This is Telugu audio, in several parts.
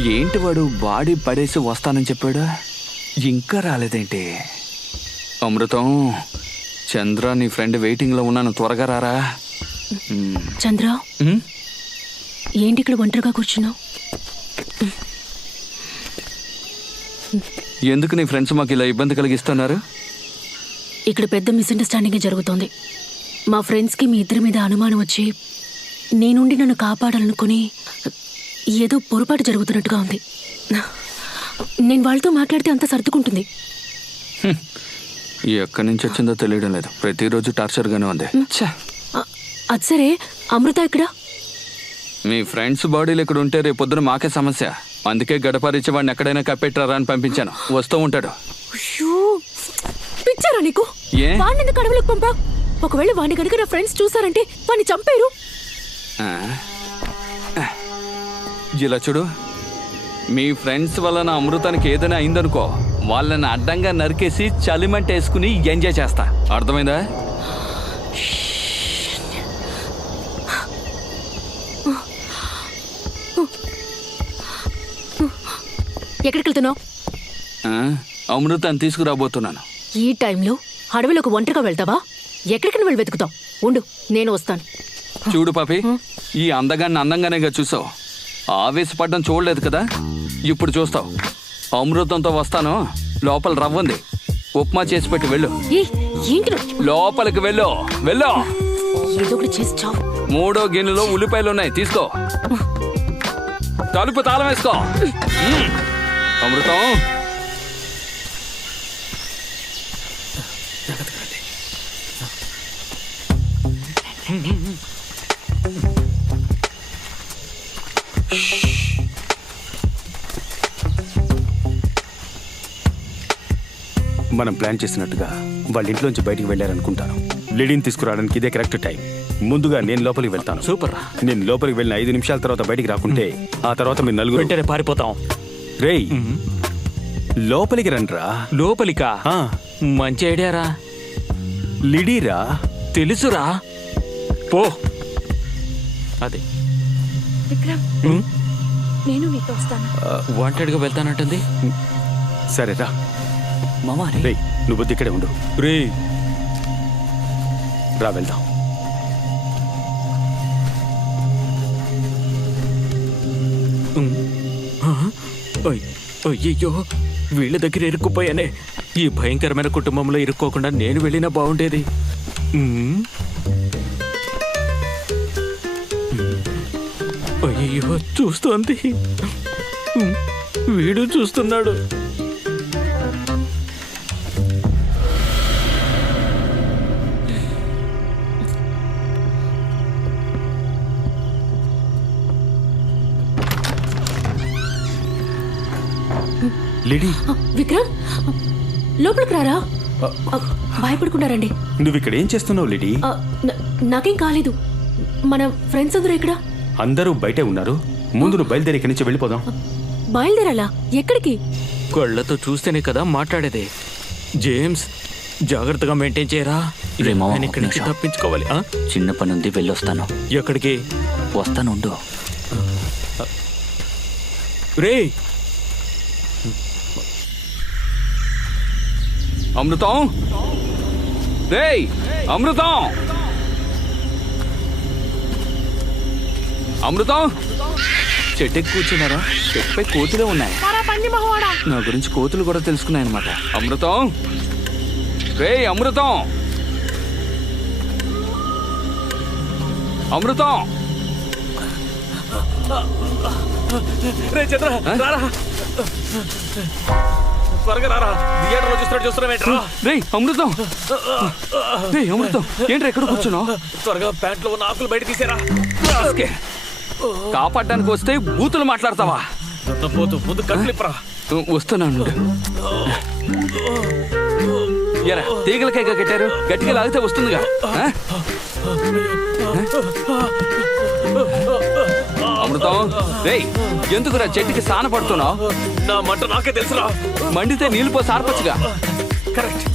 ఏంటి వాడు బాడీ పడేసి వస్తానని చెప్పాడు, ఇంకా రాలేదేంటి? అమృతం, చంద్ర నీ ఫ్రెండ్ వెయిటింగ్లో ఉన్నాను, త్వరగా రారా. చంద్ర, ఏంటి ఇక్కడ ఒంటరిగా కూర్చున్నావు? ఎందుకు నీ ఫ్రెండ్స్ మాకు ఇలా ఇబ్బంది కలిగిస్తున్నారు? ఇక్కడ పెద్ద మిస్అండర్స్టాండింగే జరుగుతోంది. మా ఫ్రెండ్స్కి మీ ఇద్దరి మీద అనుమానం వచ్చి నీ నుండి నన్ను కాపాడాలనుకుని ఏదో పొరపాటు జరుగుతున్నట్టుగా ఉంది. నేను వాళ్ళతో మాట్లాడితే అంతా సర్దుకుంటుంది. ఎక్కడి నుంచి వచ్చిందో తెలియడం లేదు, ప్రతిరోజు టార్చర్గానే ఉంది. అది సరే, అమృత ఇక్కడ? మీ ఫ్రెండ్స్ బాడీలు ఇక్కడ ఉంటే రేపు పొద్దున మాకే సమస్య. అందుకే గడపరిచి వాడిని ఎక్కడైనా కప్పెట్టారా అని పంపించాను, వస్తూ ఉంటాడు. పిచ్చారా నీకు? వాడిని ఎందుకు అడవులకు పంపా? ఒకవేళ వాడిని కనుక నా ఫ్రెండ్స్ చూసారంటే వాడిని చంపారు. ఇలా చూడు, మీ ఫ్రెండ్స్ వల్ల నా అమృతానికి ఏదైనా అయిందనుకో, వాళ్ళని అడ్డంగా నరికేసి చలిమంట వేసుకుని ఎంజాయ్ చేస్తా, అర్థమైందా? ఎక్కడికి వెళ్తున్నావు? అమృతాన్ని తీసుకురాబోతున్నాను. ఈ టైంలో అడవిలోకి ఒంటరిగా వెళ్తావా? ఎక్కడికి వెళ్ళి వెతుకుతావు? ఉండు, నేను వస్తాను. చూడు పాపి, ఈ అందగాన్ని అందంగానేగా చూసావు, ఆవేశపడ్డం చూడలేదు కదా, ఇప్పుడు చూస్తావు. అమృతంతో వస్తాను, లోపల రవ్వంది, ఉప్మా చేసి పెట్టి వెళ్ళు. లోపలికి వెళ్ళు, వెళ్ళు. ఏదో ఒకటి చేసి చావు. 3వ గిన్నెలో ఉల్లిపాయలు ఉన్నాయి, తీసుకో. తలుపు తాళం వేసుకో. అమృతం, మనం ప్లాన్ చేసినట్టుగా వాళ్ళ ఇంట్లోంచి బయటికి వెళ్ళారనుకుంటాను. లిడీని తీసుకురావడానికి ఇదే కరెక్ట్ టైం. ముందుగా నేను లోపలికి వెళ్తాను. సూపర్. నేను లోపలికి వెళ్ళిన 5 నిమిషాల తర్వాత బయటికి రాకుంటే ఆ తర్వాత మీరు నలుగురు వెంటనే పారిపోతాం. రేయ్, లోపలికి రండ్రా. లోపలికా? మంచి ఐడియారా. లిడీరా? తెలుసురా, పో. అదే విక్రమ్, నేను నీతో వస్తాను. వాంటెడ్గా వెళ్తానంటుంది. సరేరా మామా. రేయ్, నువ్వు ఇక్కడే ఉండు. రే, రా వెళ్దాం. అయ్యయ్యో, వీళ్ళ దగ్గర ఇరుక్కుపోయానే. ఈ భయంకరమైన కుటుంబంలో ఇరుక్కోకుండా నేను వెళ్ళినా బాగుండేది. అయ్యయ్యో, చూస్తోంది. వీడు చూస్తున్నాడు. లిడీ, విక్రమ్, లోపలికి రారా. భయపడకుండా రండి. నువ్వు ఇక్కడ ఏం చేస్తున్నావు లిడీ? నాకేం కాలేదు. మన ఫ్రెండ్స్ అందరూ ఇక్కడ. అందరూ బయటే ఉన్నారు. ముందు నువ్వు బయలుదేరి ఇక్కడి నుంచి వెళ్ళిపోదాం. బయలుదేరాలా? ఎక్కడికి? కళ్ళతో చూస్తేనే కదా మాట్లాడేది. జేమ్స్, జాగ్రత్తగా మెయింటైన్ చేయరా. ఇక్కడి నుంచి తప్పించుకోవాలి. చిన్న పని ఉంది, వెళ్ళొస్తాను. ఎక్కడికి? వస్తాను, ఉండు. రే, అమృతం, రేయ్ అమృతం, అమృతం. చెట్టుకి కూర్చున్నారా? చెట్టుపై కోతులే ఉన్నాయి. నా గురించి కోతులు కూడా తెలుసుకున్నాయి అనమాట. అమృతం, రేయ్ అమృతం, అమృతం. రే చంద్ర, రారా, త్వరగా రారా. థియేటర్లో చూస్తున్నావేంట్రా? రేయ్ అమృతం, రేయ్ అమృతం, ఏంట్రా ఎక్కడ కూర్చున్నావు? త్వరగా ప్యాంట్లో ఉన్న ఆకులు బయట తీసేరా. కాపాడడానికి వస్తే బూతులు మాట్లాడతావా? ముందు కట్లిప్పరా. వస్తున్నాను. ఎరా, తీగలకేగా కట్టారు, గట్టిగా లాగితే వస్తుందిగా. అమృతం, రేయ్ ఎందుకురా చెట్టుకి సాన పడుతున్నావు? నా మంట నాకే తెలుసురా. మండితే నీళ్ళు పోసి ఆర్పచ్చుగా. కరెక్ట్.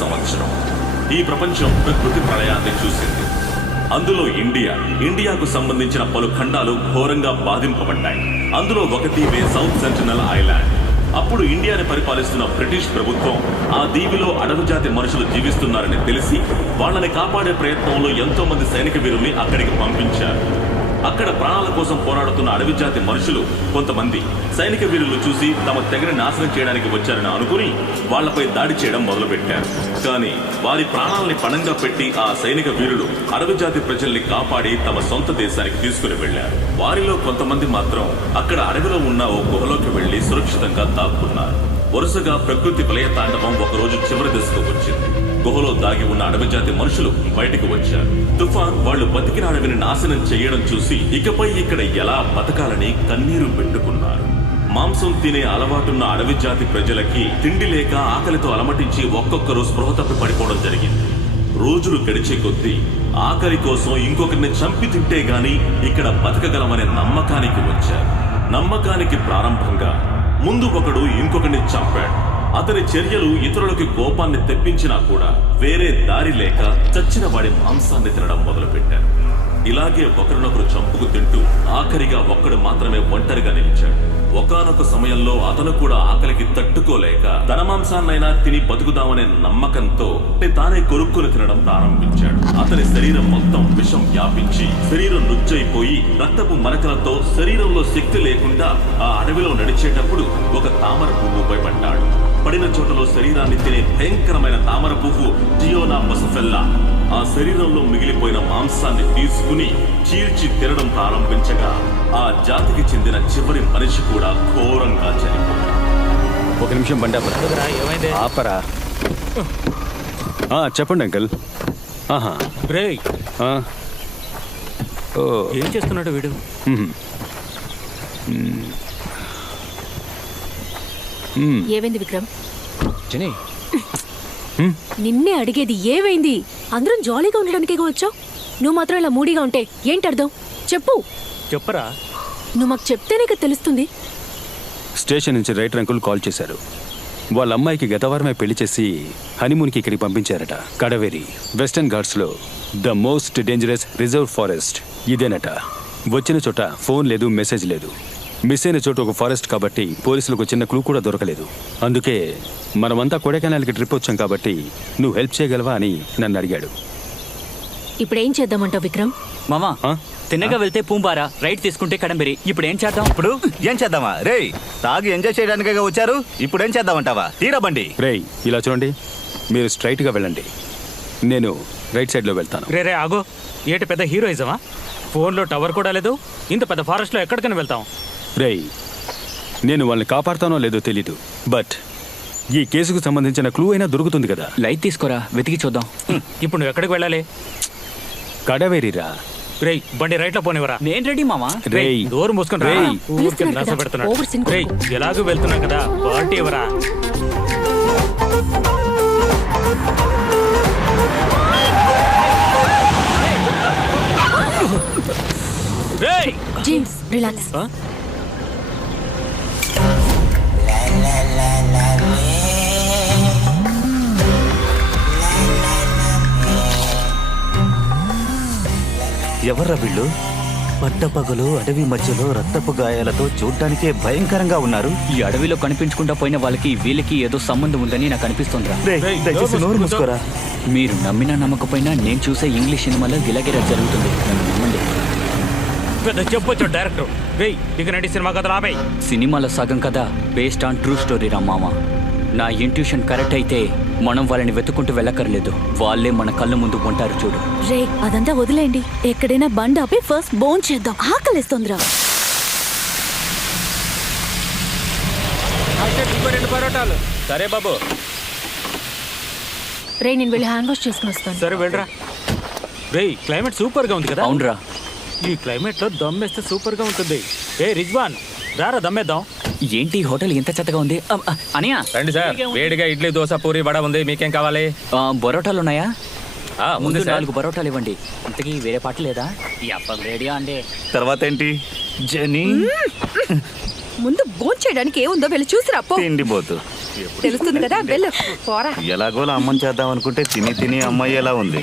సంవత్సరం. ఈ ప్రపంచం ప్రకృతి ప్రళయాన్ని చూసింది. అందులో ఇండియాకు సంబంధించిన పలు ఖండాలు ఘోరంగా బాధింపబడ్డాయి. అందులో ఒక దీవే సౌత్ సెంటినల్ ఐలాండ్. అప్పుడు ఇండియాని పరిపాలిస్తున్న బ్రిటిష్ ప్రభుత్వం ఆ దీవిలో అడవి జాతి మనుషులు జీవిస్తున్నారని తెలిసి వాళ్ళని కాపాడే ప్రయత్నంలో ఎంతో మంది సైనిక వీరుల్ని అక్కడికి పంపించారు. అక్కడ ప్రాణాల కోసం పోరాడుతున్న అడవి జాతి మనుషులు కొంతమంది సైనిక వీరులు చూసి తమ తెగని నాశనం చేయడానికి వచ్చారని అనుకుని వాళ్లపై దాడి చేయడం మొదలుపెట్టారు. కానీ వారి ప్రాణాలని పణంగా పెట్టి ఆ సైనిక వీరులు అడవి జాతి ప్రజల్ని కాపాడి తమ సొంత దేశానికి తీసుకుని వెళ్లారు. వారిలో కొంతమంది మాత్రం అక్కడ అడవిలో ఉన్న ఓ గుహలోకి వెళ్లి సురక్షితంగా దాక్కున్నారు. వరుసగా ప్రకృతి ప్రళయ తాండవం ఒకరోజు చివరి దశకు వచ్చింది. గుహలో దాగి ఉన్న అడవి జాతి మనుషులు బయటకు వచ్చారు. తుఫాన్ వాళ్ళు బతికిన అడవిని నాశనం చేయడం చూసి ఇకపై ఇక్కడ ఎలా బతకాలని కన్నీరు పెట్టుకున్నారు. మాంసం తినే అలవాటున్న అడవి జాతి ప్రజలకి తిండి లేక ఆకలితో అలమటించి ఒక్కొక్కరు స్పృహ తప్పి పడిపోవడం జరిగింది. రోజులు గడిచే కొద్దీ ఆకలి కోసం ఇంకొకరిని చంపి తింటే గాని ఇక్కడ బతకగలమనే నమ్మకానికి వచ్చారు. నమ్మకానికి ప్రారంభంగా ముందు ఒకడు ఇంకొకరిని చంపాడు. అతని చర్యలు ఇతరులకి కోపాన్ని తెప్పించినా కూడా వేరే దారి లేక చచ్చిన వాడి మాంసాన్ని తినడం మొదలుపెట్టారు. ఇలాగే ఒకరినొకరు చంపుకు తింటూ ఆఖరిగా ఒక్కడు మాత్రమే ఒంటరిగా నిలిచాడు. ఒకానొక సమయంలో అతను కూడా ఆకలికి తట్టుకోలేక తన మాంసాన్నైనా తిని బతుకుదామనే నమ్మకంతో తానే కొరుక్కుని తినడం ప్రారంభించాడు. అతని శరీరం మొత్తం విషం వ్యాపించి శరీరం నుజ్జైపోయి రక్తపు మరకలతో శరీరంలో శక్తి లేకుండా ఆ అడవిలో నడిచేటప్పుడు ఒక తామర పువ్వుపై పడ్డాడు. పడిన చోటలో శరీరాన్ని తినే భయంకరమైన తామర పువ్వు జియోనా మసఫెల్లా ఆ శరీరంలో మిగిలిపోయిన మాంసాన్ని తీసుకుని చీల్చి తినడం ప్రారంభించగా ఆ జాతికి చెందిన చివరి మనిషి కూడా ఘోరంగా చనిపోయాడు. ఒక నిమిషం బండి ఆపరా. చెప్పండి అంకుల్. రేయ్, ఏం చేస్తున్నాడు వీడు? ఏమైంది విక్రమ్? నిన్నే అడిగేది ఏమైంది? అందరం జాలీగా ఉండడానికే వచ్చావు. నువ్వు మాత్రం ఇలా మూడీగా ఉంటే ఏంటి అర్థం? చెప్పు. చెప్పరా. నువ్వు మాకు చెప్తేనే కదా తెలుస్తుంది. స్టేషన్ నుంచి రైటర్ అంకుల్ కాల్ చేశారు. వాళ్ళ అమ్మాయికి గత వారమే పెళ్లి చేసి హనీమూన్కి ఇక్కడికి పంపించారట. కడవేరి వెస్టర్న్ ఘాట్స్లో the most dangerous reserve forest ఇదేనట. వచ్చిన చోట ఫోన్ లేదు, మెసేజ్ లేదు. మిస్ అయిన చోటు ఒక ఫారెస్ట్ కాబట్టి పోలీసులకు చిన్న క్లూ కూడా దొరకలేదు. అందుకే మనమంతా కొడైకెనాల్కి ట్రిప్ వచ్చాం కాబట్టి నువ్వు హెల్ప్ చేయగలవా అని నన్ను అడిగాడు. ఇప్పుడు ఏం చేద్దామంటావు విక్రమ్? మామా, తిన్నగా వెళ్తే పూంబారా, రైట్ తీసుకుంటే కడంబెరి. ఇప్పుడు ఏం చేద్దాం? ఇప్పుడు ఏం చేద్దామా? రేయ్, తాగి ఎంజాయ్ చేయడానికే వచ్చారు, ఇప్పుడు ఏం చేద్దామంటావా? తీరా బండి. రేయ్, ఇలా చూడండి, మీరు స్ట్రైట్గా వెళ్ళండి, నేను రైట్ సైడ్లో వెళ్తాను. రే ఆగో, ఏంటి పెద్ద హీరోయిజమా? ఫోన్లో టవర్ కూడా లేదు, ఇంత పెద్ద ఫారెస్ట్లో ఎక్కడికైనా వెళ్తాం? రేయ్, నేను వాళ్ళని కాపాడుతానో లేదో తెలీదు, బట్ ఈ కేసుకు సంబంధించిన క్లూ అయినా దొరుకుతుంది కదా. లైట్ తీసుకోరా, వెతికి చూద్దాం. ఇప్పుడు నువ్వు ఎక్కడికి వెళ్ళాలి? కడవేరిరా. రేయ్, బండి రైట్ లో పోనివరా. నేను రెడీ మామా. రేయ్, డోర్ మూసుకుని రా. ఊరికే నస పెడుతున్నాడు. రేయ్, ఎలాగూ వెళ్తున్నా కదా, పార్టీ ఇవ్వరా. రేయ్, జేమ్స్ రిలాక్స్. ఎవర్రా వీళ్ళు? పట్టపగలు అడవి మధ్యలో రక్తపు గాయాలతో చూడ్డానికే భయంకరంగా ఉన్నారు. ఈ అడవిలో కనిపించకుండా పోయిన వాళ్ళకి వీళ్ళకి ఏదో సంబంధం ఉందని నాకు అనిపిస్తుందిరా. దయచేసి నోరు మూసుకోరా. మీరు నమ్మినా నమ్మకపోయినా నేను చూసే ఇంగ్లీష్ సినిమాలో గిలగిలా జరుగుతుంది, నన్ను నమ్మండి. పెద్ద చెప్పొచ్చు డైరెక్టర్. రేయ్, ఇక నడి సినిమా కథ రాబాయ్. సినిమాలో సగం కదా బేస్డ్ ఆన్ ట్రూ స్టోరీ రా మామ. నా ఇంట్యూషన్ కరెక్ట్ అయితే మనం వాళ్ళని వెతుకుంటూ వెళ్ళక్కర్లేదు, వాళ్ళే మన కళ్ళ ముందు ఉంటారు చూడు. రే, అదంతా వదిలేండి, ఎక్కడైనా బండి ఆపి ఫస్ట్ బోన్ చేద్దాం, ఆకలిస్తుందిరా. రెండు పరోటాలు. సరే బాబు. రే, నేను వెళ్ళి హ్యాండ్ వాష్ చేసుకుని వస్తాను. సరే వెళ్ళరా. రేయ్, క్లైమేట్ సూపర్ గా ఉంది కదా. అవునరా, ఈ క్లైమేట్ లో దమ్మేస్తే సూపర్ గా ఉంటుంది. ఏ రిజ్వాన్, రారా దమ్మేద్దాం. ఏంటి హోటల్ ఎంత చెత్తగా ఉంది? అనియా రండి సార్, వేడిగా ఇడ్లీ, దోశ, పూరి, వడ ఉంది, మీకేం కావాలి? బరోటాలు ఉన్నాయా? ముందు ఉంది సార్. 4 బరోటాలు ఇవ్వండి. ఇంతకీ వేరే పాట లేదా? ఈ అప్పం రెడీయా అండి? తర్వాత ఏంటి? జని ముందు బోన్ చేయడానికి ఏముందో వెళ్ళి చూసిరా. తిండిపోతు. తెలుస్తుంది కదా వెళ్ళు పోరా. ఎలాగోలా అమ్మని చేద్దాం అనుకుంటే తిని తిని అమ్మాయి ఎలా ఉంది.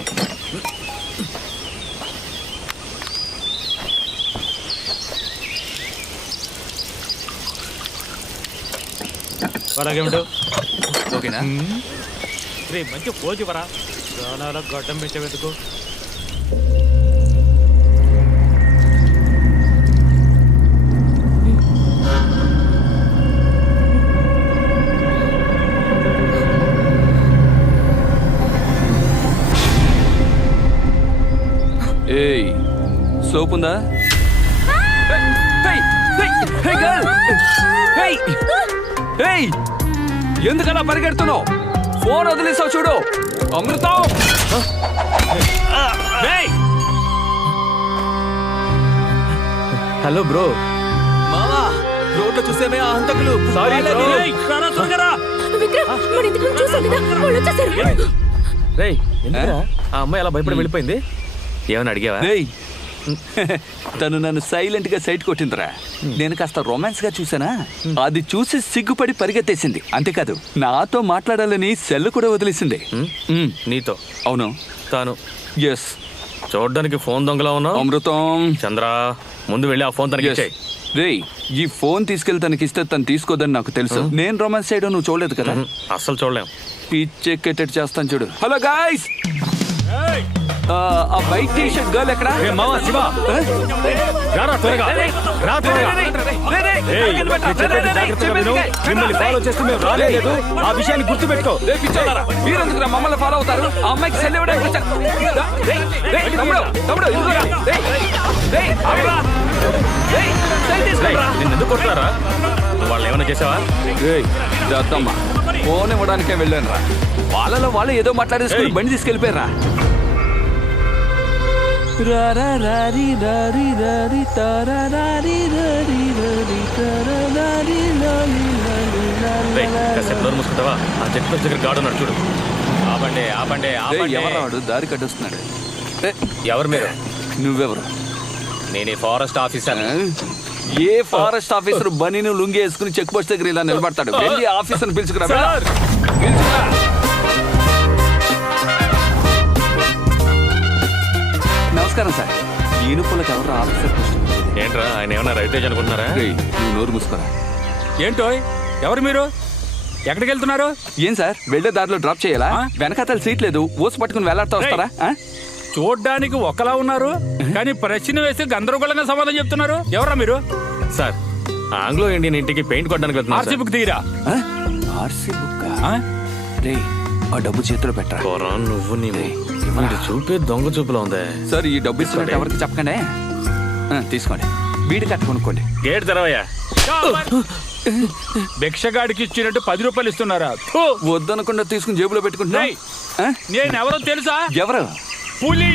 అలాగేమిటో ఓకేనా? రే మంచి పోజు వరా గానాల గడ్డం పెట్టేందుకు. ఏయ్ సోప్ ఉందా? ఎందుకలా పరిగెడుతున్నావు? ఫోన్ వదిలేసావు చూడు. అమృతం హలో బ్రో. మావా రోడ్లో చూసేమే ఆ హంతకులు. Sorry bro. విక్రమ్ మన ఇంతకు ముందు చూసాం కదా, వాళ్ళు వచ్చేసారు. రేయ్ ఎందుకురా ఆ అమ్మాయి అలా భయపడి వెళ్ళిపోయింది? ఏమని అడిగావా? రేయ్ తను నన్ను సైలెంట్ గా సైట్ కొట్టిందిరా. నేను కాస్త రొమాన్స్ గా చూసానా, అది చూసి సిగ్గుపడి పరిగెత్తేసింది. అంతేకాదు నాతో మాట్లాడాలని సెల్ కూడా వదిలేసింది. నీతో? అవును. తాను ఎస్. చూడడానికి ఫోన్ దొంగలా ఉన్నావు. అమృతం చంద్ర ముందు వెళ్ళి ఆ ఫోన్ తనకి ఇచ్చేయ్. రేయ్ ఈ ఫోన్ తీసుకెళ్లి తనకి ఇస్తే తను తీసుకోదని నాకు తెలుసు. నేను రొమాన్స్ చేయడం నువ్వు చూడలేదు కదా. అస్సలు చూడలేం. పిచ్చెక్కేటట్టు చేస్తాను చూడు. హలో గాయ్స్, ఆ వైట్ టీ షర్ట్ గర్ల్ ఎక్కడ? మావా శివ రారా త్వరగా రా త్వరగా. మిమ్మల్ని ఫాలో చేస్తూ మేము రాలేదు, ఆ విషయాన్ని గుర్తుపెట్టుకో. మీరెందుకు మమ్మల్ని ఫాలో అవుతారు? ఆ అమ్మాయికి సెల్ ఇవ్వడానికి వచ్చాను. తమ్ముడు ఇదిగోరా. నిన్ను ఎందుకు కొడతారా? వాళ్ళు ఏమైనా చేసావా? దత్తమ్మ ఫోన్ ఇవ్వడానికే వెళ్ళాను రా. వాళ్ళలో వాళ్ళు ఏదో మాట్లాడేసుకుని బండి తీసుకెళ్ళిపోయారా. మూసుకుంటావా? ఆ చెట్ల దగ్గర గాడు ఉన్నాడు చూడు. ఆపండి ఆపండి ఆపండి. ఎవరాడు దారి కట్టొస్తున్నాడు? ఎవరు మీరు? నువ్వెవరు? నేను ఫారెస్ట్ ఆఫీసర్. ఏ ఫారెస్ట్ ఆఫీసర్ బనీను లుంగి వేసుకుని చెక్ పోస్ట్ దగ్గర ఇలా నిలబడతాడు? వెళ్ళి ఆఫీసర్ పిలుచుకురా. నమస్కారం సార్. ఈనుపులకు ఎవరు ఆఫీసర్ పోస్ట్? ఏంట్రా ఆయన ఏమన్నా రైతేజ్ అనుకుంటున్నారా? నువ్వు నోరు మూసుకోరా. ఏంటో ఎవరు మీరు? ఎక్కడికి వెళ్తున్నారు? ఏం సార్ వెళ్ళే దారిలో డ్రాప్ చేయాలా? వెనకాతల సీట్ లేదు, ఓసి పట్టుకుని వెళ్లాడుతూ వస్తారా? చూడ్డానికి ఒకలా ఉన్నారు కానీ ప్రశ్న వేసి గందరగోళంగా సమాధానం చెప్తున్నారు. ఎవరా మీరు? సార్ ఆంగ్లో ఇండియన్ ఇంటికి పెయింట్ కొట్టడానికి వెళ్తున్నారు. ఆర్సీ బుక్ తీరా. RC book? రే ఆ డబ్బు చేతిలో పెట్టరా. నువ్వు చూపే దొంగ చూపులో ఉందే. సార్ ఈ డబ్బు ఇస్తున్నట్టు ఎవరికి చెప్పకండి. తీసుకోండి, వీడి కట్ట కొనుక్కోండి. గేట్ తెరవయ్యా. భిక్షగాడికి ఇచ్చినట్టు 10 రూపాయలు ఇస్తున్నారా? వద్దనకుండా తీసుకుని జేబులో పెట్టుకుంటున్నా. నేను ఎవరో తెలుసా? ఎవరు? పులి,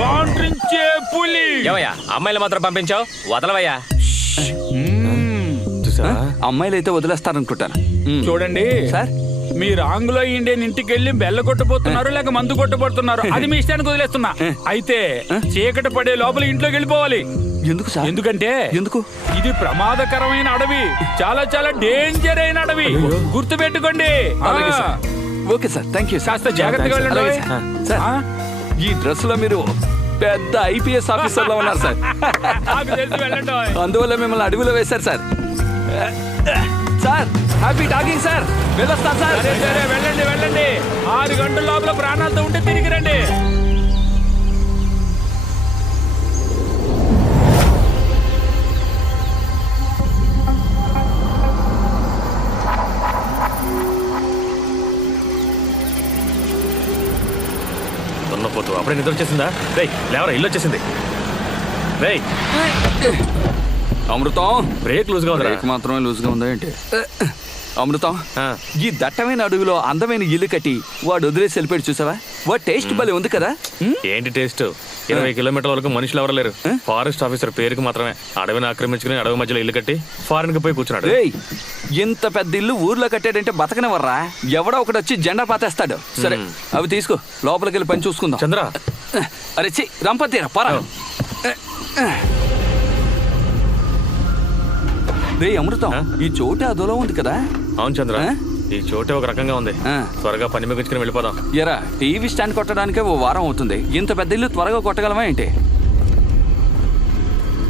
గాండ్రించే పులి. ఏమయ్యా అమ్మాయిలు మాత్రం పంపించావు, వదలవయ్యా. అమ్మాయిలు అయితే వదిలేస్తారనుకుంటాను. చూడండి సార్, మీరు ఆంగ్లో ఇండియన్ ఇంటికి వెళ్ళి బెల్ల కొట్టబోతున్నారు లేక మందు కొట్టబోతున్నారు అది మీ ఇష్టానికి వదిలేస్తున్నా. అయితే చీకటి పడే లోపల ఇంట్లోకి వెళ్ళిపోవాలి. ఎందుకు సార్? ఎందుకంటే ఎందుకు? ఇది ప్రమాదకరమైన అడవి, చాలా చాలా డేంజర్ అయిన అడవి, గుర్తు పెట్టుకోండి. Okay sir, thank you. కాస్త జాగ్రత్తగా వెళ్ళండి. సార్ ఈ డ్రెస్ లో మీరు పెద్ద ఐపీఎస్ ఆఫీసర్ లో ఉన్నారు సార్. అందువల్ల మిమ్మల్ని అడవిలో వేశారు sir. Sir happy talking sir. వెళ్ళొస్తా సార్. సరే వెళ్ళండి వెళ్ళండి. 6 గంటల లోపల ప్రాణాలతో ఉంటే తిరిగి రండి. దున్నపోతు అప్పుడే నిద్ర వచ్చేసిందా? రేయ్ లేవరా, ఇల్లు వచ్చేసింది. రేయ్ అమృతం, బ్రేక్ లూజ్గా ఉంది. బ్రేక్ మాత్రమే లూజ్గా ఉందా ఏంటి? అమృతం, ఈ దట్టమైన అడవిలో అందమైన ఇల్లు కట్టి వాడు వదిలేసి వెళ్ళిపోయాడు చూసావా? వాడు టేస్ట్ భలే ఉంది కదా. ఏంటి టేస్ట్? 20 కిలోమీటర్ల వరకు మనుషులు ఎవరు లేరు. ఫారెస్ట్ ఆఫీసర్ పేరుకి మాత్రమే అడవిని ఆక్రమించుకుని అడవి మధ్యలో ఇల్లు కట్టి ఫారెన్ కి పోయి కూర్చున్నాడు. ఇంత పెద్ద ఇల్లు ఊర్లో కట్టాడంటే బతకనివర్రా. ఎవడో ఒకటి వచ్చి జెండా పాతేస్తాడు. సరే అవి తీసుకో, లోపలికి వెళ్ళి పని చూసుకుందాం. చంద్ర అరే చి రంపతీరా పరా. రే అమృతం, ఈ చోటు అదోలో ఉంది కదా. అవును చంద్ర, ఈ చోటే ఒక రకంగా ఉంది. త్వరగా పని ముగించుకుని వెళ్ళిపోదాం. ఎరా టీవీ స్టాండ్ కొట్టడానికే ఓ వారం అవుతుంది. ఇంత పెద్ద ఇల్లు త్వరగా కొట్టగలమా ఏంటి?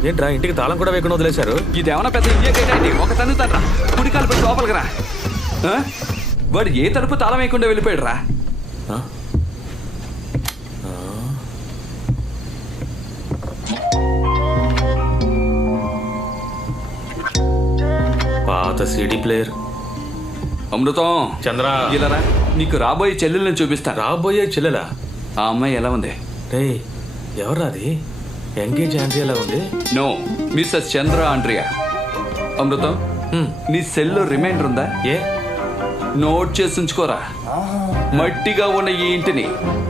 ఏంట్రా ఇంటికి తాళం కూడా వేయకుండా వదిలేశారు? ఇదేమన్నా పెద్ద ఇండియాకేంటి? ఒక తను తట్రా కుడికాలు పెట్టి లోపలికి రా. వాడు ఏ తలుపు తాళం వేయకుండా వెళ్ళిపోయాడు రా. పాత సీడీ ప్లేయర్. అమృతం చంద్ర ఇలారా, నీకు రాబోయే చెల్లెల్ని చూపిస్తా. రాబోయే చెల్లెలా? ఆ అమ్మాయి ఎలా ఉంది? రే ఎవరా అది? ఎంగేజ్ ఆంటీ ఎలా ఉంది? నో, మిస్సెస్ చంద్ర ఆండ్రియా. అమృతం నీ సెల్లో రిమైండర్ ఉందా? ఏ నోట్ చేసి ఉంచుకోరా. మట్టిగా ఉన్న ఈ ఇంటిని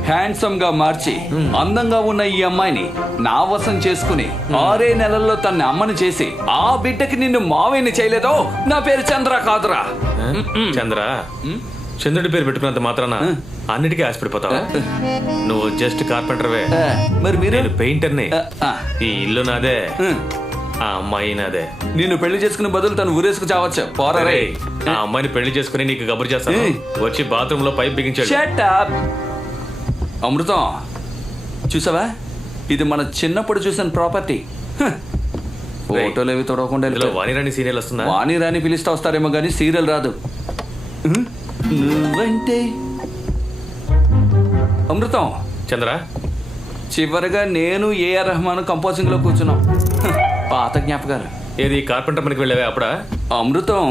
హ్యాండ్సమ్ గా మార్చి అందంగా ఉన్న ఈ అమ్మాయిని నా వశం చేసుకుని 6 నెలల్లో తన అమ్మని చేసి ఆ బిడ్డకి నిన్ను మావేని చేయలేదో నా పేరు చంద్ర కాదురా. చంద్ర చంద్రుడి పేరు పెట్టుకున్నంత మాత్రాన అన్నిటికీ ఆశపడిపోతావా? నువ్వు జస్ట్ కార్పెంటర్వే. మరి మీరు? నేను పెయింటర్ని. ఈ ఇల్లు నాదే, ఆ అమ్మాయి నాదే. నిన్ను పెళ్లి చేసుకునే బదులు తను ఊరేసుకు చావచ్చు. పోరా రే. ఆ అమ్మాయిని పెళ్లి చేసుకుని నీకు కబురు చేస్తాను. వచ్చి బాత్రూమ్ లో పైప్ బిగించాడు. Shut up. అమృతం చూసావా, ఇది మన చిన్నప్పుడు చూసిన ప్రాపర్టీ. ఫోటోలు ఏవి తొడవకుండా వాణిరాణి సీరియల్ వస్తుందా? వాణిరాణి పిలిస్తే వస్తారేమో కానీ సీరియల్ రాదు. నువ్వంటే అమృతం. చంద్ర చివరిగా నేను ఏఆర్ రెహమాన్ కంపోజింగ్ లో కూర్చున్నాం. పాత జ్ఞాపకాలు. ఏది కార్పెంటర్ పనికి వెళ్ళావే అప్పుడా? అమృతం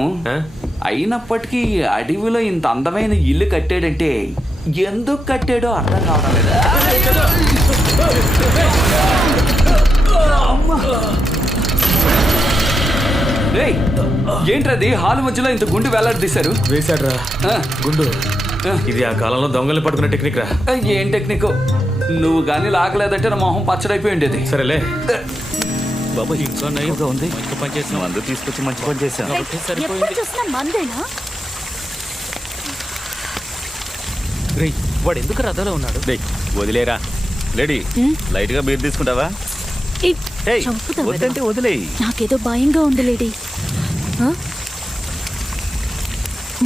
అయినప్పటికీ అడవిలో ఇంత అందమైన ఇల్లు కట్టాడంటే ఎందుకు కట్టాడో అర్థం కావడం లేదా? ఏంట్రది హాలు మధ్యలో ఇంత గుండు వేలాడి తీశారు? వేశాడ్రా గుండు. ఇది ఆ కాలంలో దొంగలు పట్టుకునే టెక్నిక్ రా. ఏం టెక్నిక్? నువ్వు గానీ లాగలేదంటే నా మొహం పచ్చడైపోయి ఉండేది. సరేలే బాబు ఇంకా నయ్యగా ఉంది. మందు తీసుకొచ్చి మంచి పని చేశాను. వాడు ఎందుకు రథలో ఉన్నాడు? వదిలేరా లేడీ, లైట్ గా బీర్ తీసుకుంటావా? వద్దంటే వదిలేయి. నాకేదో భయంగా ఉంది లేడీ.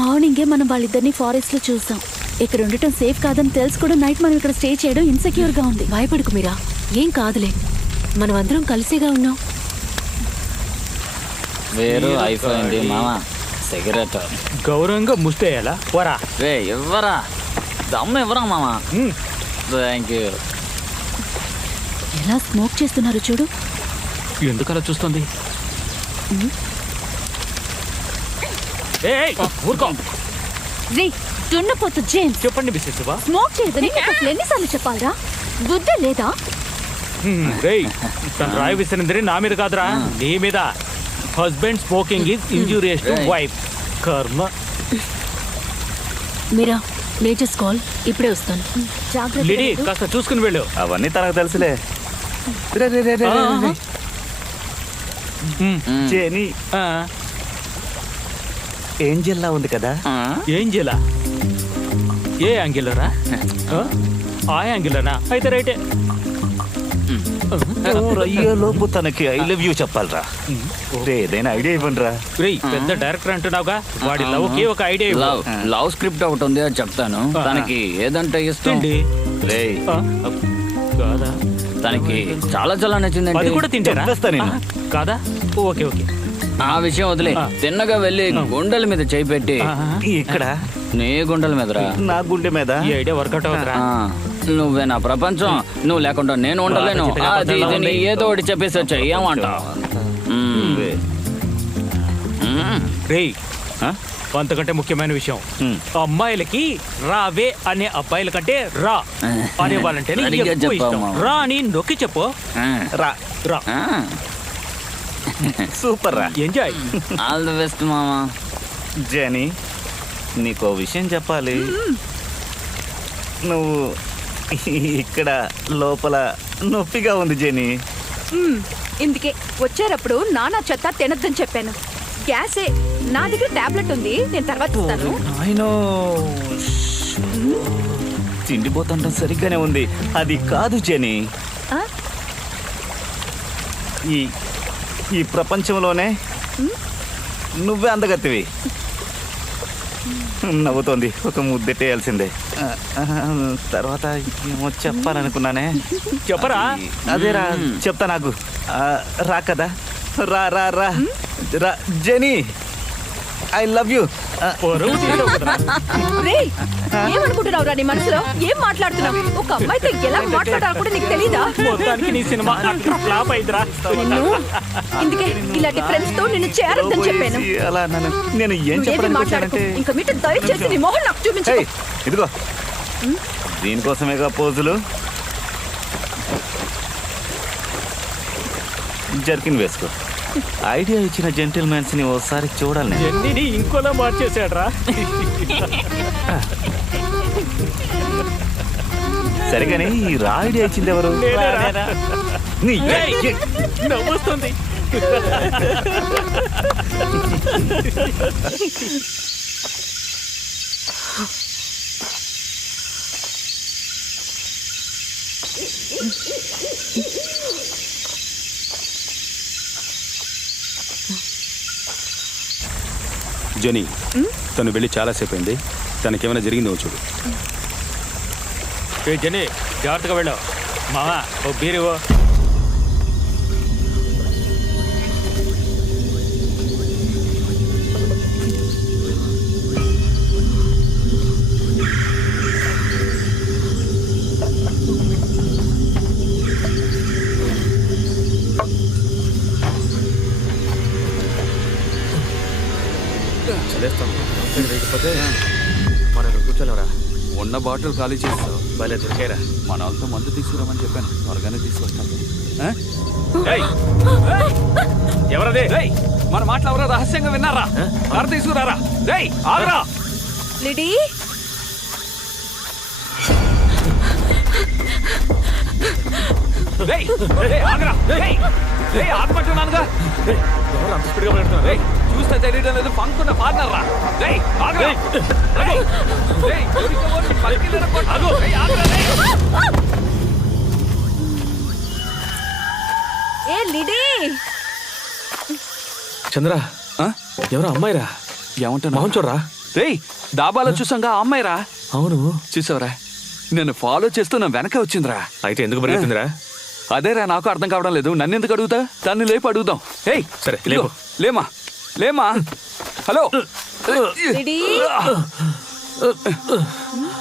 మార్నింగే మనం వాళ్ళిద్దరిని ఫారెస్ట్ లో చూసాం. ఇక్కడ ఉండటం సేఫ్ కాదని తెలుసు కూడా నైట్ మనం ఇక్కడ స్టే చేయడం ఇన్సెక్యూర్ గా ఉంది. భయపడకు మీరా, ఏం కాదులే. మనం అందరం కలిసేగా ఉన్నాం. వేరు అయిపోయింది మామా. సిగరెట్ గౌరవంగా ముస్తేయాలా? పోరా రే ఇవ్వరా, దమ్ము ఇవ్వరా మామా. Thank you. ఎలా స్మోక్ చేస్తున్నారు చూడు. ఎందుకలా చూస్తుంది? ఊరుకో. దున్నపోతు జేమ్స్, చెప్పండి మిస్సెస్ శివ. స్మోక్ చేయదని నీకు ఎన్నిసార్లు చెప్పాలరా? బుద్ధి లేదా? రేయ్ తను రాయి విసిరింది నా మీద కాదురా, నీ మీద. Husband smoking is injurious to wife. కర్మ. మీరా లేటెస్ట్ కాల్, ఇప్పుడే వస్తాను. లిడీ కాస్త చూసుకుని వెళ్ళు. అవన్నీ తనకు తెలుసులే. జేని ఏంజెల్లా ఉంది కదా? ఏంజెలా? ఏ యాంగిల్లోరా? ఆ యాంగిల్లోనా? అయితే రైటే. రయ్యేలోపు తనకి ఐ లవ్ యూ చెప్పాలరా. ఏదైనా ఐడియా ఇవ్వండి రా. పెద్ద డైరెక్టర్ అంటున్నావుగా, వాడి లవ్ కి ఒక ఐడియా. లవ్ స్క్రిప్ట్ ఒకటి ఉంది, అది చెప్తాను. తనకి ఏదంటే ఇష్టం? కాదా? తనకి చాలా చాలా నచ్చింది. అది కూడా తింటారా? కాదా? Okay okay. ఆ విషయం వదిలే, తిన్నగా వెళ్ళి గుండెల మీద చేయి పెట్టి. ఇక్కడ నీ గుండెల మీదరా? నా గుండె మీద. ఈ ఐడియా వర్కౌట్ అవుతారా? నువ్వే నా ప్రపంచం, నువ్వు లేకుండా నేను ఉండలేను. అది ఇది ఏదో ఒకటి చెప్పేసి వచ్చాయి. ఏమంటావు? రేయ్ అంతకంటే ముఖ్యమైన విషయం, అమ్మాయిలకి రావే అనే అబ్బాయిల కంటే రా అనే వాళ్ళంటే రా అని నొక్కి చెప్పు. రా రా. సూపర్ రా. ఎంజాయ్. ఆల్ ది బెస్ట్ మామా. జేని నీకో విషయం చెప్పాలి. నువ్వు ఇక్కడ లోపల నొప్పిగా ఉంది జేని. ఇందుకే వచ్చేటప్పుడు నానా చెత్త తినద్దని చెప్పాను. గ్యాసే, నా దగ్గర టాబ్లెట్ ఉంది, నేను తర్వాత ఇస్తాను. తిండిపోతుండడం సరిగ్గానే ఉంది. అది కాదు జేని, ఈ ప్రపంచంలోనే నువ్వే అందగత్తివి. నవ్వుతోంది. ఒక ముద్దెట్టేయాల్సిందే. తర్వాత ఏమో చెప్పాలనుకున్నానే. చెప్పరా? అదేరా, చెప్తా నాకు. రా కదా, రా రా రా రా జెనీ, ఐ లవ్ యూ. రేయ్, ఏమనుకుంటున్నావురా నీ మనసులో? ఏం మాట్లాడుతున్నావు? ఒక అమ్మాయితో ఎలా మాట్లాడాలో కూడా నీకు తెలీదా? మొత్తానికి నీ సినిమా ఫ్లాప్ అయిందిరా. నిన్ను ఇందుకే ఇలాంటి ఫ్రెండ్స్ తో నిన్ను చేరొద్దని చెప్పాను. అలా నేను ఏం నువ్వేమీ చెప్పడానికి మాట్లాడకు. వచ్చానంటే, ఇంకా మీట దయచేసి నీ మొహం నాకు చూపించు. ఏయ్, ఇదిగో దీనికోసమేగా పోజులు. జర్కిన్ వేసుకో. ఐడియా ఇచ్చిన జెంటిల్మెన్స్ ని ఓసారి చూడాలి నేను. ఎన్ని ఇంకోలా మార్చేసాడ్రా. సరిగాని ఈ రా ఐడియా ఇచ్చింది ఎవరు? నేనేరా? నీ ఏయ్, నవ్వొస్తుంది. జెనీ, తను వెళ్ళి చాలాసేపు అయింది. తనకేమైనా జరిగిందో చూడు. ఏ జని, జాగ్రత్తగా వెళ్ళావు. మావా, ఓ బీరువో. మనం కూర్చోలేవరా? ఉన్న బాటిల్ ఖాళీ చేస్తావు. భలే దొరికారా? మన వాళ్ళతో మందు తీసుకురామని చెప్పాను, త్వరగానే తీసుకొస్తాను. ఎవరది? మన మాటలు ఎవరో రహస్యంగా విన్నారా? త్వర తీసుకురారా. రేయ్, ఆగరా. లిడీ, రేయ్, రేయ్, ఆగరా. రేయ్, రేయ్, ఆగమంటున్నానుగా. ఎవరు అంత స్పీడ్గా పెడుతున్నారు? రేయ్, చూస్తే తెలియడం లేదు, పంకున్న పార్ట్నర్ రా. రేయ్, ఆగరా. రేయ్, రేయ్, దొరికిపోయి పలికిలేరా కొట్టు. ఆగు. రేయ్, ఆగరా. రేయ్. ఏ లిడీ, చంద్ర, ఎవరో అమ్మాయిరా? ఏమంటాను? మొహం చూడరా. రేయ్, దాబాలో చూసాంగా ఆ అమ్మాయిరా. అవును. చూసావరా, నేను ఫాలో చేస్తూ నా వెనక వచ్చిందిరా. అయితే ఎందుకు పరిగెత్తుందిరా? అదేరా నాకు అర్థం కావడం లేదు. నన్ను ఎందుకు అడుగుతా? తన్ని లేపు అడుగుదాం. ఏయ్, సరే, ఇదిగో, లేమా లేమా. హలో. లిడీ,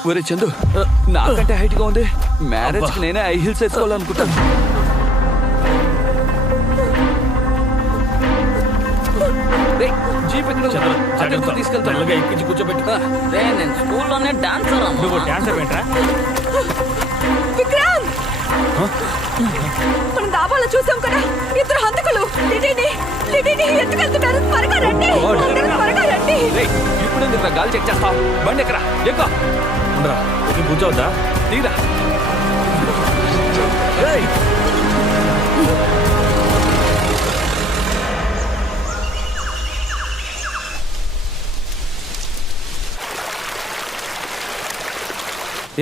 ఒరే చందు, నాకంటే హైట్ గా ఉంది. మ్యారేజ్ కి నేనే హై హీల్స్ వేసుకోవాలనుకుంటాను. రేయ్, జీప్ ఎక్కడ ఉంది? అక్కడికి తీసుకెళ్తాను. ఎక్కించి కూర్చోబెట్టు. నేను స్కూల్లోనే డాన్సర్. నువ్వు డాన్సర్ ఏంట్రా? విక్రమ్, మనం దాబాలో చూసాం కదా, ఇద్దరు హంతకులు లిడీని ఎత్తుకెళ్తున్నారు. త్వరగా రండి, అందరూ త్వరగా రండి. రేయ్, ఇప్పుడు ఎందుకు గాలి చెక్ చేస్తావు? బండి ఎక్కరా? ఎక్కువ ఉండరా, ఎక్కి కూర్చోవద్దా? దిగురా.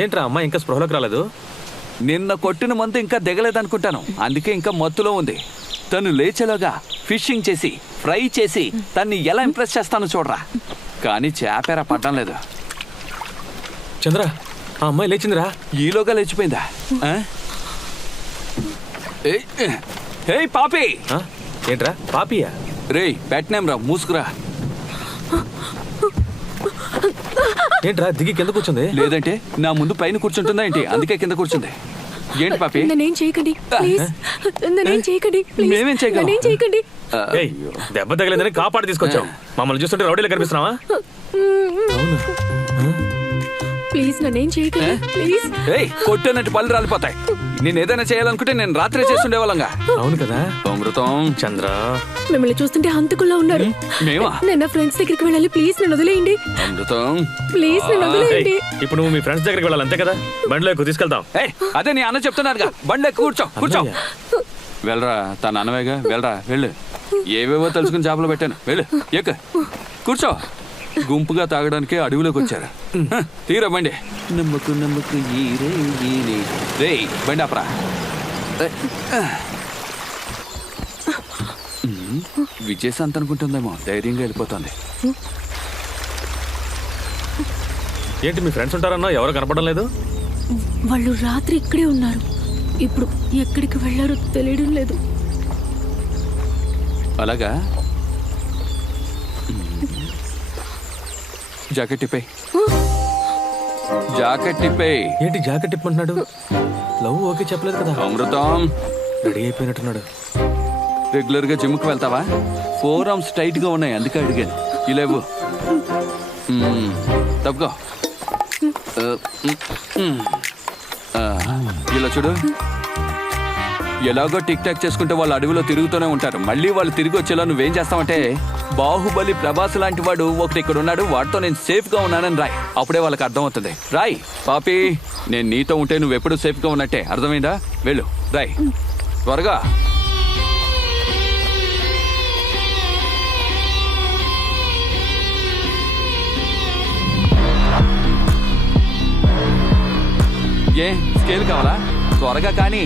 ఏంట్రా అమ్మాయి ఇంకా స్పృహలోకి రాలేదు? నిన్న కొట్టిన మందు ఇంకా దిగలేదనుకుంటాను, అందుకే ఇంకా మత్తులో ఉంది. తను లేచేలోగా ఫిషింగ్ చేసి ఫ్రై చేసి తన్ని ఎలా ఇంప్రెస్ చేస్తానో చూడరా. కానీ చేపేరా పడ్డం లేదు. చంద్ర, ఆ అమ్మాయి లేచిందిరా. ఈలోగా లేచిపోయిందా? ఆ? ఏయ్ పాపి. ఏంట్రా పాపియా? రేయ్, పెట్టనేం రా, మూసుకురా. ఏంట్రా దిగి కింద కూర్చుంది? లేదంటే నా ముందు పైన కూర్చుంటుందా ఏంటి? అందుకే కింద కూర్చుంది. ఏంటి పాపి? నన్నేం చేయకండి ప్లీజ్, నన్నేం చేయకండి ప్లీజ్, మేమేం చేయగలం? నన్నేం చేయకండి. ఏయ్, దెబ్బ తగిలిందని కాపాడి తీసుకొచ్చాం. మమ్మల్ని చూస్తుంటే రౌడీలో కనిపిస్తున్నావా? ప్లీజ్ నన్నేం చేయకండి ప్లీజ్. ఏయ్, కొట్టేనట్టు పళ్ళు రాలిపోతాయి. నేను ఏదైనా చేయాలనుకుంటే నేను రాత్రే చేస్తుండే వాళ్ళంగా. అవును కదా అమృతం. చంద్ర, మిమ్మల్ని చూస్తుంటే హంతకుల్లా ఉన్నారు. మేమా? నేను నా ఫ్రెండ్స్ దగ్గరికి వెళ్ళాలి, ప్లీజ్ నన్ను వదిలేయండి. అమృతం, ప్లీజ్ నన్ను వదిలేయండి. ఇప్పుడు నువ్వు మీ ఫ్రెండ్స్ దగ్గరికి వెళ్ళాలి అంతే కదా? బండిలో ఎక్కువ తీసుకెళ్తాం. ఏయ్, అదే నీ అన్న చెప్తున్నారుగా, బండి ఎక్కువ కూర్చో కూర్చో. వెళ్ళరా, తన అన్నవేగా, వెళ్ళరా వెళ్ళు. ఏవేవో తెలుసుకుని చేపలు పెట్టాను, వెళ్ళు ఎక్క కూర్చో. గుంపుగా తాగడానికి అడవిలోకి వచ్చారు. తీరా బండి. నమ్మకు నమ్మకు రే బండి ఆపరా. విజయశాంత్ అనుకుంటుందేమో, ధైర్యంగా వెళ్ళిపోతుంది. ఏంటి మీ ఫ్రెండ్స్ ఉంటారన్నా ఎవరు కనపడడం లేదు? వాళ్ళు రాత్రి ఇక్కడే ఉన్నారు. ఇప్పుడు ఎక్కడికి వెళ్ళారో తెలియడం లేదు. అలాగా? జాకెట్ ఇప్పే. జాకెట్ ఇప్పే. ఏంటి జాకెట్ ఇప్పమంటున్నాడు? లవ్ ఓకే చెప్పలేదు కదా. అమృతం రెడీ అయిపోయినట్టున్నాడు. రెగ్యులర్ గా జిమ్కి వెళ్తావా? 4 ఆర్మ్స్ టైట్ గా ఉన్నాయి, అందుకే అడిగాను. ఇలేవు తప్పుకో. ఇలా చూడు, ఎలాగో టిక్ టాక్ చేసుకుంటే వాళ్ళు అడవిలో తిరుగుతూనే ఉంటారు. మళ్ళీ వాళ్ళు తిరిగి వచ్చేలా నువ్వేం చేస్తావంటే, బాహుబలి ప్రభాస్ లాంటి వాడు ఒకటి ఇక్కడ ఉన్నాడు, వాడితో నేను సేఫ్ గా ఉన్నానని రాయ్. అప్పుడే వాళ్ళకి అర్థం అవుతుంది. రాయ్ పాపి, నేను నీతో ఉంటే నువ్వు ఎప్పుడు సేఫ్ గా ఉన్నట్టే. అర్థమైందా? వెళ్ళు, రాయ్ త్వరగా. ఏ స్కేల్ కావాలా? త్వరగా కానీ.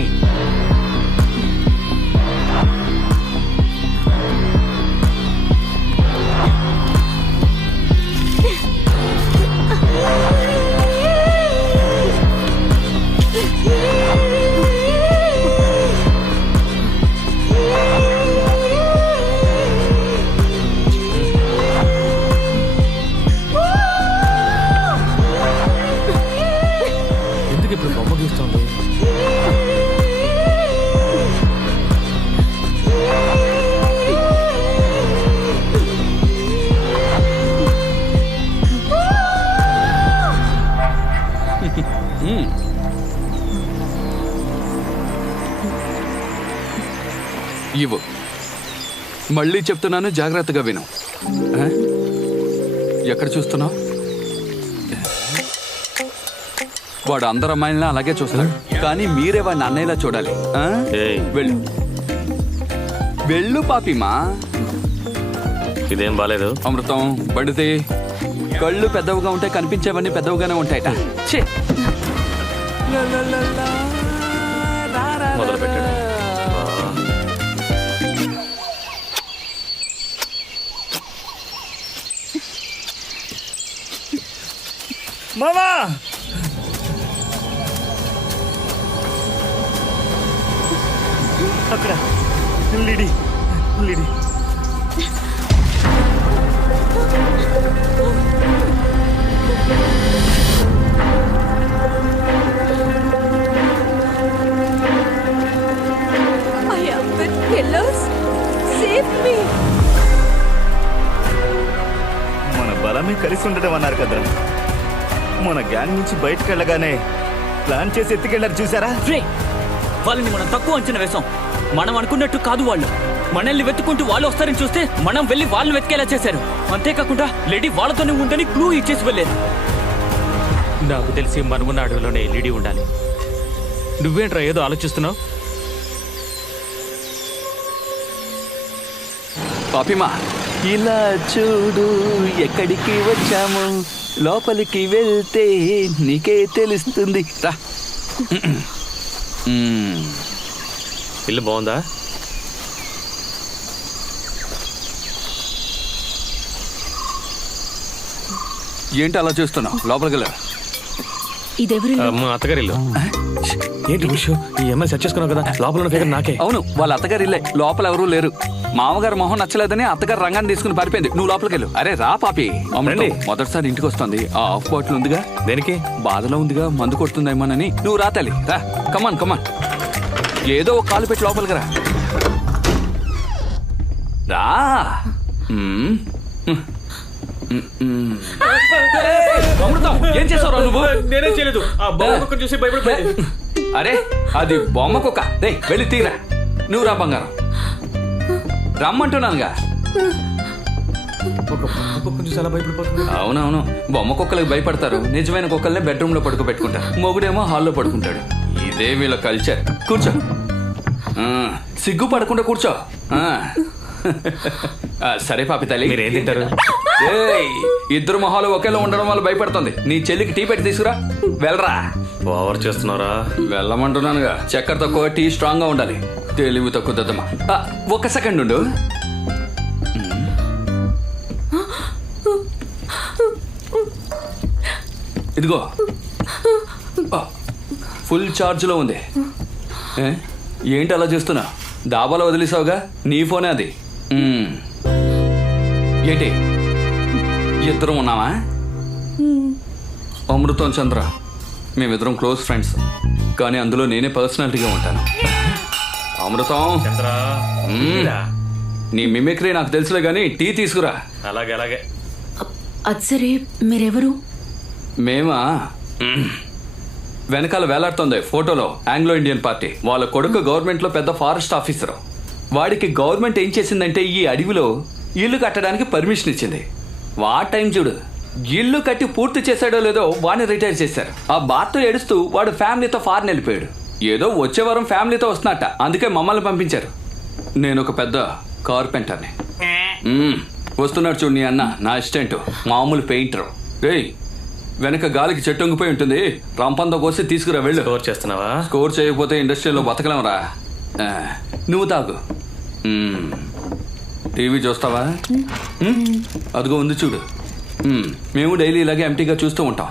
ఎందుకు ఇప్పుడు బొమ్మ గీస్తుంది? ఇవ్వు. మళ్ళీ చెప్తున్నాను, జాగ్రత్తగా విను. ఎక్కడ చూస్తున్నావు? వాడు అందరు అమ్మాయిలను అలాగే చూస్తాడు, కానీ మీరే వాడిని అన్నయ్యలా చూడాలి. వెళ్ళు వెళ్ళు పాపిమా. ఇదేం బాలేదు. అమృతం బండితే. కళ్ళు పెద్దవిగా ఉంటే కనిపించేవన్నీ పెద్దవిగానే ఉంటాయట. ఛీ! మొదలు పెట్టాడు. మామా, అక్కడ లిడి లిడి. I am with killers. Save me. మన బలమే కలిసి ఉండడం అన్నారు కదా. మన గ్యాంగ్ నుంచి బయటకు వెళ్ళగానే ప్లాన్ చేసి ఎత్తుకెళ్ళారు, చూసారా? వాళ్ళని మనం తక్కువ అంచనా వేసాం. మనం అనుకున్నట్టు కాదు వాళ్ళు. మనల్ని వెతుకుంటూ వాళ్ళు వస్తారని చూస్తే మనం వెళ్ళి వాళ్ళని వెతికేలా చేశారు. అంతేకాకుండా లేడీ వాళ్ళతోనే ఉందని క్లూ ఇచ్చేసి వెళ్ళారు. నాకు తెలిసి మనమున్న అడవిలోనే లేడీ ఉండాలి. నువ్వేంట్రా ఏదో ఆలోచిస్తున్నావు? పాపిమా, ఇలా చూడు, ఎక్కడికి వచ్చాము, లోపలికి వెళ్తే నీకే తెలుస్తుంది. రా. ఇల్లు బాగుందా? ఏంటి అలా చూస్తున్నావు? లోపలికి వెళ్ళా. ఇదెవరి మా అత్తగారి ఇల్లు. ఏంటి విషయం? ఈ అమ్మాయి సెట్ చేసుకున్నావు కదా, లోపల ఉన్న ఫిగర్ నాకే. అవును, వాళ్ళ అత్తగారు ఇల్లే. లోపల ఎవరూ లేరు. మామగారు మొహం నచ్చలేదని అత్తగారు రంగాన్ని తీసుకుని పారిపోయింది. నువ్వు లోపలికి వెళ్ళు. అరే రా పాపి. రండి. మొదటిసారి ఇంటికి వస్తుంది. ఆ హాఫ్ బాటిల్ ఉందిగా, దేనికి? బాధలో ఉందిగా, మందు కొడుతుందేమోనని. నువ్వు రా తల్లి, రా. కమాన్ కమాన్. ఏదో ఒక కాలు పెట్టి లోపలికి రా. రా. అమృతం, ఏం చేసావు నువ్వు? నేనే చేయలేదు. ఆ బొమ్మ చూసి భయపడిపోయింది. అరే అది బొమ్మ కుక్క. వెళ్ళి తీరా. నువ్వు రా బంగారం, రమ్మంటున్నానుగా. ఒక బొమ్మ చూసి అలా భయపడిపోతుంది. అవునవును, బొమ్మ కుక్కలకు భయపడతారు. నిజమైన కుక్కల్ని బెడ్రూమ్ లో పడుకోబెట్టుకుంటారు. మొగుడేమో హాల్లో పడుకుంటాడు. ఇదే వీళ్ళ కల్చర్. కూర్చో. సిగ్గు పడకుండా కూర్చో. సరే పాపి తల్లి, మీరేం తింటారు? ఇద్దరు మొహాలు ఒకేలా ఉండడం వల్ల భయపడుతుంది. నీ చెల్లికి టీ పెట్టి తీసుకురా. వెళ్ళరా. ఓవర్ చేస్తున్నారా? వెళ్ళమంటున్నానుగా. చక్కెర తక్కువ, టీ స్ట్రాంగ్ గా ఉండాలి. తెలివి తక్కువ దద్దమ్మా. ఒక సెకండ్ ఉండు. ఇదిగో ఫుల్ ఛార్జ్లో ఉంది. ఏంటి అలా చేస్తున్నా? డాబాలో వదిలేసావుగా, నీ ఫోనే అది. ఏంటి ఇద్దరం ఉన్నావా? అమృతం చంద్ర మేమిద్దరం క్లోజ్ ఫ్రెండ్స్, కానీ అందులో నేనే పర్సనాలిటీగా ఉంటాను. అమృతం నీ మిమిక్రీ నాకు తెలుసులే, కానీ టీ తీసుకురా. అలాగే అలాగే. అది సరే, మీరెవరు? మేమా, వెనకాల వేలాడుతుంది ఫోటోలో ఆంగ్లో ఇండియన్ పార్టీ. వాళ్ళ కొడుకు గవర్నమెంట్లో పెద్ద ఫారెస్ట్ ఆఫీసరు. వాడికి గవర్నమెంట్ ఏం చేసిందంటే ఈ అడవిలో ఇల్లు కట్టడానికి పర్మిషన్ ఇచ్చింది. వా టైం చూడు, ఇల్లు కట్టి పూర్తి చేశాడో లేదో వాడిని రిటైర్ చేశారు. ఆ బాధతో ఏడుస్తూ వాడు ఫ్యామిలీతో ఫారెన్ వెళ్ళిపోయాడు. ఏదో వచ్చే వారం ఫ్యామిలీతో వస్తున్నట్ట, అందుకే మమ్మల్ని పంపించారు. నేను ఒక పెద్ద కార్పెంటర్ని. వస్తున్నాడు చూడు నీ అన్న, నా అసిస్టెంట్, మామూలు పెయింటర్. రేయ్, వెనక గాలికి చెట్టు వంగిపోయి ఉంటుంది, రంపంతో కోసి తీసుకురా వెళ్ళు. స్కోర్ చేస్తున్నావా? స్కోర్ చేయకపోతే ఇండస్ట్రీలో బతకలేమరా. నువ్వు తాగు. టీవీ చూస్తావా? అదిగో ఉంది చూడు. మేము డైలీ ఇలాగే ఎంటీగా చూస్తూ ఉంటాం.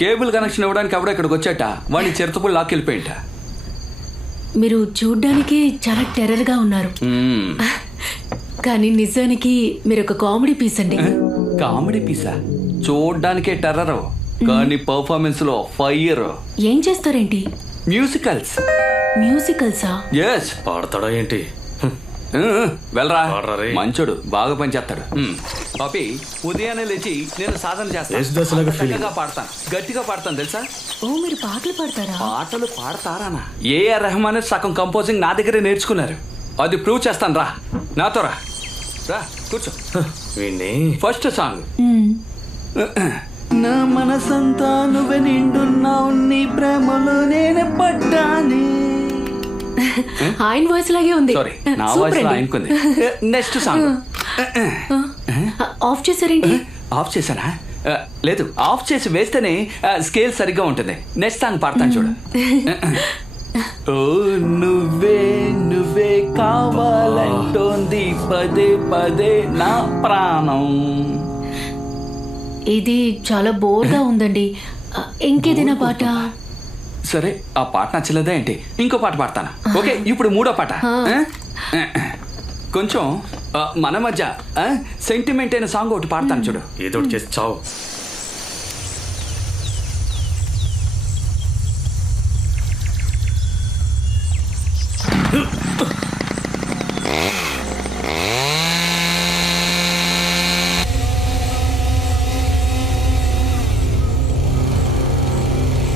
కేబుల్ కనెక్షన్ ఇవ్వడానికి ఎవడో ఇక్కడికి వచ్చాట, వాడిని చిరుతపులు లాక్కెళ్ళిపోయింట. మీరు చూడ్డానికి చాలా టెర్రర్గా ఉన్నారు, కానీ నిజానికి మీరు ఒక కామెడీ పీస్ అండి. కామెడీ పీసా? చూడ్డానికే టెర్రర్, కానీ పర్ఫార్మెన్స్ లో ఫైర్. ఏం చేస్తారేంటి? మ్యూజికల్స్. మ్యూజికల్సా? ఎస్. పాడతాడా ఏంటి? వెళ్ళరా, పాడరా. మంచోడు, బాగా పనిచేస్తాడు. పాపి, ఉదయాన్నే లేచి నేను సాధన చేస్తాను. గట్టిగా పాడతాను తెలుసా? ఓ, మీరు పాటలు పాడతారా? పాటలు పాడతారానా? ఏఆర్ రెహమాన్ సగం కంపోజింగ్ నా దగ్గరే నేర్చుకున్నారు. అది ప్రూవ్ చేస్తాను, రా నాతో రా. రా కూర్చో. First song. నా మనసంతా నువ్వే నిండున్నావు, నీ ప్రేమలో నేను పడ్డాని. ఆయన వాయిస్ లాగే ఉంది. సారీ, నా వాయిస్ ఆయనకుంది. Next song. ఆఫ్ చేశారేంటి? ఆఫ్ చేశానా? లేదు, ఆఫ్ చేసి వేస్తేనే స్కేల్ సరిగ్గా ఉంటుంది. నెక్స్ట్ సాంగ్ పాడతాను చూడు. ఓ నువ్వే నువ్వే కావాలంటోంది పదే పదే నా ప్రాణం. ఇది చాలా బోర్గా ఉందండి, ఇంకేదైనా పాట? సరే, ఆ పాట నచ్చలేదా ఏంటి? ఇంకో పాట పాడతాను. ఓకే, ఇప్పుడు మూడో పాట. కొంచెం మన మధ్య సెంటిమెంట్ అయిన సాంగ్ ఒకటి పాడతాను చూడు. ఏదో ఒకటి చేసి చావు.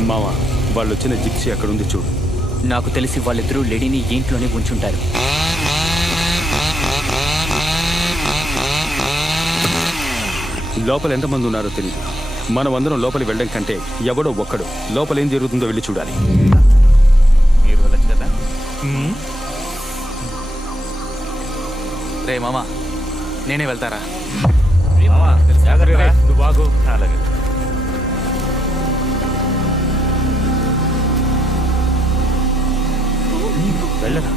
మావా, వాళ్ళు వచ్చిన జిప్సీ అక్కడ ఉంది చూడు. నాకు తెలిసి వాళ్ళిద్దరూ లేడీని ఇంట్లోనే ఉంచుంటారు. లోపల ఎంతమంది ఉన్నారో తెలియదు. మనం అందరం లోపలికి వెళ్ళడం కంటే ఎవడో ఒక్కడు లోపల ఏం జరుగుతుందో వెళ్ళి చూడాలి. మీరు వెళ్ళచ్చు కదా. రే మామా, నేనే వెళ్తారా? నువ్వు బాగు. అలాగే. వెళ్ళరా.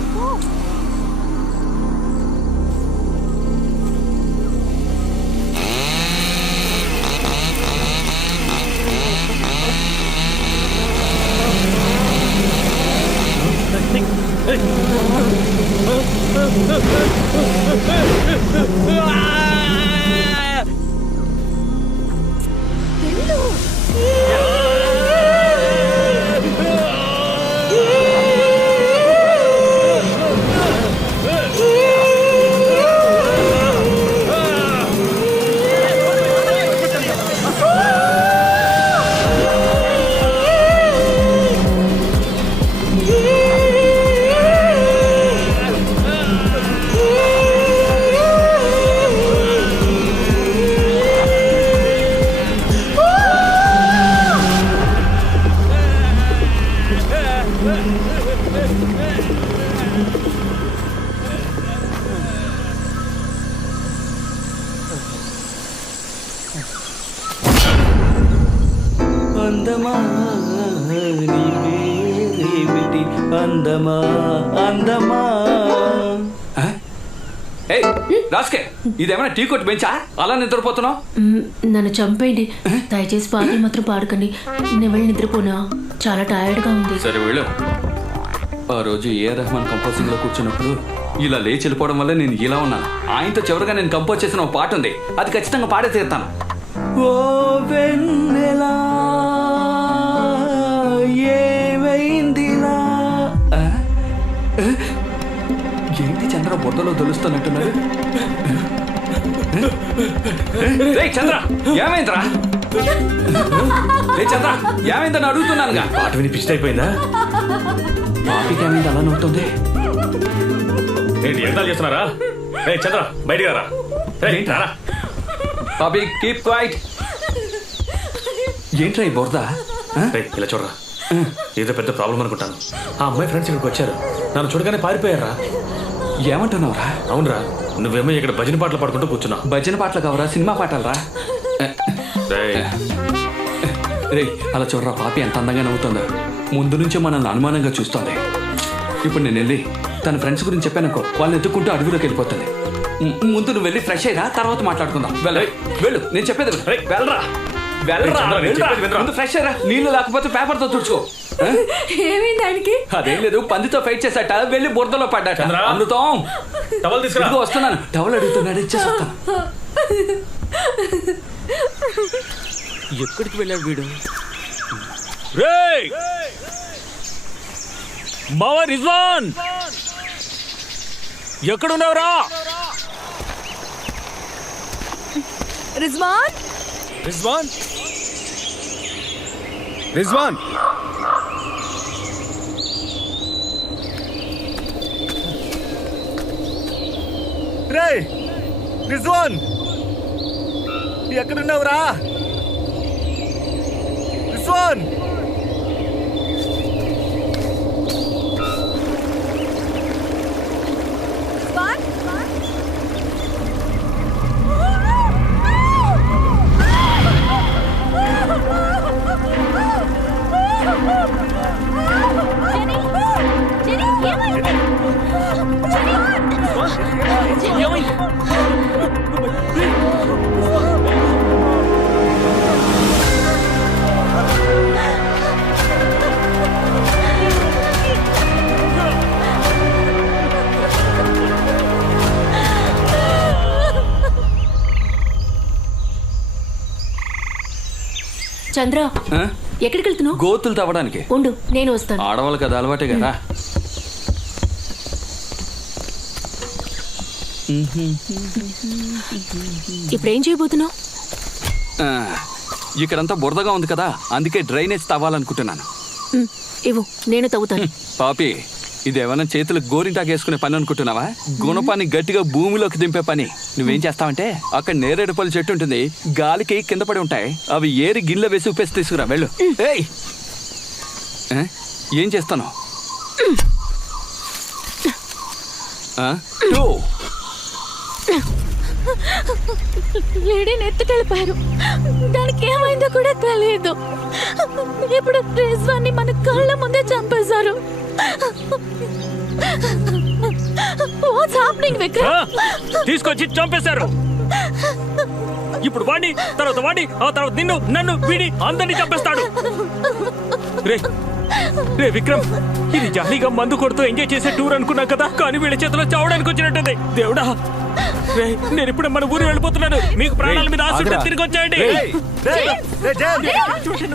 అందమా నీ పేరేమిటి? అందమా అందమా. ఏయ్ రాస్కే, ఇదేమైనా టీ కొట్టు బెంచా? అలా నిద్రపోతున్నావు? నన్ను చంపేయండి, దయచేసి పాటలు మాత్రం పాడకండి. నేను వెళ్ళి నిద్రపోనా, చాలా టైర్డ్గా ఉంది. సరే వెళ్ళు. ఆ రోజు ఏఆర్ రెహమాన్ కంపోజింగ్ లో కూర్చున్నప్పుడు ఇలా లేచి వెళ్ళిపోవడం వల్ల నేను ఇలా ఉన్నాను. ఆయనతో చివరిగా నేను కంపోజ్ చేసిన ఒక పాట ఉంది, అది ఖచ్చితంగా పాడే తీరుతాను. ఓ వెన్నెలా ఏమైందిలా. ఏంటి చంద్ర బుర్రలో దొలుస్తున్నట్టున్నారు? చంద్ర ఏమైందిరా? చంద్ర ఏమైందని అడుగుతున్నానుగా. పాట విని పిచ్చి అయిపోయిందా? పాపికి ఏమైంది అలా నవ్వుతుంది? ఏంటి ఎంతాలు చేస్తున్నారా? చంద్ర బయటికి రా. పాపి కీప్ క్వైట్. ఏంట్రా ఈ బురద? ఇలా చూడరా, ఏదో పెద్ద ప్రాబ్లం అనుకుంటాను. ఆ అమ్మాయి ఫ్రెండ్స్ ఇక్కడికి వచ్చారు, నన్ను చూడగానే పారిపోయారా. ఏమంటున్నావురా? అవునరా, నువ్వేమో ఇక్కడ భజన పాటలు పాడుకుంటూ కూర్చున్నావు. భజన పాటలు కావరా, సినిమా పాటలరా? రే అలా చూడరా, పాపి ఎంత అందంగా నవ్వుతుందో. ముందు నుంచే మనల్ని అనుమానంగా చూస్తోంది. ఇప్పుడు నేను వెళ్ళి తన ఫ్రెండ్స్ గురించి చెప్పానుకో, వాళ్ళని ఎత్తుకుంటూ అడుగులోకి వెళ్ళిపోతుంది. ముందు నువ్వు వెళ్ళి ఫ్రెష్ అయ్యరా, తర్వాత మాట్లాడుకుందాం. వెళ్ళు, నేను చెప్పేది వెళ్ళరా. ముందు ఫ్రెష్ అయ్యరా, నీళ్లు లేకపోతే పేపర్తో తుడుచుకో. ఏమైంది ఆయనకి? అదేం లేదు, పందితో ఫైట్ చేశాట, వెళ్ళి బురదలో పడ్డాట. అమృతం టవల్ తీసుకురా. వస్తున్నాను, టవల్ అడుగుతున్నాడు, ఇచ్చేసి వస్తాను. ఎక్కడికి వెళ్ళాడు వీడు? రేయ్ మావా రిజ్వాన్, ఎక్కడున్నావురా? రిజ్వాన్, రిజ్వాన్, రిజ్వాన్, రే రిజ్వాన్, ఎక్కడున్నావురా? రిజ్వాన్, చంద్ర, ఎక్కడికి వెళ్తున్నావు? గోతులు తవ్వడానికి. ఉండు, నేను వస్తాను. ఆడవాళ్ళు కదా, అలవాటే కదా. ఇప్పుడు ఏం చేయబోతున్నావు? ఇక్కడంతా బురదగా ఉంది కదా, అందుకే డ్రైనేజ్ తవ్వాలనుకుంటున్నాను. ఇవ్వు, నేను తవ్వుతాను. పాపి, ఇదేమన్నా చేతులకు గోరింటాకు వేసుకునే పని అనుకుంటున్నావా? గుణపాన్ని గట్టిగా భూమిలోకి దింపే పని. నువ్వేం చేస్తావంటే, అక్కడ నేరేడు పళ్ళు చెట్టు ఉంటుంది, గాలికి కింద పడి ఉంటాయి, అవి ఏరి గిన్నెలో వేసి ఉప్పేసి తీసుకురా. వెళ్ళు. ఏయ్, ఏం చేస్తాను? లేడీని ఎత్తుకెళ్ళిపోయారు, దానికి ఏమైందో కూడా తెలియదు. ఇప్పుడు రిజ్వాన్ని మన కళ్ళ ముందే చంపేశారు. What's happening Vikram? తీసుకొచ్చి చంపేశారు. ఇప్పుడు వాడిని, తర్వాత వాడిని, ఆ తర్వాత నిన్ను, నన్ను, వీడి అందరినీ చంపేస్తాడు. రే విక్రమ్, ఇది జాలీగా మందు కొడుతూ ఎంజాయ్ చేసే టూర్ అనుకున్నా కదా, కానీ వీళ్ళ చేతిలో చావడానికి వచ్చినట్టుంది. దేవుడా, నేను ఇప్పుడు మన ఊరు వెళ్ళిపోతున్నాను. మీకు ప్రాణాల మీద ఆశ ఉంటే తిరిగి వచ్చేయండి.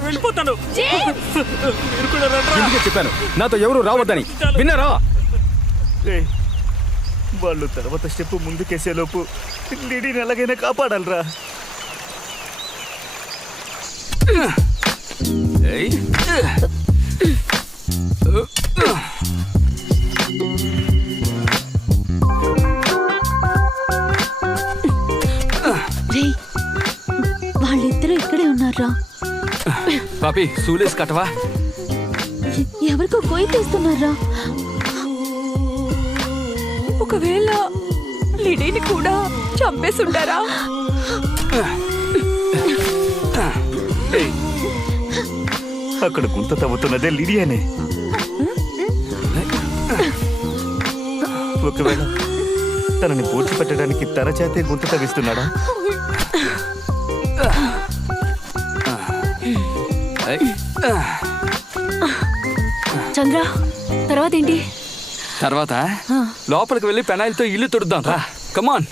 వెళ్ళిపోతాను. చెప్పాను నాతో ఎవరు రావద్దని, విన్నారా? వాళ్ళు తర్వాత స్టెప్ ముందుకేసే లోపు లేడీని ఎలాగైనా కాపాడాలరా. వాళ్ళిద్దరూ ఇక్కడే ఉన్నారా? పాపి, సూలేసి కట్టవా? ఎవరికో కొయ్యి తీస్తున్నారా? ఒకవేళ లిడీని కూడా చంపేసుంటారా? అక్కడ గుంత తవ్వుతున్నదే లిడియానే. ఒకవేళ తనని పూడ్చిపెట్టడానికి తన చేతే గుంత తవ్విస్తున్నాడా? చంద్ర, తర్వాత ఏంటి? తర్వాత లోపలికి వెళ్ళి పెనాయిల్తో ఇల్లు తుడుద్దాం రా. కమాన్.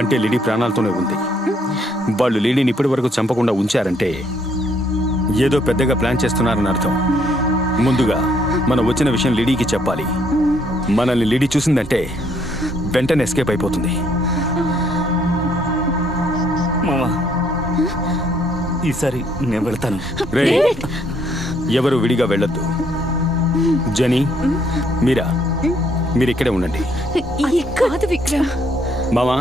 అంటే లిడీ ప్రాణాలతోనే ఉంది. వాళ్ళు లిడీని ఇప్పటి వరకు చంపకుండా ఉంచారంటే ఏదో పెద్దగా ప్లాన్ చేస్తున్నారని అర్థం. ముందుగా మనం వచ్చిన విషయం లిడీకి చెప్పాలి. మనల్ని లిడీ చూసిందంటే వెంటనే ఎస్కేప్ అయిపోతుంది. మామా, ఈసారి నేను వెళ్తాను. రే, ఎవరు విడిగా వెళ్ళొద్దు. జని, మీరా, మీరు ఇక్కడే ఉండండి. కాదు విక్రమ్. మామా,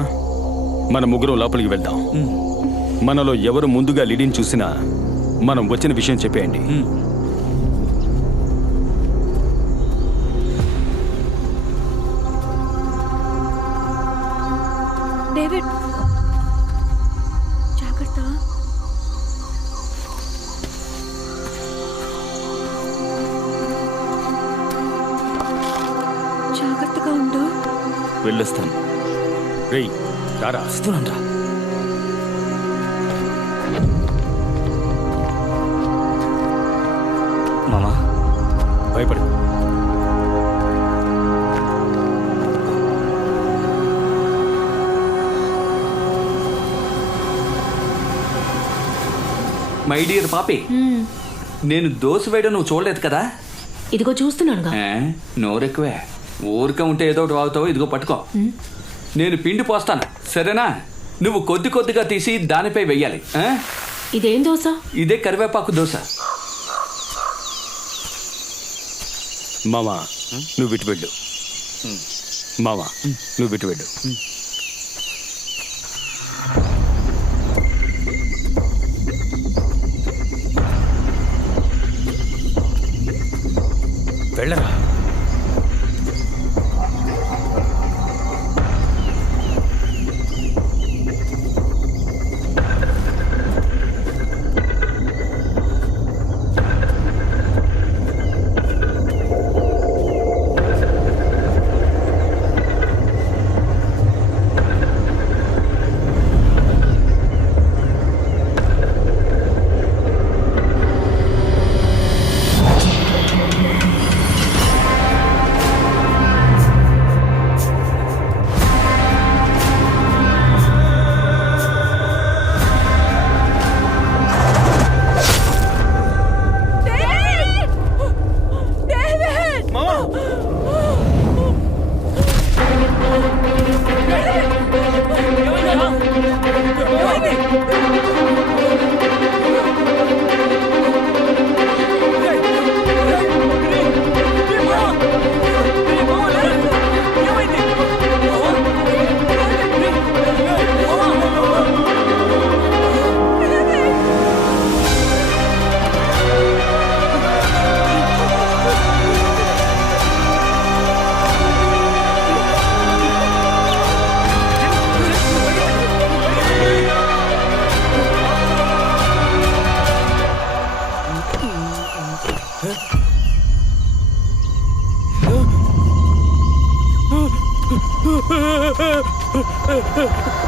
మన ముగ్గురం లోపలికి వెళ్దాం. మనలో ఎవరు ముందుగా లిడీని చూసినా మనం వచ్చిన విషయం చెప్పేయండి. డేవిడ్, జాగ్రత్త. జాగ్రత్తగా ఉండు. వెళ్ళొస్తాను. రేయ్, రారా. వస్తున్నాను. మామా, భయపడు. మై డియర్ పాపి, నేను దోశ వేయడం నువ్వు చూడలేదు కదా? ఇదిగో చూస్తున్నానుగా. నోరెక్కువే. ఊరికే ఉంటే ఏదో ఒకటి వాగుతావు. ఇదిగో పట్టుకో. నేను పిండి పోస్తాను, సరేనా? నువ్వు కొద్ది కొద్దిగా తీసి దానిపై వెయ్యాలి. ఇదేం దోశ? ఇదే కరివేపాకు దోశ. మామా, నువ్వు ఇటు వెళ్ళు. మామా, నువ్వు ఇటు వెళ్ళు. వెళ్ళరా.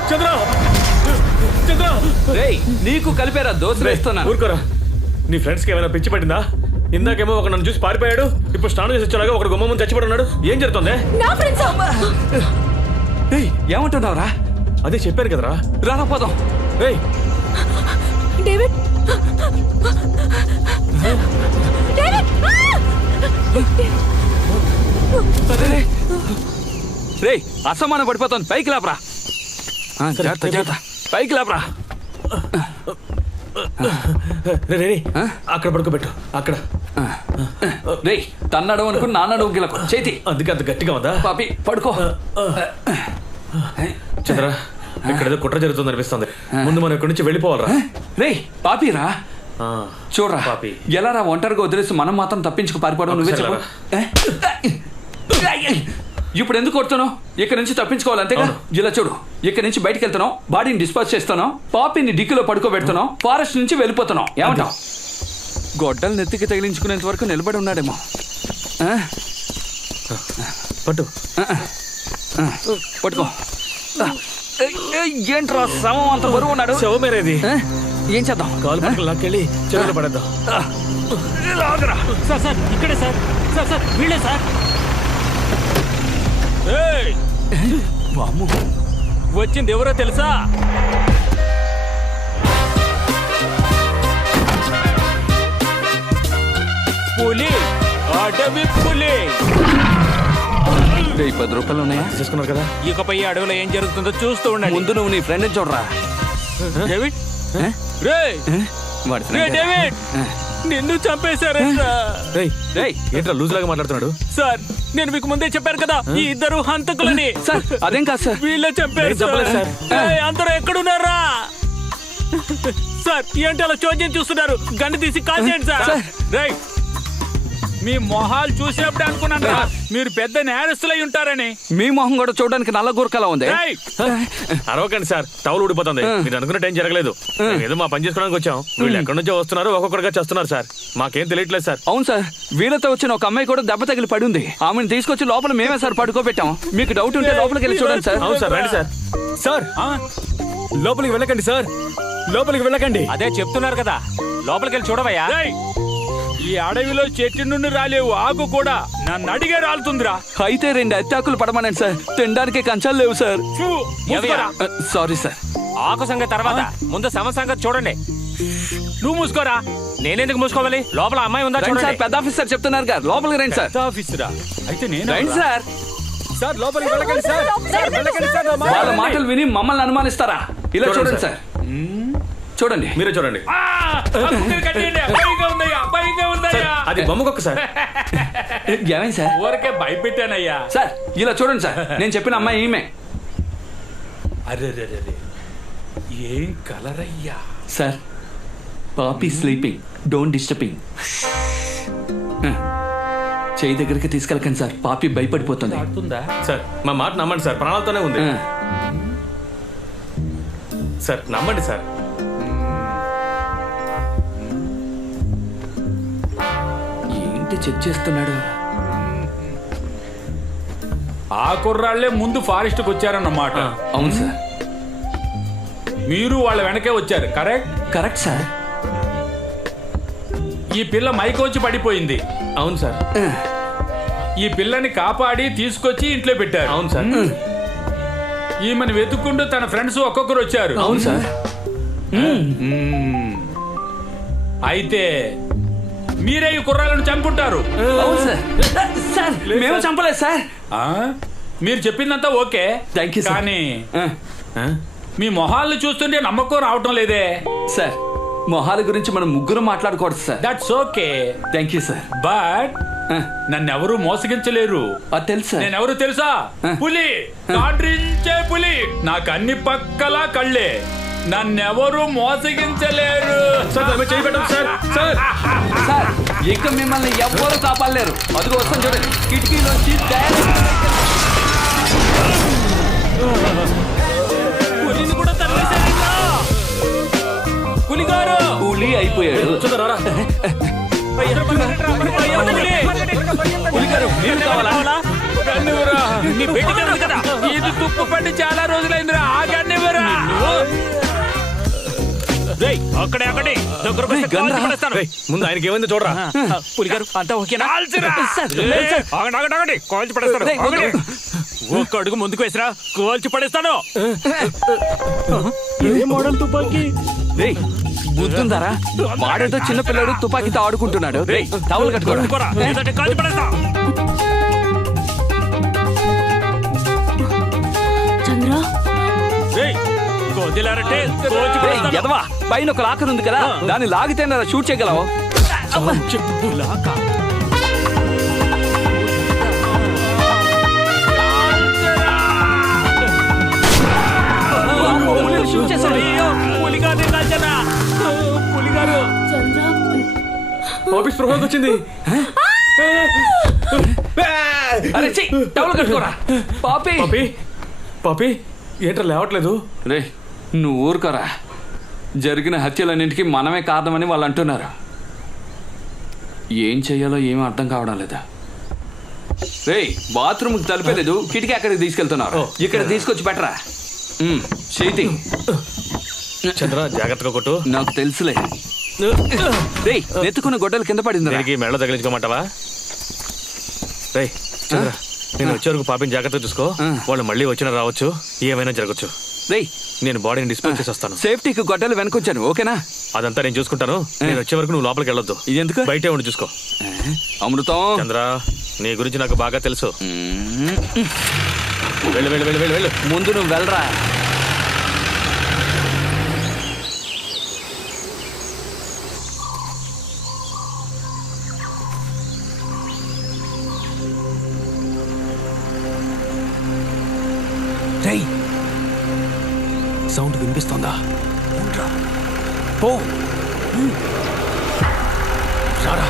చంద్ర, చంద్ర, రేయ్, నీకు కలిపారా దోశ వేస్తున్నాను. ఊరుకోరా. నీ ఫ్రెండ్స్కి ఏమైనా పిచ్చి పట్టిందా? ఇందాకేమో ఒక నన్ను చూసి పారిపోయాడు, ఇప్పుడు స్నానం చేసి వచ్చేలాగా ఒకడు గుమ్మం ముందు చచ్చిపడి ఉన్నాడు. ఏం జరుగుతుంది? నా ఫ్రెండ్స్. ఏమంటున్నావురా? అదే చెప్పారు కదరా. రారా పోదాం. రేయ్, డేవిడ్, డేవిడ్. రేయ్, అసమానం పడిపోతాను. పైకి లేపరా. జాగ్రత్త, జాగ్రత్త. పైకి లేపరా. అక్కడ పడుకోబెట్టు. అక్కడ. రేయ్, తన్నడం అనుకుని నాన్నడం గిలకు చేతి. అందుకే అంత గట్టిగా ఉందా? పాపి పడుకో. చంద్ర, ఇక్కడ ఏదో కుట్ర జరుగుతుంది అనిపిస్తుంది. ముందు మనం ఇక్కడి నుంచి వెళ్ళిపోవాలరా. రేయ్, పాపిరా. చూడరా పాపి, ఎలా రా ఒంటరిగా వదిలేసి మనం మాత్రం తప్పించుకు పారిపోవడం. నువ్వే చెప్పు. ఇప్పుడు ఎందుకు కొడుతున్నావు? ఇక్కడ నుంచి తప్పించుకోవాలి అంతేగా? ఇలా చూడు, ఇక్కడ నుంచి బయటకు వెళ్తున్నావు, బాడీని డిస్పోజ్ చేస్తున్నావు, పాపిని డిక్కీలో పడుకోబెడుతున్నావు, ఫారెస్ట్ నుంచి వెళ్ళిపోతున్నావు. ఏమంటావు? గొడ్డలు నెత్తికి తగిలించుకునేంత వరకు నిలబడి ఉన్నాడేమో. పట్టు పట్టుకో. ఏంట్రా శవం అంత బరువు ఉన్నాడు? శవమేరేది. ఏం చేద్దాం? కాలు పట్టుకు లాక్కెళ్ళి చెరువులో పడేద్దాం. సార్ సార్ ఇక్కడే సార్. సార్ సార్ వీళ్ళే సార్. వామ్మో, వచ్చింది ఎవరో తెలుసా? పులి, అడవి పులి. 10 రూపాయలు ఉన్నాయా? చేసుకున్నారు కదా. ఇకపై ఈ అడవిలో ఏం జరుగుతుందో చూస్తూ ఉండండి. ముందు నువ్వు నీ ఫ్రెండ్ చూడరా. డేవిడ్, రేయ్ వాడి రే friend. డేవిడ్, నిన్ను చంపేశారంట. ఏంట్రా లూజ్ లాగా మాట్లాడుతున్నాడు? సార్ నేను మీకు ముందే చెప్పాను కదా, ఈ ఇద్దరు హంతకులని. సార్ అదేం కాదు సార్. వీళ్ళే చంపారు నేను చెప్పలేదు సార్. అందరూ ఎక్కడున్నారా? సార్ ఏంటి అలా చోద్యం చూస్తున్నారు? గన్ను తీసి కాల్ చేయండి సార్. రేయ్, మీ మొహాలు చూసినప్పుడు అనుకున్నాను రా, మీరు పెద్ద నేరస్తులై ఉంటారని. మీ మొహం కూడా చూడడానికి నల్ల గురకలా ఉంది. రేయ్, అరవకండి సార్, టవల్ ఊడిపోతుంది. మీరు అనుకున్న టైం జరగలేదు. ఏదో మా పని చేసుకోవడానికి వచ్చాం. వీళ్ళు ఎక్కడి నుంచో వస్తున్నారు, ఒక్కొక్కరుగా చేస్తున్నారు సార్. మాకేం తెలియట్లేదు సార్. అవును సార్, వీళ్ళతో వచ్చిన ఒక అమ్మాయి కూడా దెబ్బ తగిలి పడి ఉంది. ఆమెను తీసుకొచ్చి లోపల మేమే సార్ పడుకోబెట్టాం. మీకు డౌట్ ఉంటే లోపలికి వెళ్ళి చూడండి సార్. అవును సార్, రండి సార్. సార్ లోపలికి వెళ్ళకండి సార్, లోపలికి వెళ్ళకండి. అదే చెప్తున్నారు కదా, లోపలికి వెళ్ళి చూడవయ్యా. ఈ అడవిలో చెట్టు నుండి రాలేవు ఆకు కూడా నన్ను అడిగే రాలుతుందిరా. అయితే 2 అత్తాకులు పడమనండి సార్, తినడానికి కంచాలు లేవు సార్. Sorry sir. ఆకు సంగతి తర్వాత, ముందు శవ సంగతి చూడండి. నువ్వు మూసుకోరా. నేనెందుకు మూసుకోవాలి? లోపల అమ్మాయి ఉందా రండి చూడండి. సార్, పెద్ద ఆఫీసర్ చెప్తున్నారు గారు, లోపలికి రండి సార్. ఆఫీసరా? అయితే నేను రండి సార్. సార్ లోపలికి వెళ్ళకండి సార్. సార్ వెళ్ళకండి సార్, నా మాట వాళ్ళ వినండి. మాటలు విని మమ్మల్ని అనుమానిస్తారా? ఇలా చూడండి చూడండి సార్. చూడండి. మీరే చూడండి. అది బొమ్మకొక్క సార్. ఏమైంది సార్? ఊరికే భయపెట్టానయ్యా. సార్ ఇలా చూడండి సార్, నేను చెప్పిన అమ్మాయి ఈమె. అరే ఏం కలర్ అయ్యా. Sir, poppy sleeping, don't disturbing. చేయి దగ్గరికి తీసుకెళ్ళకండి సార్, పాపి భయపడిపోతుంది. సార్ మా మాట నమ్మండి సార్, ప్రాణాలతోనే ఉంది. సార్ నమ్మండి సార్. ఏంటి చెక్ చేస్తున్నాడు? ఆ కుర్రాళ్లే ముందు ఫారెస్ట్ కు వచ్చారన్నమాట. అవును సార్. మీరు వాళ్ళ వెనకే వచ్చారు, కరెక్ట్? Correct sir. ఈ పిల్ల మైకొచ్చి పడిపోయింది. అవును సార్. ఈ పిల్లని కాపాడి తీసుకొచ్చి ఇంట్లో పెట్టారు. అవును సార్. ఈమెను వెతుక్కుంటూ తన ఫ్రెండ్స్ ఒక్కొక్కరు వచ్చారు. అవును సార్. అయితే మీరే ఈ కుర్రాళ్ళను చంపుంటారు. అవును సార్. సార్ మేము చంపలేదు సార్. మీరు చెప్పిందంతా ఓకే, థ్యాంక్ యూ సార్. కానీ మీ మొహాలను చూస్తుంటే నమ్మకం రావటం లేదే. సార్ మొహాల గురించి మనం ముగ్గురు మాట్లాడకూడదు sir. That's okay, thank you sir. But నన్నెవరూ మోసగించలేరు. అది తెలుసా? నేనెవరు తెలుసా? పులి, కాడ్రించే పులి. నాకు అన్ని పక్కలా కళ్ళే, నన్నెవరూ మోసగించలేరు. సార్ ఇక మిమ్మల్ని ఎవ్వరూ కాపాడలేరు. అదిగో వస్తాం చూడండి, కిటికీలోంచి పులిని కూడా తరిమేశారంట. పులిగారు పులి అయిపోయాడు. పులిగారు మీరు కావాలా? నీ పెట్టి కదా. ఇది తుప్పు పట్టి చాలా రోజులైందిరా, ఆ గన్నివరా. అక్కడే ముందు ఆయనకి ఏమైంది చూడరా. పులిగారు అంతా ఓకేనా? ఆగండి, కాల్చి పడేస్తాను. ఒక్క అడుగు ముందుకు వేసిరా, కాల్చి పడేస్తాను. ఏ మోడల్ తుపాకీ? బుద్ధుందారా? వాడేదో చిన్న పిల్లడు తుపాకీతో ఆడుకుంటున్నాడు. టవల్ కట్టుకోరా, కాల్చి పడేస్తా. చంద్ర, వదిలారంటే ఎదవా, పైన ఒక లాకర్ ఉంది కదా, దాన్ని లాగితే షూట్ చేయగలవు. షూట్ చేశాడు. పులిగారు చంద్ర, ఆఫీస్ ప్రొఫైల్కి వచ్చింది. అరే చెయ్యి, టవల్ కట్టుకోరా. పాపి పాపి పాపి ఏంట్రా లేవట్లేదు? రే నువ్వు ఊరుకోరా. జరిగిన హత్యలన్నింటికి మనమే కారణమని వాళ్ళు అంటున్నారు. ఏం చెయ్యాలో ఏమీ అర్థం కావడం లేదా. రే బాత్రూమ్కి తలిపేలేదు, కిటికీ అక్కడికి తీసుకెళ్తున్నారు. ఇక్కడ తీసుకొచ్చి పెట్టరా. చేతి చంద్ర జాగ్రత్తగా కొట్టు. నాకు తెలుసులే. రే నెత్తుకున్న గొడ్డలు కింద పడింది. దీనికి మెడలో తగిలించుకోమంటావా? రే చంద్ర, నేను వచ్చే వరకు పాపిని జాగ్రత్త చూసుకో. వాళ్ళు మళ్ళీ వచ్చినా రావచ్చు, ఏమైనా జరగచ్చు. రే నేను బాడీని డిస్పోజ్ చేసి వస్తాను. సేఫ్టీకి గొడ్డలు వెనకొచ్చాను, ఓకేనా? అదంతా నేను చూసుకుంటాను. నేను వచ్చే వరకు నువ్వు లోపలికి వెళ్ళొద్దు. ఎందుకు? బయటే ఉండి చూసుకో. అమృతం చంద్ర, నీ గురించి నాకు బాగా తెలుసు. వెళ్ళు వెళ్ళు వెళ్ళు వెళ్ళు వెళ్ళు. ముందు నువ్వు వెళ్ళరా. సౌండ్ వినిపిస్తోందా? పో రారా.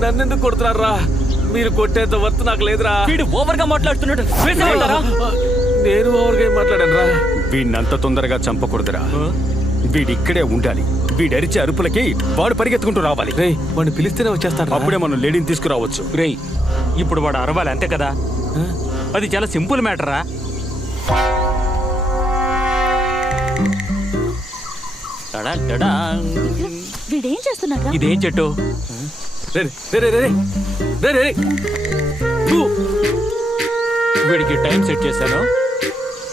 నన్నెందుకు కొడుతున్నారా? మీరు కొట్టేంత వర్త్ నాకు లేదురా. వీడు ఓవర్ గా మాట్లాడుతున్నాడు. వేసేమంటారా? నేను ఓవర్గా ఏం మాట్లాడాను రా? వీడినంత తొందరగా చంపకూడదురా. వీడిక్కడే ఉండాలి. వీడరిచే అరుపులకి వాడు పరిగెత్తుకుంటూ రావాలి. రే వాడిని పిలిస్తేనే వచ్చేస్తాడు. అప్పుడే మనం లేడీని తీసుకురావచ్చు. రేయ్ ఇప్పుడు వాడు అరవాలి అంతే కదా. అది చాలా సింపుల్ మ్యాటరా. వీడేం చేస్తున్నాడు? ఇదేం చెట్టు? రే రే రే రే రే రే రే. వీడికి టైం సెట్ చేశాను.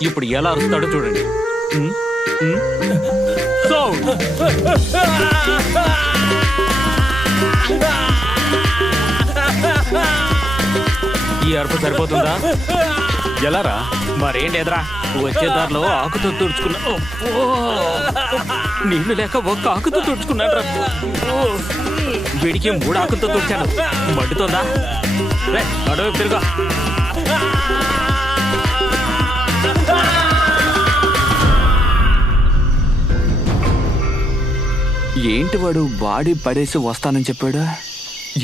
ఇప్పుడు ఎలా అరుస్తాడో చూడండి. సౌండ్. ఈ అరుపు సరిపోతుందా? ఎలారా? మరేం లేదురా, వచ్చే దారిలో ఆకుతో తుడుచుకున్నా. నీళ్లు లేక ఒక్క ఆకుతో తుడుచుకున్నాడు రా. వీడికి 3 ఆకులతో తుడిచాను. మండుతోందా? రే అడవి తిరుగా. ఏంటి వాడు బాడీ పడేసి వస్తానని చెప్పాడు,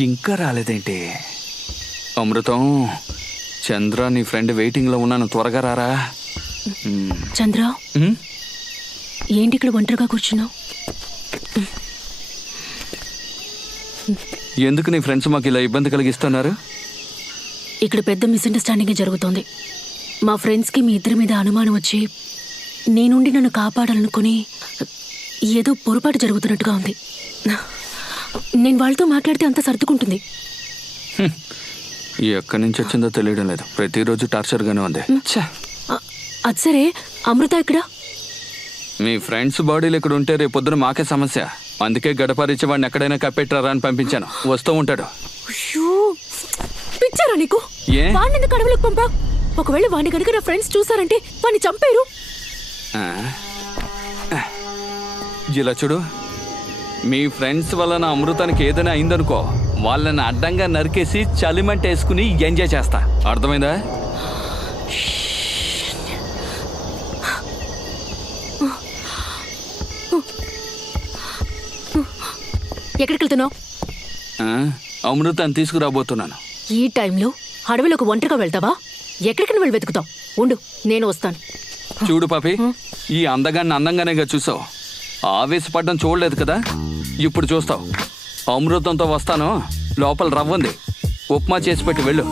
ఇంకా రాలేదేంటి? అమృతం, చంద్ర నీ ఫ్రెండ్ వెయిటింగ్ లో ఉన్నాను, త్వరగా రారా. చంద్ర, ఏంటి ఇక్కడ ఒంటరిగా కూర్చున్నావు? ఎందుకు నీ ఫ్రెండ్స్ మాకు ఇలా ఇబ్బంది కలిగిస్తున్నారు? ఇక్కడ పెద్ద మిస్అండర్స్టాండింగ్ జరుగుతోంది. మా ఫ్రెండ్స్కి మీ ఇద్దరి మీద అనుమానం వచ్చి నేనుండి నన్ను కాపాడాలనుకుని ఏదో పొరపాటు జరుగుతున్నట్టుగా ఉంది. నేను వాళ్ళతో మాట్లాడితే అంతా సర్దుకుంటుంది. ఎక్కడి నుంచి వచ్చిందో తెలియడం లేదు, ప్రతిరోజు టార్చర్గానే ఉంది. అది సరే, అమృత ఇక్కడ? మీ ఫ్రెండ్స్ బాడీలు ఇక్కడ ఉంటే రేపు పొద్దున మాకే సమస్య. అందుకే గడపరిచి వాడిని ఎక్కడైనా కప్పెట్టారా అని పంపించాను, వస్తూ ఉంటాడు. పిచ్చారా నీకు? వాడిని ఎందుకు అడవులకు పంపా? ఒకవేళ వాడిని కనుక నా ఫ్రెండ్స్ చూసారంటే వాడిని చంపారు. ఇలా చూడు, మీ ఫ్రెండ్స్ వల్ల నా అమృతానికి ఏదైనా అయిందనుకో, వాళ్ళని అడ్డంగా నరికేసి చలిమంట వేసుకుని ఎంజాయ్ చేస్తా, అర్థమైందా? ఎక్కడికి వెళ్తున్నావు? అమృతాన్ని తీసుకురాబోతున్నాను. ఈ టైంలో అడవిలోకి ఒంటరిగా వెళ్తావా? ఎక్కడికి వెళ్ళి వెతుకుతావు? ఉండు, నేను వస్తాను. చూడు పాపి, ఈ అందగాన్ని అందంగానేగా చూసావు, ఆవేశపడ్డం చూడలేదు కదా, ఇప్పుడు చూస్తావు. అమృతంతో వస్తాను, లోపల రవ్వుంది, ఉప్మా చేసి పెట్టి వెళ్ళు.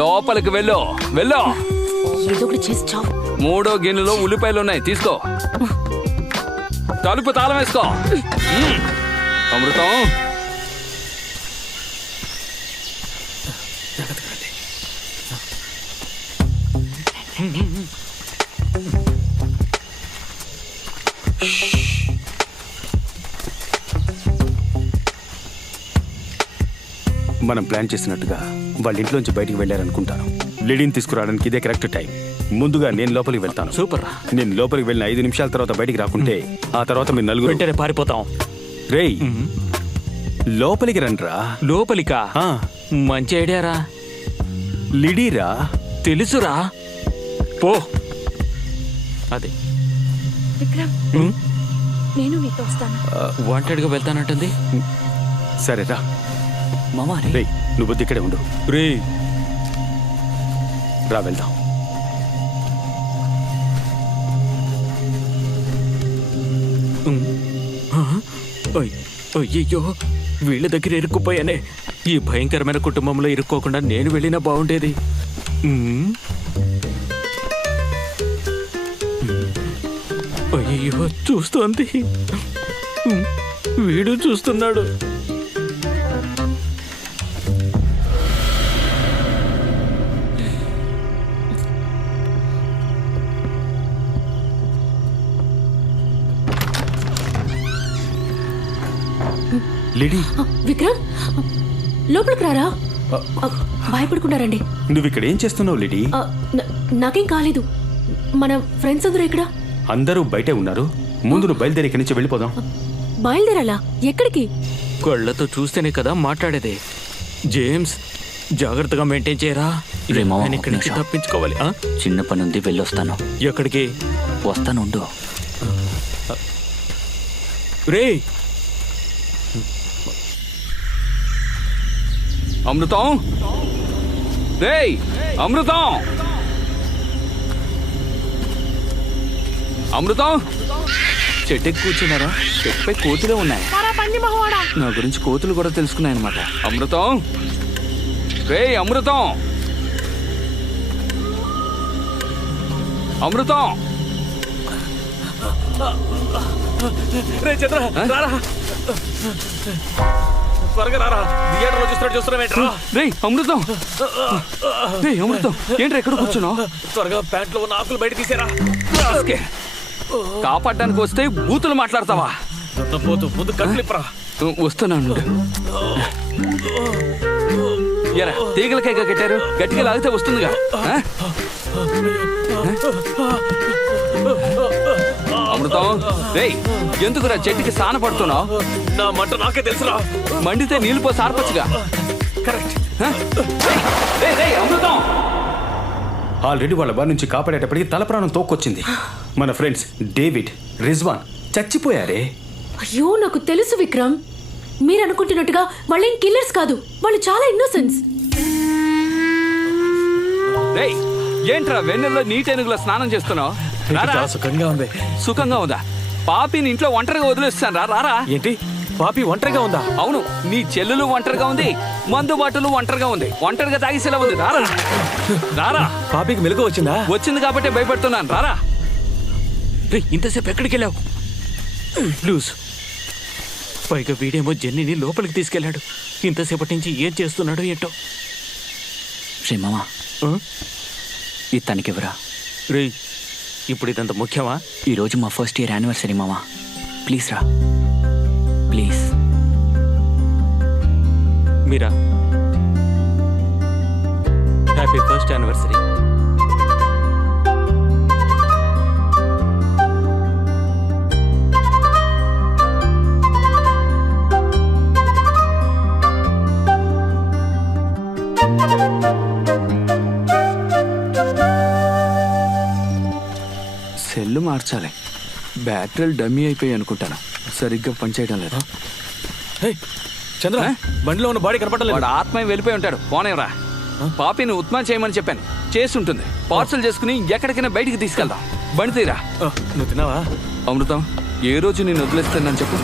లోపలికి వెళ్ళు, వెళ్ళు. ఏదో ఒకటి చేసి చావు. 3వ గిన్నెలో ఉల్లిపాయలు ఉన్నాయి, తీసుకో. తలుపు తాళం వేసుకో. అమృతం, మనం ప్లాన్ చేసినట్టుగా వాళ్ళ ఇంట్లోంచి బయటికి వెళ్ళారనుకుంటాను. లేడీని తీసుకురావడానికి ఇదే కరెక్ట్ టైం. ముందుగా నేను లోపలికి వెళ్తాను. సూపర్. నేను లోపలికి వెళ్ళిన 5 నిమిషాల తర్వాత బయటికి రాకుంటే ఆ తర్వాత మీరు నలుగురు వెంటనే పారిపోతాం. రేయ్, లోపలికి రండ్రా. లోపలికా? మంచి ఐడియారా. లిడీరా, తెలుసురా పో. అదే విక్రమ్ నేను నీతో వస్తాను. వాంటెడ్గా వెళ్తానంటుంది. సరేరా మామా రే రేయ్, నువ్వు వద్దు, ఇక్కడే ఉండు. రే రా వెళ్దాం. అయ్యో వీళ్ళ దగ్గర ఇరుక్కుపోయానే. ఈ భయంకరమైన కుటుంబంలో ఇరుక్కోకుండా నేను వెళ్ళినా బాగుండేది. అయ్యో చూస్తోంది, వీడు చూస్తున్నాడు. లేడీ, విక్రమ్ లోపలికి రారా. భయపడుకున్నారండి. నువ్వు ఇక్కడ ఏం చేస్తున్నావు లేడీ? నాకేం కాలేదు. మన ఫ్రెండ్స్ అందరూ ఇక్కడ. అందరూ బయటే ఉన్నారు. ముందు నువ్వు బయలుదేరి ఇక్కడి నుంచి వెళ్ళిపోదాం. బయలుదేరాలా? ఎక్కడికి? కళ్ళతో చూస్తేనే కదా మాట్లాడేది. జేమ్స్ జాగ్రత్తగా మెయింటైన్ చేయరా. రే మామ, నేను ఇక్కడి నుంచి నిమిషం. తప్పించుకోవాలి. చిన్న పని ఉంది, వెళ్ళొస్తాను. ఎక్కడికి? వస్తాను ఉండు. రే అమృతం, రేయ్ అమృతం, అమృతం. చెట్టుకి కూర్చున్నారా? చెట్టుపై కోతులే ఉన్నాయి. నా గురించి కోతులు కూడా తెలుసుకున్నాయి అనమాట. అమృతం, రేయ్ అమృతం, అమృతం. రే చంద్ర రారా, త్వరగా రారా. థియేటర్లో చూస్తున్నావేంట్రా? రేయ్ అమృతం, రేయ్ అమృతం, ఏంట్రా ఎక్కడ కూర్చున్నావు? త్వరగా ప్యాంట్లో ఉన్న ఆకులు బయట తీసేరా. కాపాడడానికి వస్తే బూతులు మాట్లాడతావా? పోతూ ముందు కట్లిప్పరా. వస్తున్నాను. ఎరా తీగలకేగా కట్టారు, గట్టిగా లాగితే వస్తుందిగా. అమృతం, రేయ్ ఎందుకురా చెట్టుకి సాన పడుతున్నావు? నా మంట నాకే తెలుసురా. మండితే నీళ్ళు పోసి ఆర్పచ్చుగా. కరెక్ట్. అమృతం, ఆల్రెడీ వాళ్ళ బారి నుంచి కాపాడేటప్పటికి తల ప్రాణం తోక్కొచ్చింది. మన ఫ్రెండ్స్ డేవిడ్, రిజ్వాన్ చచ్చిపోయారే. అయ్యో నాకు తెలుసు విక్రమ్. మీరు అనుకుంటున్నట్టుగా వాళ్ళేం కిల్లర్స్ కాదు. వాళ్ళు చాలా ఇన్నోసెన్స్. రేయ్ ఏంట్రా వెన్నెల్లో నీటెనుగులో స్నానం చేస్తున్నావు? చాలా సుఖంగా ఉంది. సుఖంగా ఉందా? పాపిని ఇంట్లో ఒంటరిగా వదిలేస్తాను రా. రారా. ఏంటి పాపి ఒంటరిగా ఉందా? అవును, నీ చెల్లెలు ఒంటరిగా ఉంది, మందు బాటలు ఒంటరిగా ఉంది, ఒంటరిగా తాగిసేలా ఉంది. రారా రారా. పాపికి మెలకు వచ్చిందా? వచ్చింది కాబట్టి భయపడుతున్నాను. రారా. రే ఇంతసేపు ఎక్కడికి వెళ్ళావు? లూజ్. పైగా వీడేమో జెన్నీని లోపలికి తీసుకెళ్లాడు. ఇంతసేపటి నుంచి ఏం చేస్తున్నాడో ఏంటో. రే మామా, ఇది తనకివ్వరా. రే ఇప్పుడు ఇదంత ముఖ్యమా? ఈరోజు మా ఫస్ట్ ఇయర్ యానివర్సరీ మామా, ప్లీజ్ రా please. Meera happy first anniversary. Cell మార్చాలి. బ్యాటరీలు డమ్మీ అయిపోయి అనుకుంటాను, సరిగ్గా పనిచేయడం లేదు. చంద్ర, బండిలో ఉన్న బాడీ కనపడలేదు. వాడు ఆత్మీయ వెళ్ళిపోయి ఉంటాడు. పోనేవరా. పాపిని ఉత్మా చేయమని చెప్పాను, చేసి ఉంటుంది. పార్సల్ చేసుకుని ఎక్కడికైనా బయటికి తీసుకెళ్దాం. బండి తీరా. నువ్వు తిన్నావా? అమృతం, ఏ రోజు నేను వదిలేస్తానని చెప్పు.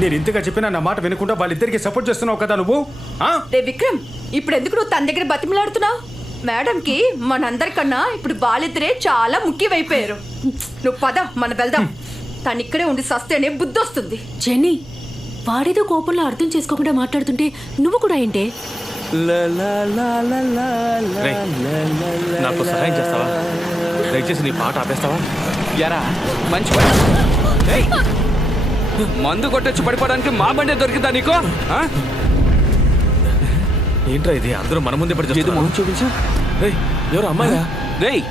నేను ఇంతగా చెప్పినా నా మాట వినకుండా వాళ్ళిద్దరికి సపోర్ట్ చేస్తున్నావు కదా నువ్వు. రే విక్రమ్, ఇప్పుడు ఎందుకు నువ్వు తన దగ్గర బతిమలాడుతున్నావు? మేడంకి మనందరికన్నా ఇప్పుడు వాళ్ళిద్దరే చాలా ముఖ్యమైపోయారు. నువ్వు పద, మనం వెళ్దాం. తను ఇక్కడే ఉండి సస్తేనే బుద్ధి వస్తుంది. జెన్నీ, వాడేదో కోపంలో అర్థం చేసుకోకుండా మాట్లాడుతుంటే నువ్వు కూడా ఏంటే? నాకు సహాయం చేస్తావా? దయచేసి నీ పాట ఆపేస్తావా? ఎరా మంచి పని. ఏయ్, మందు కొట్టొచ్చి పడిపోవడానికి మా బండే దొరికిందా నీకు? ఏంట్రా ఇది? అందరూ మన ముందే పడి ఇది మొహం చూపించు. ఎవరు అమ్మాయిరా? రేయ్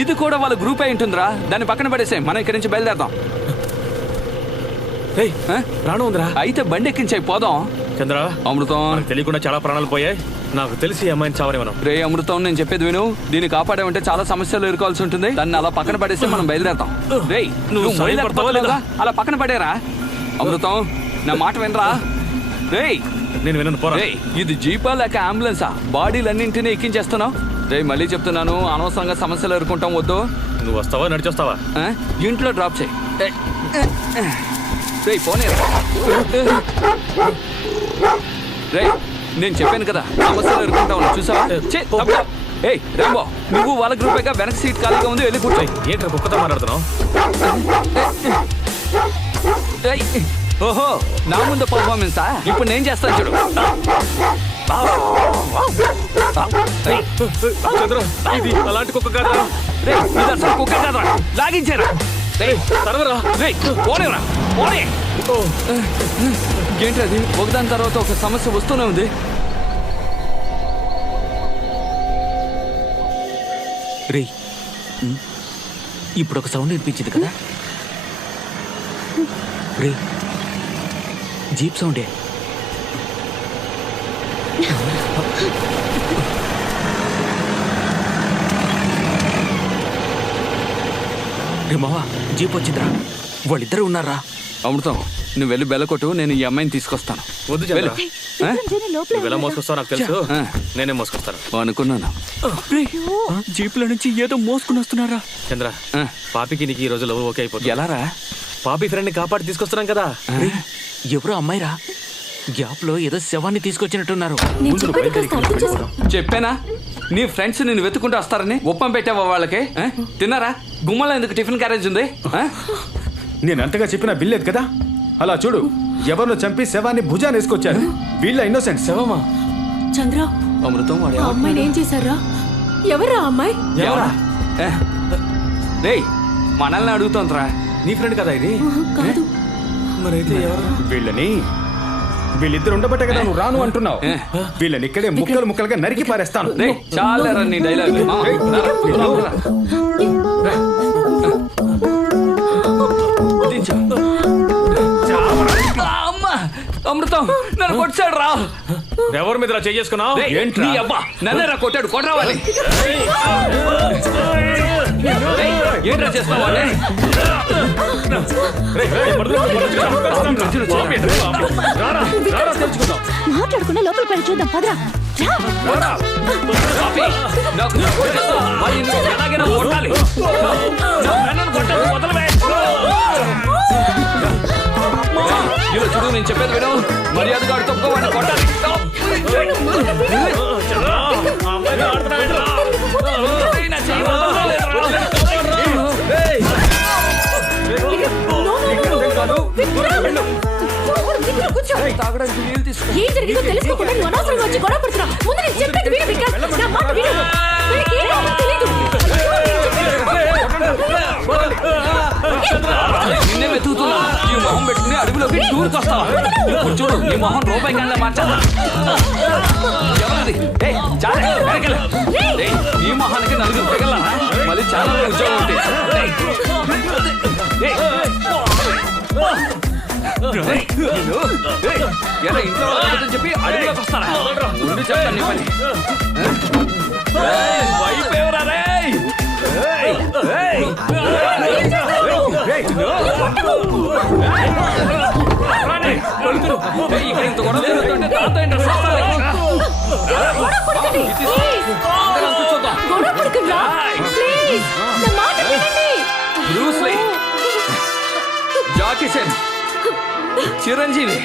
ఇది కూడా వాళ్ళ గ్రూప్ అయి ఉంటుందిరా. దాన్ని పక్కన పడేసే, మనం ఇక్కడి నుంచి బయలుదేరదాం. ప్రాణం ఉందిరా? అయితే బండి ఎక్కించాయి, పోదాం. చంద్ర, అమృతం, తెలియకుండా చాలా ప్రాణాలు పోయాయి. నాకు తెలిసి ఈ అమ్మాయిని చావని మనం. రే అమృతం, నేను చెప్పేది విను. దీన్ని కాపాడామంటే చాలా సమస్యలు ఎదుర్కోవాల్సి ఉంటుంది. దాన్ని అలా పక్కన పడేస్తే మనం బయలుదేరతాం. రే నువ్వు సాయపడతావా అలా పక్కన పడేరా. అమృతం, నా మాట వినరా. రే నేను వినను, పోరా. రేయ్, ఇది జీపా లేక అంబులెన్సా? బాడీలన్నింటినీ ఎక్కించేస్తున్నావు. రే మళ్ళీ చెప్తున్నాను, అనవసరంగా సమస్యలు ఎదుర్కొంటాం వద్దు. నువ్వు వస్తావా నడిచొస్తావా? ఆ? ఇంట్లో డ్రాప్ చేయి. రే పోనీ. రే నేను చెప్పాను కదా, సమస్యలు ఎదుర్కొంటావు. చూసావా? ఏయ్ రాంబో, నువ్వు వాళ్ళ గ్రూపేగా వెనక సీట్ ఖాళీగా ఉంది, వెళ్ళి కూర్చోయి. ఏంటి కుక్కతో మాట్లాడుతున్నావు? ఏయ్, ఓహో నా ముందు పర్ఫార్మెన్సా? ఇప్పుడు నేను చేస్తాను చూడు. చంద్ర, ఇది అలాంటి కుక్క కాదా? రే ఇది అసలు కుక్క కాదురా, లాగించారా. తరవరా. రే పోనేరా, పోనే. ఏంటది, ఒకదాని తర్వాత ఒక సమస్య వస్తూనే ఉంది. రే ఇప్పుడు ఒక సౌండ్ వినిపించింది కదా. రే జీప్ సౌండే. రే మావా, జీప్ వచ్చిందిరా. వాళ్ళిద్దరు ఉన్నారా? అమృతం, నువ్వు వెళ్ళి బెల్లకొట్టు, నేను ఈ అమ్మాయిని తీసుకొస్తాను. వద్దు చంద్ర, వెళ్ళు. ఆ? నువ్వు ఎలా మోసుకొస్తావు నాకు తెలుసు. ఆ. నేనే మోసుకొస్తాను. అనుకున్నాను. జీప్లో నుంచి ఏదో మోసుకుని వస్తున్నారా? చంద్ర, ఆ. పాపికి నీకు ఈ రోజు లవ్ ఓకే అయిపోతుంది. ఎలారా? పాపి ఫ్రెండ్ ని కాపాడి తీసుకొస్తున్నాం కదా. ఎవరో అమ్మాయిరా, గ్యాప్ లో ఏదో శవాన్ని తీసుకొచ్చినట్టున్నారు. నేను చెప్పేది కాస్త అర్థం చేసుకో. చెప్పానా నీ ఫ్రెండ్స్ నిన్ను వెతుకుంటూ వస్తారని? ఉప్పం పెట్టావా వాళ్ళకి? ఆ? తిన్నారా? గుమ్మలో ఎందుకు టిఫిన్ క్యారేజ్ ఉంది? ఆ? నేను అంతగా చెప్పినా బిల్లేదు కదా. అలా చూడు, ఎవరినో చంపి శవాన్ని భుజాన్ని వేసుకొచ్చారు. వీళ్ళ ఇన్నోసెంట్. శవమా? చంద్ర, అమృతం వాడు ఆ అమ్మాయిని ఏం చేశారా? ఎవరా అమ్మాయి? ఎవరా? రేయ్ మనల్ని అడుగుతోందిరా. నీ ఫ్రెండ్ కదా ఇది? కాదు. మరైతే ఎవరు? వీళ్ళిద్దరు ఉండబట్టే కదా నువ్వు రాను అంటున్నావు. వీళ్ళని ఇక్కడే ముక్కలు ముక్కలుగా నరికి పారేస్తాను. రేయ్ చాలేరా నీ డైలాగ్. అమృతం నన్ను కొట్టాడు రా. ఎవరి మీద చేసుకున్నావు? నీ అబ్బా నన్నేరా కొట్టాడు, కొట్టరావాలి. ఏంట్రా చేస్తావా? మాట్లాడుకున్నా లోపలికి వెళ్ళి చూద్దాం పదరా. ఎలాగైనా కొట్టాలి. చూడు నేను చెప్పేది విను, మర్యాదగా తప్పుకోవాడిని కొట్టాలి. తాగడానికి నీళ్ళు తీసుకో. ఏం జరిగిందో తెలుసుకోకుండా నువ్వు అనవసరంగా వచ్చి గొడవ పడుతున్నా. ముందు నేను చెప్పేది విను విక్రమ్. నా మాట విను. వీళ్ళకి ఏం అర్థం తెలీదు. నిన్నే వెతుకుతున్నా. ఈ మొహం పెట్టుకుని అడవిలోకి టూర్కి వస్తావా? ఇప్పుడు చూడు ఈ మొహం రూపాయి కన్నా మార్చాలా? ఎవరిది? ఏయ్, చాలే, వెనకెళ్ళు. ఏయ్, ఈ మొహానికి నలుగురు పెగల మళ్ళీ చాలా ఉద్యోగం ఉంటే. ఎలా ఇంట్లో వాళ్ళని చెప్పి అడవిలోకి వస్తారా? ముందు చెప్తాను నీ పని. అయిపోయావురా రే. ఇక్కడ ఇంత గొడవ జరుగుతుంటే నాతో ఏంటో చూస్తావా? గొడవ పడకండి రా. ప్లీజ్ నా మాట వినండి. Bruce Lee, Jackie Chan, Chiranjeevi.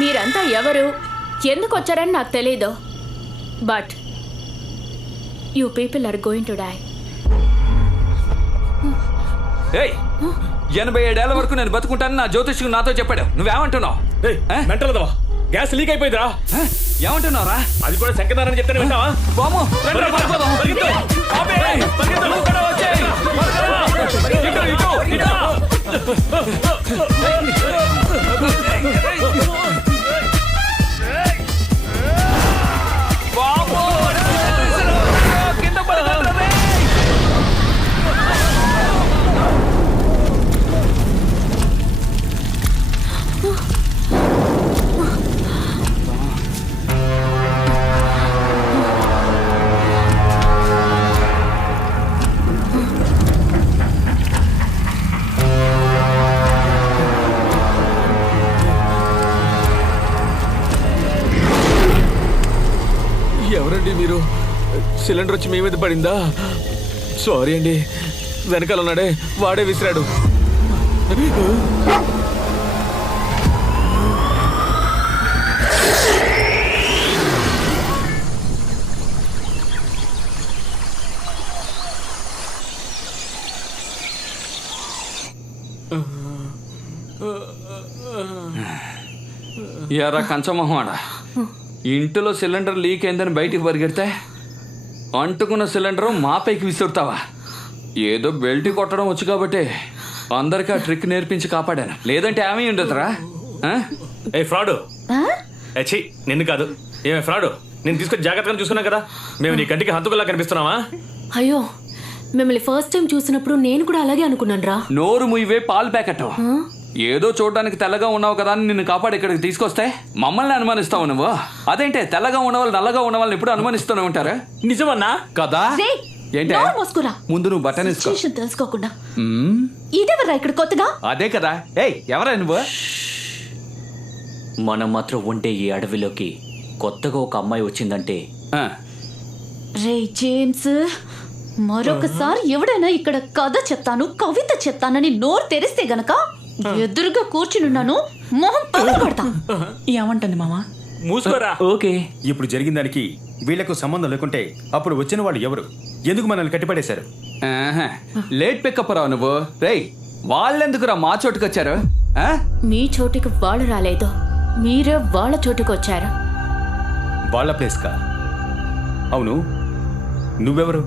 మీరంతా ఎవరు, ఎందుకు వచ్చారని నాకు తెలీదు. But You people are going to die. ఏయ్ 87 ఏళ్ల వరకు నేను బతుకుంటాను నా జ్యోతిష్కు నాతో చెప్పాడు. నువ్వేమంటున్నావు? మెంటల్ గ్యాస్ లీక్ అయిపోయిందిరా. ఏమంటున్నావురా? అది కూడా శంకరనారాయణ చెప్తాను వింటావా? బాము ఎవరండి మీరు? సిలిండర్ వచ్చి మీ మీద పడిందా? సారీ అండి, వెనకాల ఉన్నాడే వాడే విసిరాడు. ఎరా కంచమొహమాడా, ఇంటిలో సిలిండర్ లీక్ అయిందని బయటికి పరిగెడితే అంటుకున్న సిలిండర్ మా పైకి విసురుతావా? ఏదో బెల్ట్ కొట్టడం వచ్చు కాబట్టి అందరికీ ఆ ట్రిక్ నేర్పించి కాపాడాను. లేదంటే ఏమీ ఉండదురా. ఏ ఫ్రాడు, నిన్ను కాదు. ఏమే ఫ్రాడు, నేను తీసుకొని జాగ్రత్తగా చూసుకున్నా కదా. మేము నీ కంటికి హంతుకుల్లా కనిపిస్తున్నావా? అయ్యో, మిమ్మల్ని ఫస్ట్ టైం చూసినప్పుడు నేను కూడా అలాగే అనుకున్నాను రా. నోరు ముయ్యవే పాలు ప్యాకెట్. ఏదో చూడడానికి తెల్లగా ఉన్నావు కదా అని నిన్ను కాపాడి ఇక్కడికి తీసుకొస్తే మమ్మల్ని అనుమానిస్తావు నువ్వు. అదేంటే తెల్లగా ఉన్నవాళ్ళు నల్లగా ఉన్న వాళ్ళని ఎప్పుడు అనుమానిస్తూనే ఉంటారా? నిజమన్నా కదా? ఏంటి ముందు నువ్వు బటన్ తెలుసుకోకుండా ఇదేవర్రా ఇక్కడ కొత్తగా? అదే కదా. ఏయ్ ఎవరా నువ్వు? మనం మాత్రం ఉంటే ఈ అడవిలోకి కొత్తగా ఒక అమ్మాయి వచ్చిందంటే రే జేమ్స్, మరొకసారి ఎవడైనా ఇక్కడ కథ చెప్తాను కవిత చెప్తానని నోరు తెరిస్తే గనక ఎదురుగా కూర్చునున్నాను, మొహం పగలగొడతా. ఏమంటుంది మామా? మూసుకోరా. ఓకే, ఇప్పుడు జరిగిన దానికి వీళ్లకు సంబంధం లేకుంటే అప్పుడు వచ్చిన వాళ్ళు ఎవరు? ఎందుకు మనల్ని కట్టిపడేశారు? లేట్ పికప్ రావు నువ్వు. రేయ్ వాళ్ళెందుకురా మా చోటుకు వచ్చారు? మీ చోటుకి వాళ్ళు రాలేదు, మీరే వాళ్ళ చోటుకు వచ్చారు. వాళ్ళ ప్లేస్ కా? అవును, నువ్వెవరు?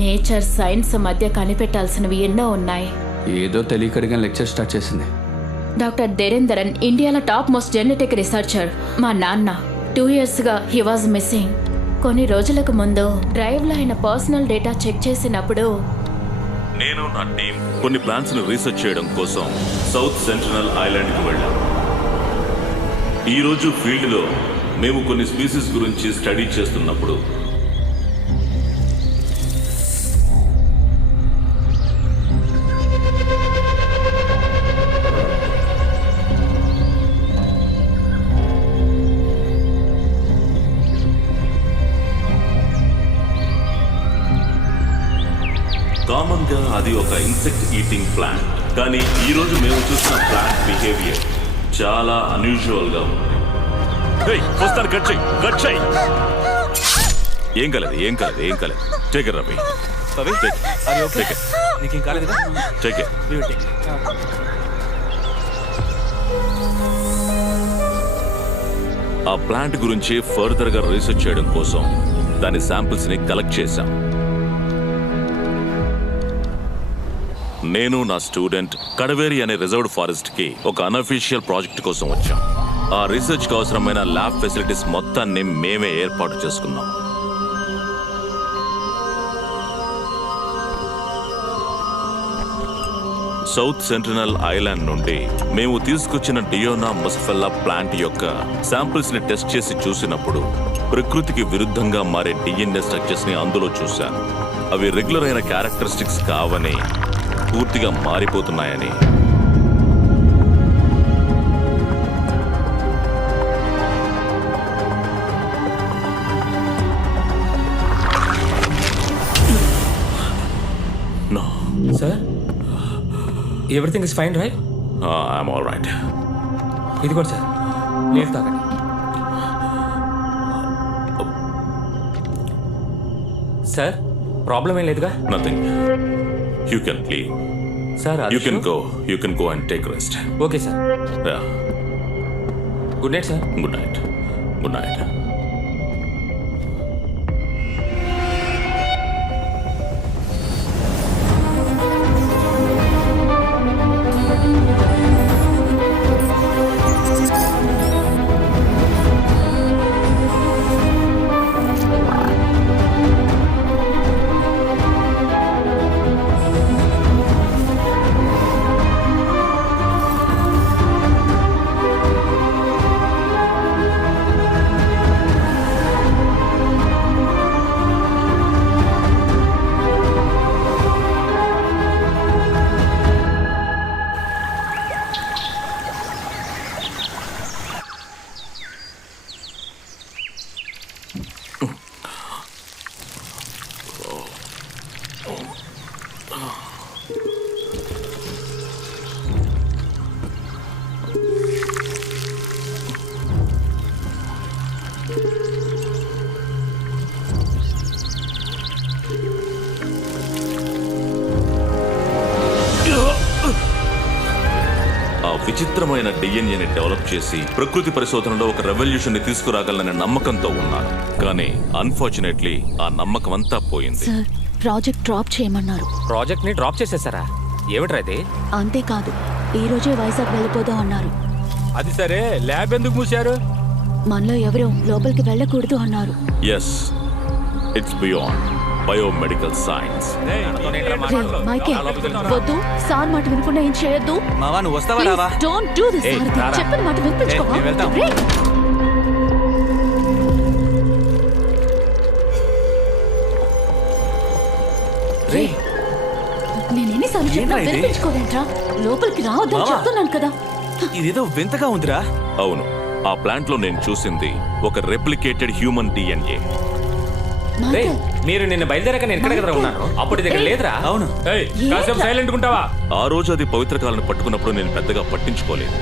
నేచర్ సైన్స్ మధ్య కనిపెట్టాల్సినవి ఎన్నో ఉన్నాయి. ఏదో తెలియకడిగా లెక్చర్ స్టార్ట్ చేసింది. డాక్టర్ దేరేందరన్ ఇండియాలో టాప్ మోస్ట్ జెనెటిక్ రీసెర్చర్. మా నాన్న 2 years గా హీ వాజ్ మిస్సింగ్. కొన్ని రోజులకు ముందు డ్రైవ్ లో ఆయన పర్సనల్ డేటా చెక్ చేసినప్పుడు నేను నా టీం కొన్ని ప్లాన్స్ ను రీసెర్చ్ చేయడం కోసం సౌత్ సెంట్రల్ ఐలాండ్ కి వెళ్ళాం. ఈ రోజు ఫీల్డ్ లో మేము కొన్ని స్పీసీస్ గురించి స్టడీ చేస్తున్నప్పుడు కామన్ గా అది ఒక ఇన్సెక్ట్ ఈటింగ్ ప్లాంట్. కానీ ఈ రోజు మేము చూసిన ప్లాంట్ బిహేవియర్ చాలా అన్యూజువల్ గా ఉంది. ఏం కలదు ఏం కలదు ఏం కలదు. టేక్ రవి. ఆ ప్లాంట్ గురించి ఫర్దర్ గా రీసెర్చ్ చేయడం కోసం దాని శాంపిల్స్ ని కలెక్ట్ చేశాం. నేను నా స్టూడెంట్ కడవేరి అనే రిజర్వ్డ్ ఫారెస్ట్ కి ఒక అన్అఫీషియల్ ప్రాజెక్ట్ కోసం వచ్చాం. ఆ రీసెర్చ్ కి అవసరమైన ల్యాబ్ ఫెసిలిటీస్ మొత్తాన్ని మేమే ఏర్పాటు చేసుకున్నాం. సౌత్ సెంట్రల్ ఐలాండ్ నుండి మేము తీసుకొచ్చిన డియోనా ముసఫెల్లా ప్లాంట్ యొక్క శాంపిల్స్ ని టెస్ట్ చేసి చూసినప్పుడు ప్రకృతికి విరుద్ధంగా మారే డిఎన్ఏ స్ట్రక్చర్స్ ని అందులో చూశాను. అవి రెగ్యులర్ అయిన క్యారెక్టరిస్టిక్స్ కావని, పూర్తిగా మారిపోతున్నాయని. No. Sir? Everything is fine, right? I'm all right. ఇది కూడా సార్, నీళ్ళు తాగండి. సార్ ప్రాబ్లం ఏం లేదుగా? Nothing. You can leave. Sir you can go and take rest. Okay sir. Good night sir. Good night. Good night. విచిత్రమైన డిఎన్ఏని డెవలప్ చేసి ప్రకృతి పరిశోధనలో ఒక రెవల్యూషన్ ని తీసుకురాగలననే నమ్మకంతో ఉన్నారు. కానీ అన్ఫార్చునేట్లీ ఆ నమ్మకం అంతా పోయింది. సార్ ప్రాజెక్ట్ డ్రాప్ చేయమన్నారు. ప్రాజెక్ట్ ని డ్రాప్ చేసేసారా? ఏమిట్రా ఇది? అంతేకాదు ఈ రోజే వైజాగ్ వెళ్ళిపోదాం అన్నారు. అది సరే, ల్యాబ్ ఎందుకు మూసారు? మనలో ఎవరూ లోపలికి వెళ్ళకూడదు అన్నారు. Yes, it's beyond biomedical science. Michael వద్దు, సార్ మాట వినకుండా ఏం చేయొద్దు. మావా నువ్వు వస్తావా రావా? Don't do this. చెప్పిన మాట వినిపించుకోవా? నేను ఎన్నిసార్లు చెప్పినా వినిపించుకోవేంట్రా? లోపలికి రావద్దని చెప్తున్నాను కదా. ఇదేదో వింతగా ఉందిరా. అవును, ఆ ప్లాంట్ లో నేను చూసింది ఒక రెప్లికేటెడ్ హ్యూమన్ డిఎన్ఏ. మీరు నిన్న బయలుదేరాక నేను ఎక్కడ కదా ఉన్నాను, అప్పుడు దగ్గర లేదురా. అవును. కాసేపు సైలెంట్ ఉంటావా? ఆ రోజు అది పవిత్ర కాలను పట్టుకున్నప్పుడు నేను పెద్దగా పట్టించుకోలేదు.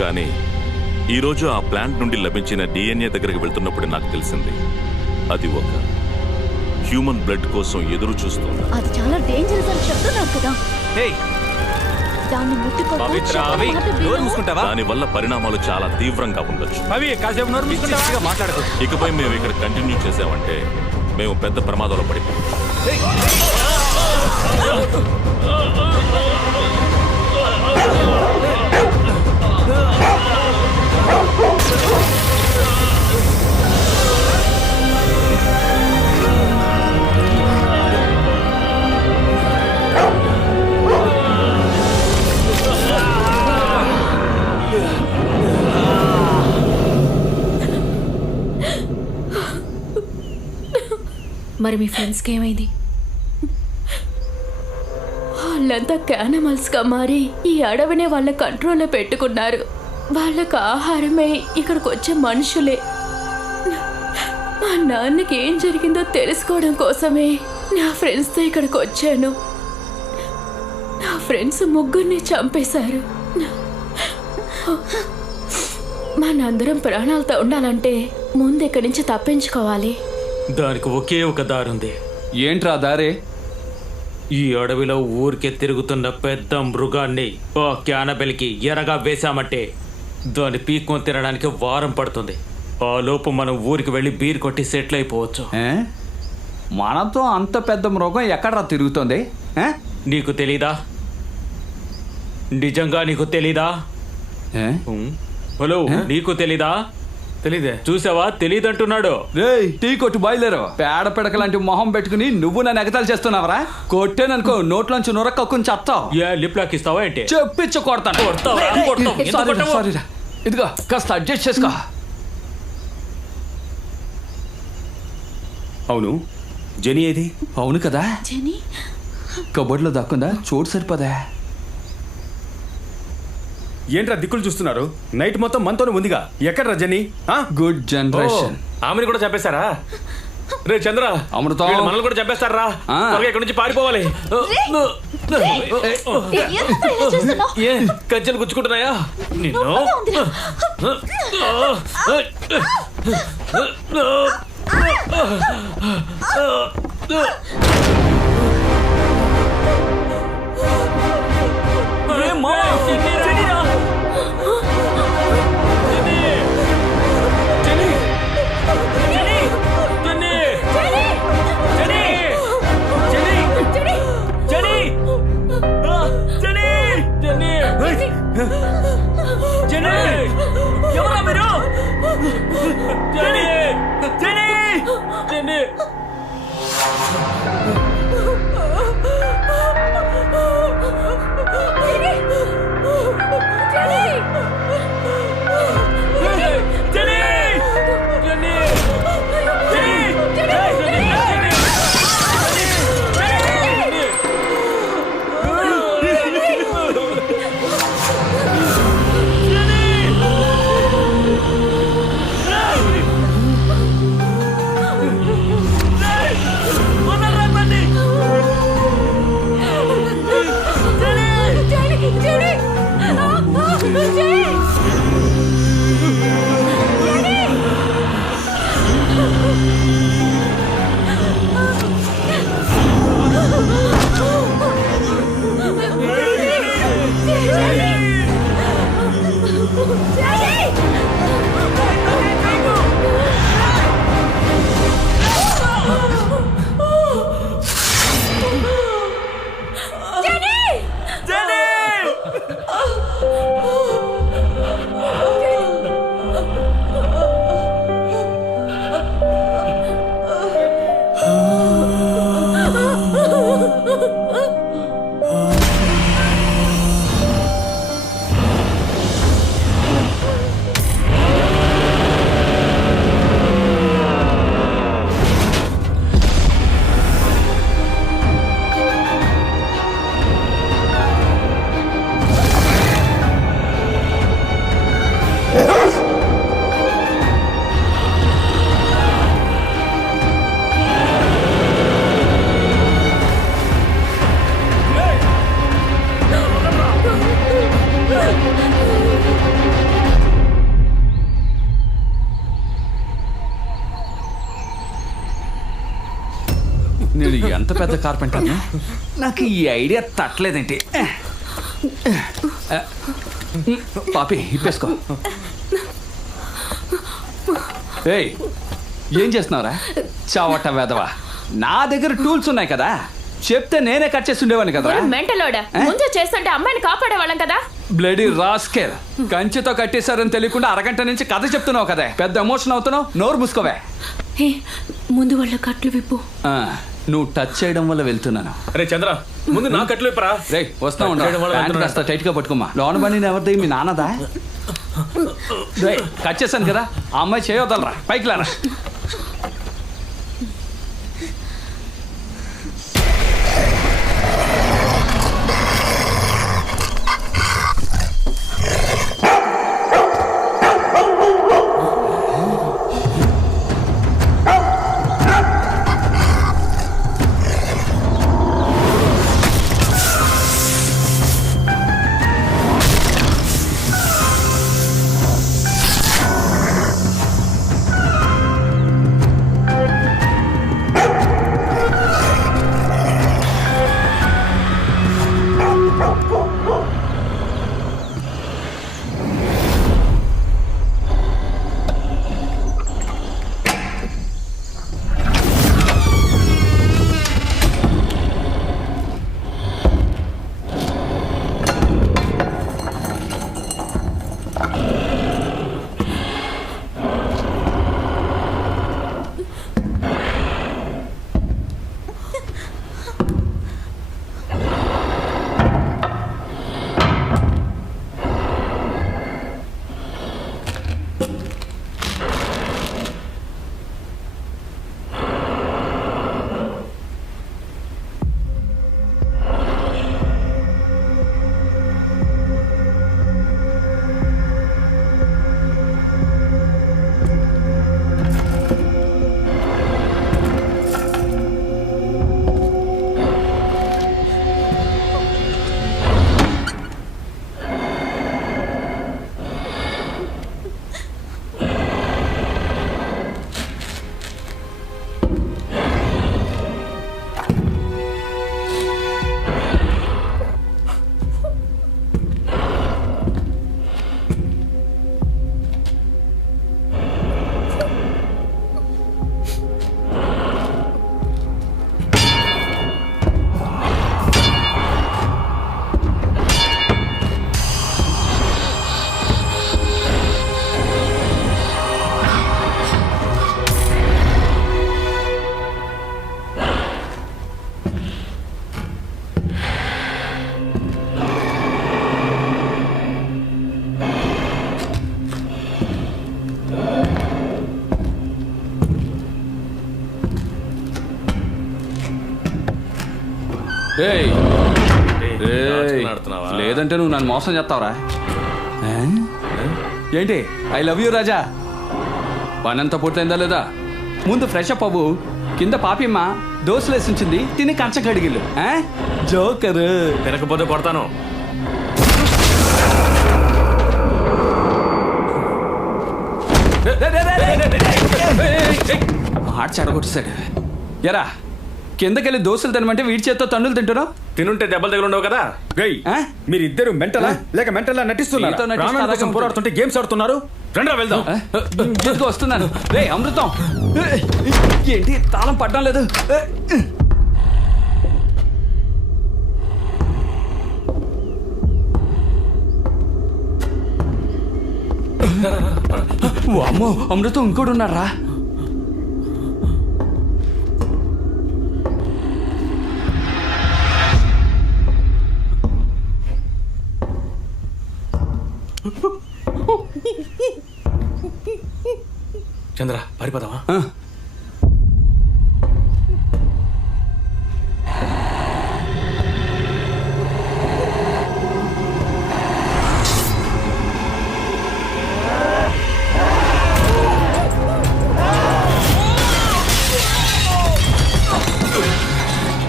కానీ ఈ రోజు ఆ ప్లాంట్ నుండి లభించిన డిఎన్ఏ దగ్గరికి వెళ్తున్నప్పుడు నాకు తెలిసింది అది ఒక హ్యూమన్ బ్లడ్ కోసం ఎదురు చూస్తుంది. అది చాలా డేంజరస్ అని చెప్తున్నారు కదా. దాన్ని దాని వల్ల పరిణామాలు చాలా తీవ్రంగా ఉండొచ్చు. అవి కాసేపు నోరు మూసుకుంటావా? మాట్లాడదు. ఇకపై మేము ఇక్కడ కంటిన్యూ చేసామంటే మేము పెద్ద ప్రమాదంలో పడిపోతాం. మరి మీ ఫ్రెండ్స్కి ఏమైంది? వాళ్ళంతా క్యానిమల్స్ గా మారి ఈ అడవినే వాళ్ళ కంట్రోల్లో పెట్టుకున్నారు. వాళ్ళకు ఆహారమే ఇక్కడికి వచ్చే మనుషులే. మా నాన్నకి ఏం జరిగిందో తెలుసుకోవడం కోసమే నా ఫ్రెండ్స్తో ఇక్కడికి వచ్చాను. నా ఫ్రెండ్స్ ముగ్గురిని చంపేశారు. మనందరం ప్రాణాలతో ఉండాలంటే ముందు ఇక్కడి నుంచి తప్పించుకోవాలి. దానికి ఒకే ఒక దారుంది. ఏంట్రా దారే? ఈ అడవిలో ఊరికే తిరుగుతున్న పెద్ద మృగాన్ని ఆ క్యానబెల్కి ఎరగా వేశామంటే దాన్ని పీక్కొని తినడానికి వారం పడుతుంది. ఆ లోపు మనం ఊరికి వెళ్ళి బీర్ కొట్టి సెటిల్ అయిపోవచ్చు. మనతో అంత పెద్ద మృగం ఎక్కడరా తిరుగుతుంది? నీకు తెలీదా? నిజంగా నీకు తెలీదా? హలో, నీకు తెలీదా? తెలీదే. చూసావా, తెలీదంటున్నాడు. రేయ్, టీ కొట్టు బయలుదేరు. పేడ పిడక లాంటి మొహం పెట్టుకుని నువ్వు నన్ను ఎగతాలు చేస్తున్నావరా? కొట్టేననుకో నోట్లోంచి నొరక్కని చెప్తావు. లిప్ లాక్ ఇస్తావా ఏంటి? చెప్పించు కొడతాను. సారీరా, ఇదిగో కాస్త అడ్జస్ట్ చేసుకో. అవును, జెనీ ఏది? అవును కదా, జెనీ కబోర్డ్లో దాక్కుందా? చోటు సరిపోదా? ఏంట్రా దిక్కులు చూస్తున్నారు? నైట్ మొత్తం మనతోనే ఉందిగా. ఎక్కడ్రా జెనీ? Good generation. ఆమెను కూడా చంపేశారా? రే చంద్ర, అమృతం మనల్ని కూడా చంపేస్తారా? ఇక్కడి నుంచి పారిపోవాలి. ఏ కజ్జలు గుచ్చుకుంటున్నాయా నిన్ను? నేను ఎంత పెద్ద కార్పెంటర్ నాకు ఈ ఐడియా తట్టలేదేంటి. పాపి ఇప్పేసుకో. ఏయ్ ఏం చేస్తున్నావురా చావట వెదవా? నా దగ్గర టూల్స్ ఉన్నాయి కదా, చెప్తే నేనే కట్ చేసి ఉండేవాడిని కదా. మెంటలోడా ముందే చేస్తుంటే అమ్మాయిని కాపాడేవాళ్ళం కదా. బ్లడీ రాస్కెల్, కంచెతో కట్టేశారని తెలియకుండా అరగంట నుంచి కథ చెప్తున్నావు కదా, పెద్ద ఎమోషన్ అవుతున్నావు. నోరు మూసుకోవే. ముందు వాళ్ళ కట్లు విప్పు. నువ్వు టచ్ చేయడం వల్ల వెళ్తున్నాను. రే చంద్ర, ముందు నా కట్లు విప్పరా. రే వస్తా ఉండు, కాస్త టైట్ గా పట్టుకోమా. లోన బండి ఎవరిది? మీ నాన్నదా? రే కట్ చేశాను కదా, ఆ అమ్మాయి చేయవదలరా, పైకి లారా. ఏయ్, ఏయ్, లేదంటే నువ్వు నన్ను మోసం చేస్తావురా. ఏంటి ఐ లవ్ యూ రాజా. పనంతా పూర్తయిందా లేదా? ముందు ఫ్రెష్ అప్ అవ్వు. కింద పాపిమ్మ దోశలేసి ఉంచింది, తిని కంచ కడిగిల్లు. జోకరు. తినకపోతే కొడతాను. మాట చెడగొట్టేశాడు. ఎరా కిందకెళ్ళి దోశలు తినమంటే వీడి చేత్తో తన్నులు తింటున్నావు. తినుంటే దెబ్బలు తగిలి ఉండవు కదా. మీరిద్దరు మెంటలా లేక మెంటలా నీతో నటిస్తా నటిస్తున్నారు? అలాగే పోరాడుతుంటే గేమ్స్ ఆడుతున్నారు. రండి వెళ్దాం. ఇదిగో వస్తున్నాను. రే అమృతం, ఏంటి తాళం పడ్డం లేదు? అమ్మో అమృతం ఇంకోటి ఉన్నారా? చంద్ర పారిపోదామా?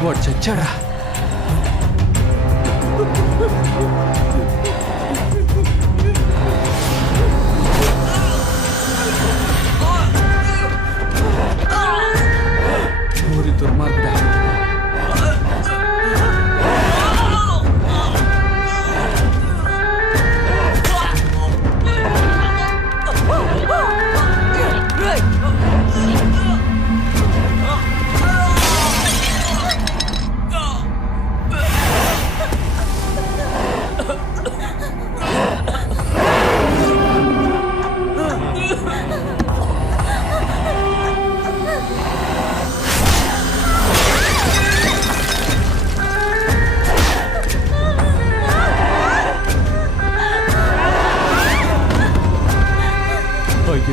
వాడు చచ్చాడా? దుర్మార్గుడా.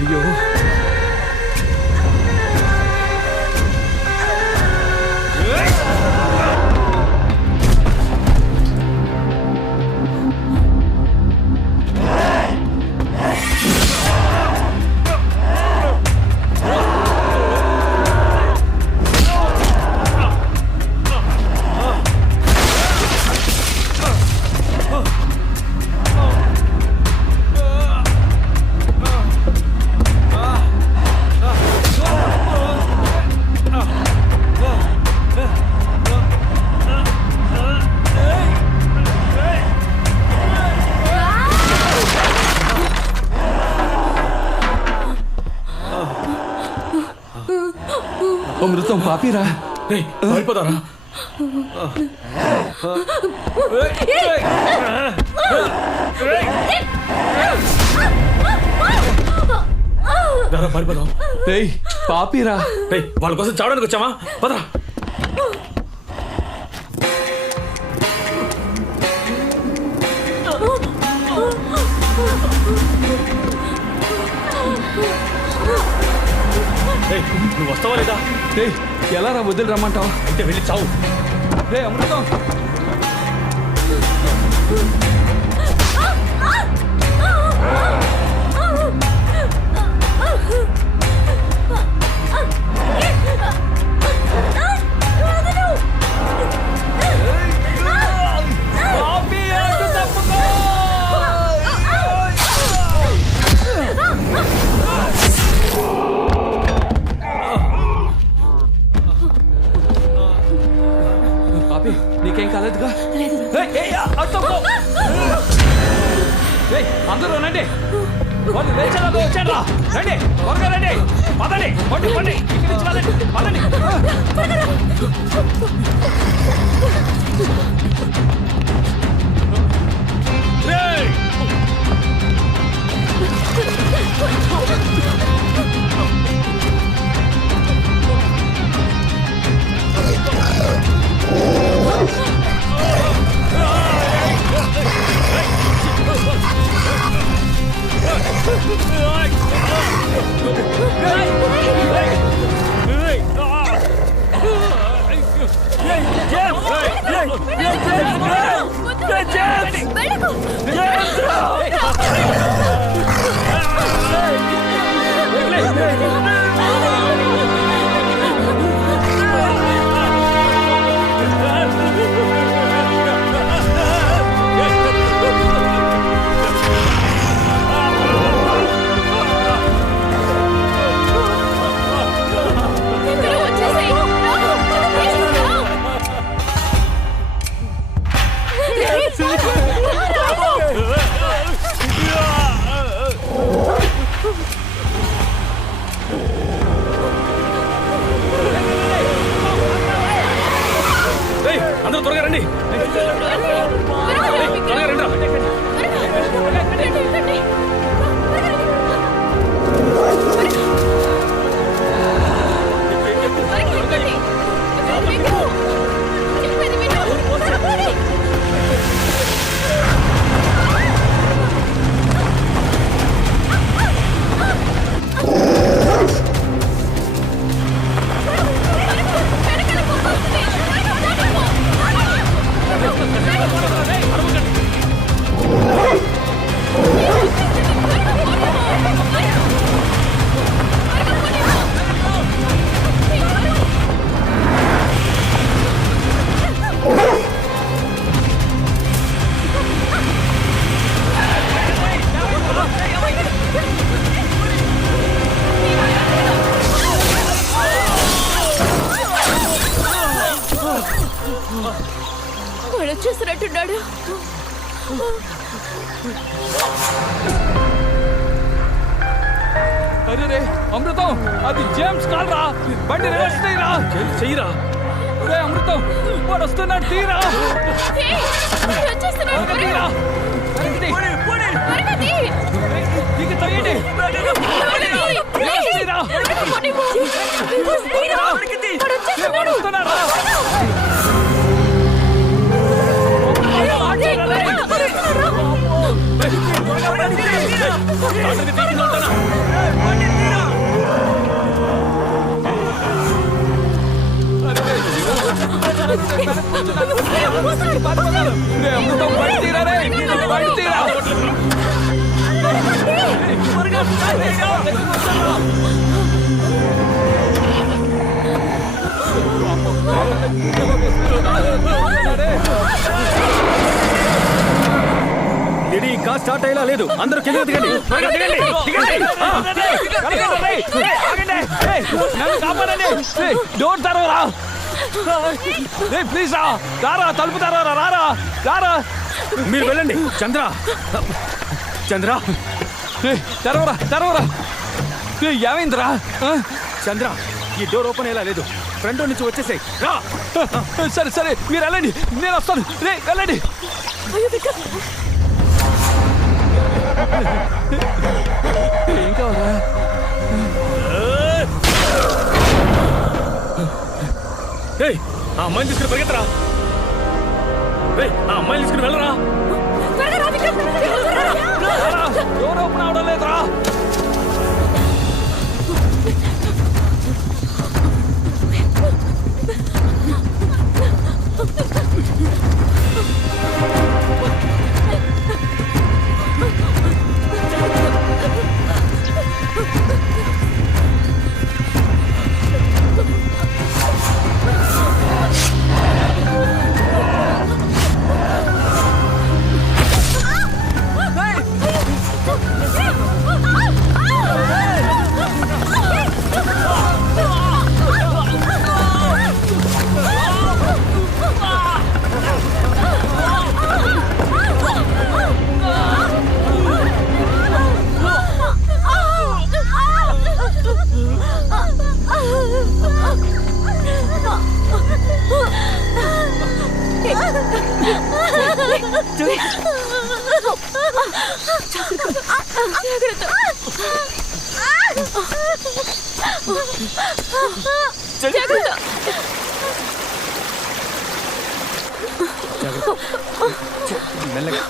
అయ్యో అమృతం పాపిరా. పారిపోతారా? పారిపోదాం. పాపిరా. వాళ్ళ కోసం చావడానికి వచ్చామా? పదరా. నువ్వు వస్తావా లేదా? ఎలా రా వదిలి రమ్మంటావు? అయితే వెళ్ళి చావు. రే అమృతం. నీకేం కాలేదుగా? అందరూ రండి. వాళ్ళు వేచాలో వచ్చాడు. రండి త్వరగా రండి. పదండి పండి పండి. ఇక్కడి నుంచి వెళ్ళండి. పదండి. అరే రే అమృతం, అది జేమ్స్ కాల్ రా, బండి రివర్స్ తీరా. చెయ్యరా రే అమృతం, వాడు వస్తున్నాడు, తీరా. తీరా. దిగి తొయ్యండి. తీరా. వాడు వస్తున్నాడు రా. అమృతం బయట తీరా రే, బయట తీరా. లేడీ కార్ స్టార్ట్ అయ్యేలా లేదు, అందరూ కింద దిగండి. డోర్ తెరవరా ప్లీజ్ రా, రారా, తలుపు తెరవరా, రారా రారా. మీరు వెళ్ళండి. చంద్ర చంద్ర తెరవరా తెరవరా. ఏమైందిరా? చంద్ర, ఈ డోర్ ఓపెన్ అయ్యేలా లేదు, ఫ్రంట్ నుంచి వచ్చేసాయి. రా. సరే సరే, మీరు వెళ్ళండి, నేను వస్తాను. రే వెళ్ళండి. ఏం కావాలా? ఆ అమ్మాయిని తీసుకుని పరిగెత్తరా. ఆ అమ్మాయిని తీసుకుని వెళ్ళరా. డోర్ ఓపెన్ అవడం లేదురా. మెల్లగా.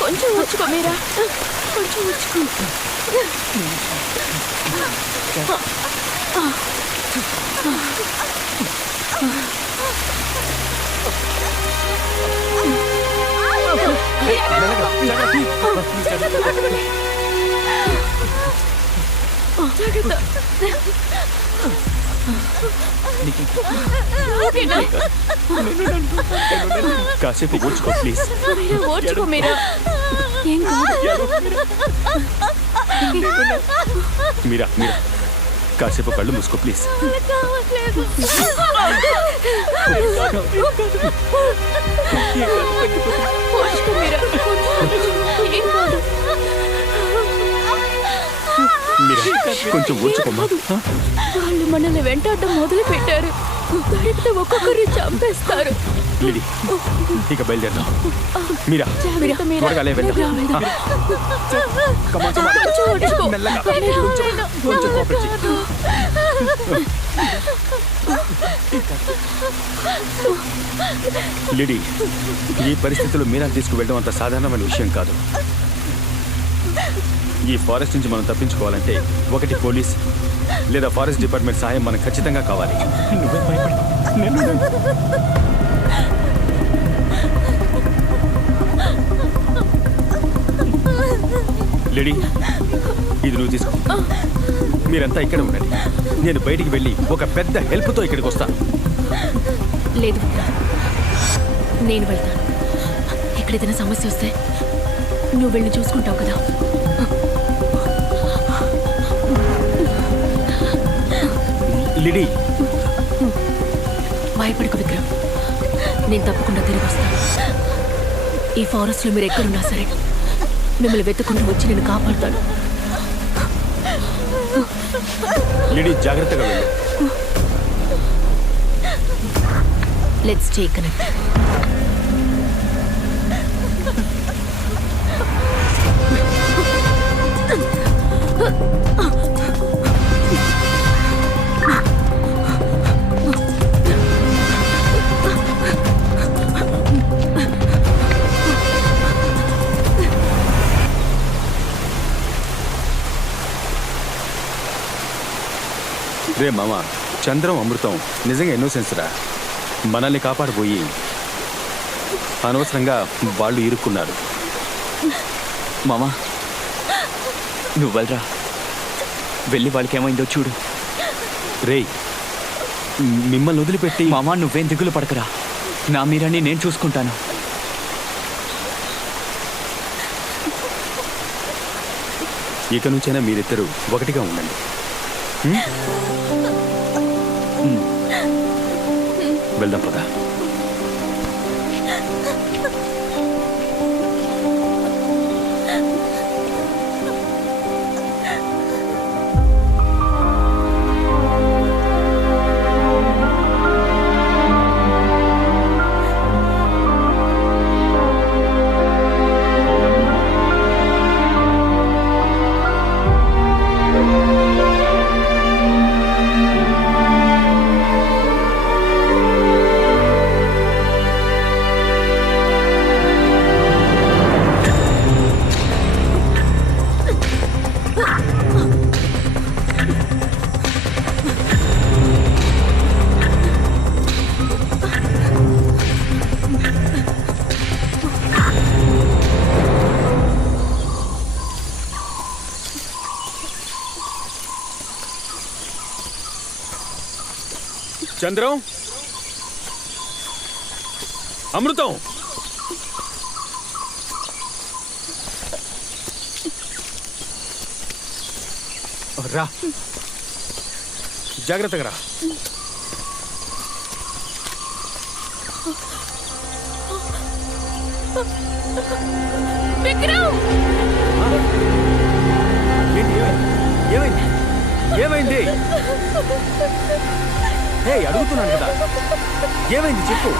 కొంచెం వచ్చుకో మీరా, కొంచెం వచ్చుకో. కాసేపు ఓర్చుకో ప్లీజ్. ఓర్చుకో మీరా, ఏం కాదు. మీరా మీరా కాసేపు కళ్ళు మూసుకో ప్లీజ్. ఓర్చుకో మీరా, ఏం కాదు. మీరా కొంచెం ఓర్చుకోమ్మా. వాళ్ళు మనల్ని వెంటాడటం మొదలు పెట్టారు. దొరికితే ఒక్కొక్కరిని చంపేస్తారు. లిడి, ఇక బయలుదేరదాం. మీరా జాగ్రత్త మీరా. త్వరగా లే, వెళ్దాం. కొంచెం ఓర్చుకో. మెల్లగా. కొంచెం కోపం చెయ్యి. లిడి, ఈ పరిస్థితుల్లో మీరా తీసుకువెళ్ళడం అంత సాధారణమైన విషయం కాదు. ఈ ఫారెస్ట్ నుంచి మనం తప్పించుకోవాలంటే ఒకటి పోలీస్ లేదా ఫారెస్ట్ డిపార్ట్మెంట్ సహాయం మనకు ఖచ్చితంగా కావాలి. లేడీ, ఇది నువ్వు తీసుకో. మీరంతా ఇక్కడ ఉండండి. నేను బయటికి వెళ్ళి ఒక పెద్ద హెల్ప్తో ఇక్కడికి వస్తాను. లేదు విక్రమ్, నేను వెళ్తాను. ఇక్కడ ఏదైనా సమస్య వస్తే నువ్వు వెళ్ళి చూసుకుంటావు కదా. లిడీ, భయపడకు విక్రమ్, నేను తప్పకుండా తిరిగి వస్తాను. ఈ ఫారెస్ట్లో మీరు ఎక్కడున్నా సరే మిమ్మల్ని వెతుకుంటూ వచ్చి నేను కాపాడుతాను. లిడీ జాగ్రత్తగా వెళ్ళు. Let's stay connect. రే మామ, చంద్రం అమృతం నిజంగా ఇన్నోసెన్స్ రా. మనల్ని కాపాడబోయి అనవసరంగా వాళ్ళు ఇరుక్కున్నారు. మామా నువ్వు వెళ్ళరా, వెళ్ళి వాళ్ళకి ఏమైందో చూడు. రేయ్, మిమ్మల్ని వదిలిపెట్టి మామా నువ్వేం దిగులు పడకరా, నా మీరాన్ని నేను చూసుకుంటాను. ఇక నుంచైనా మీరిద్దరూ ఒకటిగా ఉండండి. వెళ్దాం పదా. చంద్రం, అమృతం, రా, జాగ్రత్తగా రా. ఏమైంది? ఏమైంది? హే, అడుగుతున్నాను కదా, ఏమైంది చెప్పు.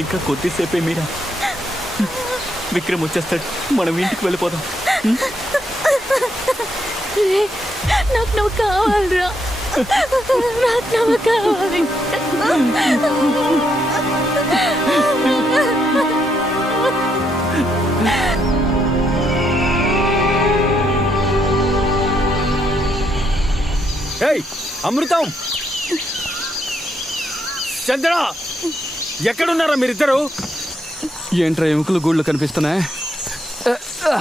ఇంకా కొద్దిసేపే మీరా, విక్రమ్ వచ్చేస్తాడు, మనం ఇంటికి వెళ్ళిపోదాం. నాకు నువ్వు కావాలరా, నాకు నువ్వు కావాలి. ఏయ్ అమృతం, చంద్ర, ఎక్కడున్నారా మీరిద్దరు? ఏంట్రా ఎముకలు గూళ్ళు కనిపిస్తున్నాయి?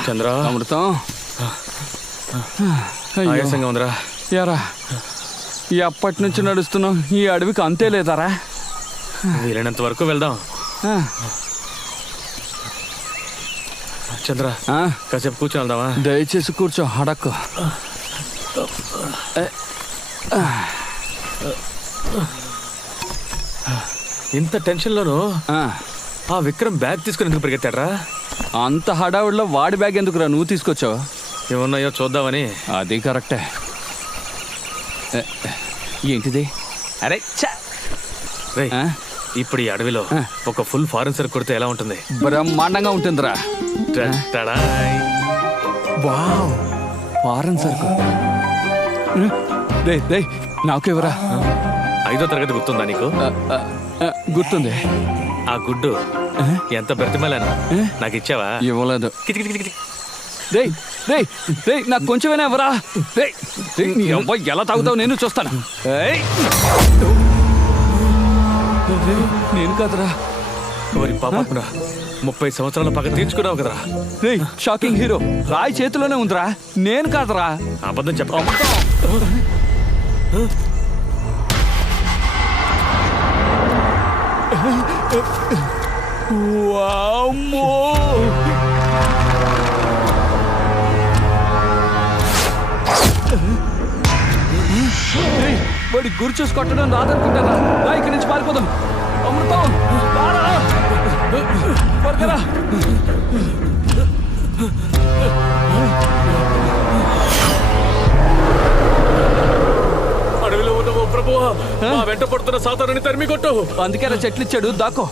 చంద్ర, అమృతం, అయ్యో. ఆయాసంగా ఉందిరా. యారా, ఎప్పటి నుంచి నడుస్తున్నావు? ఈ అడవికి అంతే లేదారా? వీలైనంత వరకు వెళ్దాం. ఆ, చంద్ర, ఆ, కాసేపు కూర్చొని వెళ్దామా? దయచేసి కూర్చో, అడక్కు. ఇంత టెన్షన్లోనూ ఆ, ఆ విక్రమ్ బ్యాగ్ తీసుకుని ఎందుకు పరిగెత్తాడ్రా? అంత హడావుడిలో వాడి బ్యాగ్ ఎందుకురా నువ్వు తీసుకొచ్చావు? ఏమున్నాయో చూద్దామని. అది కరెక్టే. ఏంటిది? అరే ఛ! రేయ్, ఆ? ఇప్పుడు ఈ అడవిలో ఒక ఫుల్ ఫారెన్ సరుకు కొడితే ఎలా ఉంటుంది? బ్రహ్మాండంగా ఉంటుందిరా. టడాయ్. వావ్, ఫారెన్ సరుకు. దే దే నాకు ఎవరా? 5వ తరగతి గుర్తుందా నీకు? గుర్తుంది. ఆ గుడ్డు ఎంత బ్రతిమలాను నాకు ఇచ్చావా? ఇవ్వలేదు. కిచి కిచి కిచి. రేయ్ రేయ్ రేయ్ నాకు కొంచెమైనా ఎవరా రేయ్ రేయ్, నీ అబ్బాయి ఎలా తాగుతావు నేను చూస్తాను. ఏయ్! రేయ్, నేను కాదురా. ఓరి పాపరా, 30 సంవత్సరాల పగ తీర్చుకున్నావు కదరా. రేయ్ షాకింగ్ హీరో రాయి చేతిలోనే ఉందిరా, నేను కాదురా. అబద్ధం చెప్ప. వామ్మో! రేయ్, వాడి గురి చూసి కొట్టడం రాదనుకుంటారా? రా ఇక్కడి నుంచి పారిపోదాం. అమృతం రారా. త్వరగా. అడవిలో ఉన్న ఓ ప్రభువా, మా వెంట పడుతున్న సాతానుని తరిమి కొట్టు. అందుకే చెట్లు ఇచ్చాడు, దాకో.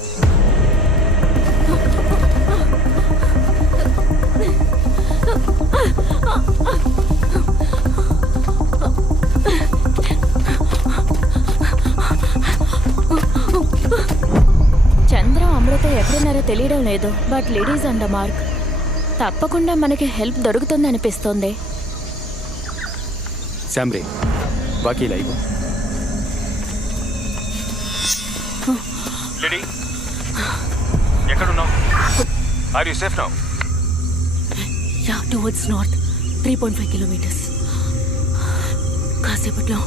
చంద్రం అమృత ఎక్కడున్నారో తెలియడం లేదు, బట్ లేడీస్ అండ్ మార్క్ తప్పకుండా మనకి హెల్ప్ దొరుకుతుంది అనిపిస్తుంది. శామ్రీ బాకీ లైవ్. లేడీ ఎక్కడున్నావు? Are you safe now? Yeah, towards north 3.5 kilometres. కాసేపట్లో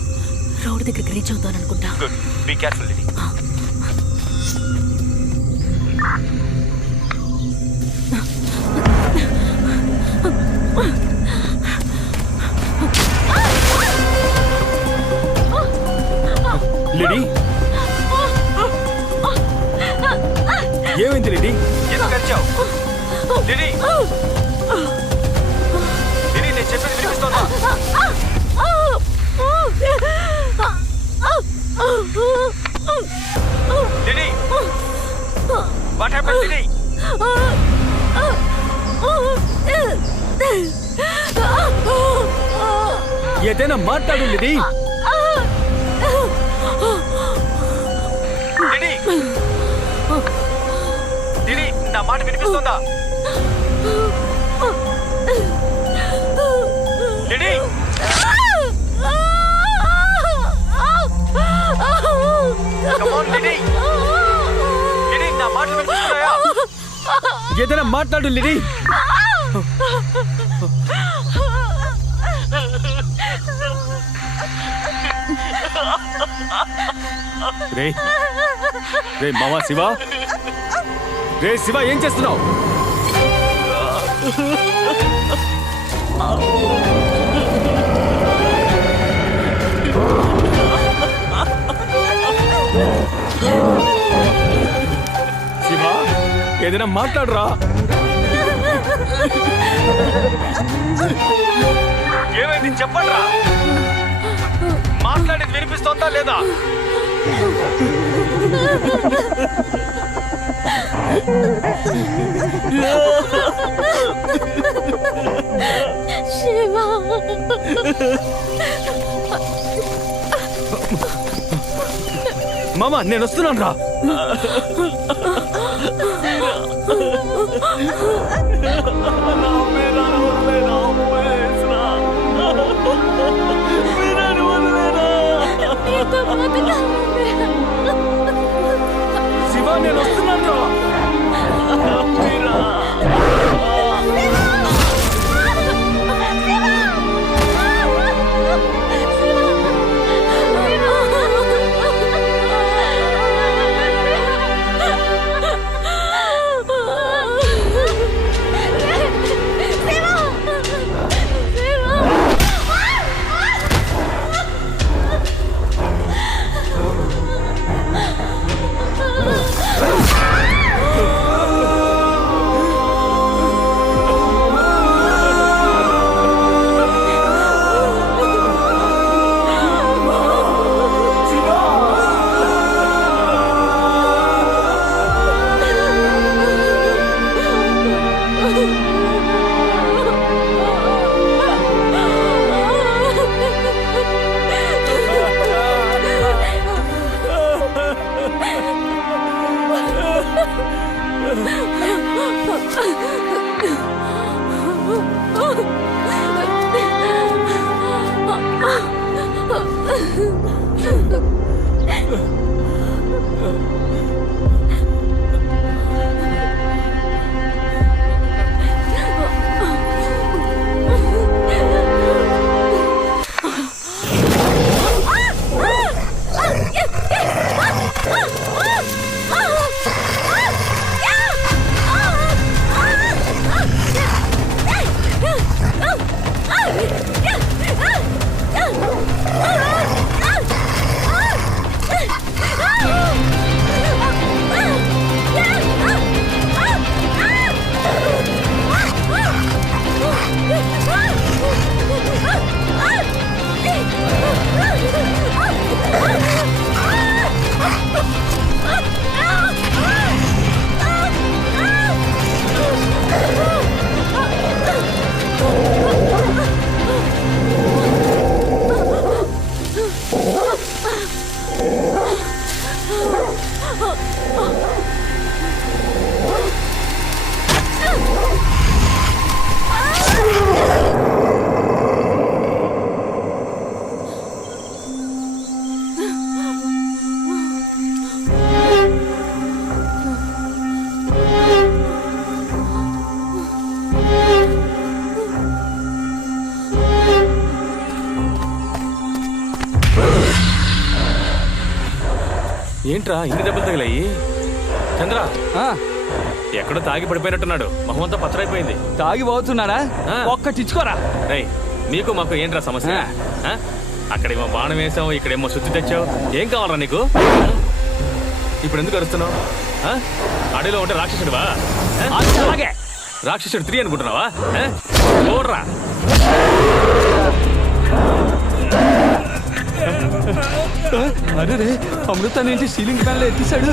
రోడ్ దగ్గరికి రీచ్ అవుతాను అనుకుంటా. Good, be careful lady. Lady ఏమైంది లేడీ? ఎందుకు కలిచావు? లేడీ లేడీ, నేను చెప్పేది వినిపిస్తోందా? Lady, what happened lady? ఏదైనా మాట్లాడు లేడీ. లేడీ లేడీ, నా మాట వినిపిస్తుందా? Lady Come on, lady. Lady, నా మాటలు వినిపిస్తున్నాయా? ఏదైనా మాట్లాడు లేడీ. రే రే మావా శివ, రే శివ, ఏం చేస్తున్నావు? శివ, ఏదైనా మాట్లాడరా. ఏమైంది చెప్పండిరా. మాట్లాడేది వినిపిస్తోందా లేదా? శివ, మామ, నేను వస్తున్నాను రా. శివ, నేను వస్తున్నాను రా. ఏంట్రా ఇన్ని దెబ్బలు తగిలాయి? చంద్ర ఆ, ఎక్కడో తాగి పడిపోయినట్టున్నాడు, మొహమంతా పచ్చరైపోయింది. తాగి పోతున్నాడా? ఆ. ఒక్కటి ఇచ్చుకోరా. రేయ్, నీకు మాకు ఏంట్రా సమస్య? ఆ? అక్కడేమో బాణం వేసావు, ఇక్కడేమో శుద్ధి తెచ్చావు. ఏం కావాలరా నీకు? ఇప్పుడు ఎందుకు అరుస్తున్నావు? ఆ? అడవిలో ఉంటే రాక్షసుడివా? ఆ? అలాగే రాక్షసుడు 3 అనుకుంటున్నావా? ఆ? చూడరా. అరే రే, అమృత నుంచి సీలింగ్ ఫ్యాన్లో ఎత్తిసాడు.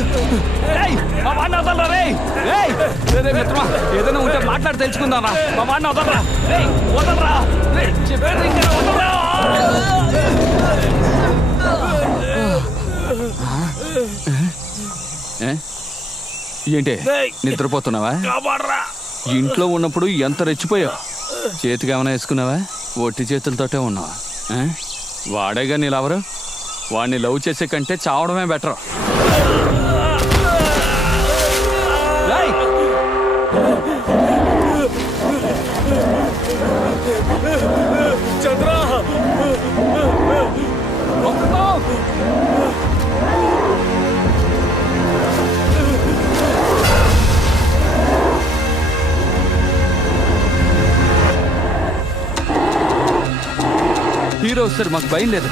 రేయ్, మా వాడిని వదలరా రేయ్. రేయ్, రే, రే మిత్రమా, ఏదైనా ఉంటే మాట్లాడి తెలుసుకుందాం రా. మా వాడిని వదలరా. రేయ్, వదలరా. రేయ్, చెప్పేది ఇంకా వదలరా. ఏ? ఏంటి నిద్రపోతున్నావా? ఇంట్లో ఉన్నప్పుడు ఎంత రెచ్చిపోయావు. చేతికి ఏమైనా వేసుకున్నావా? ఒట్టి చేతులతోటే ఉన్నావా? ఆ? వాడేగా నీ లవరు. వాడిని లవ్ చేసే కంటే చావడమే బెటర్. హీరో వస్తారు, మాకు భయం లేదు.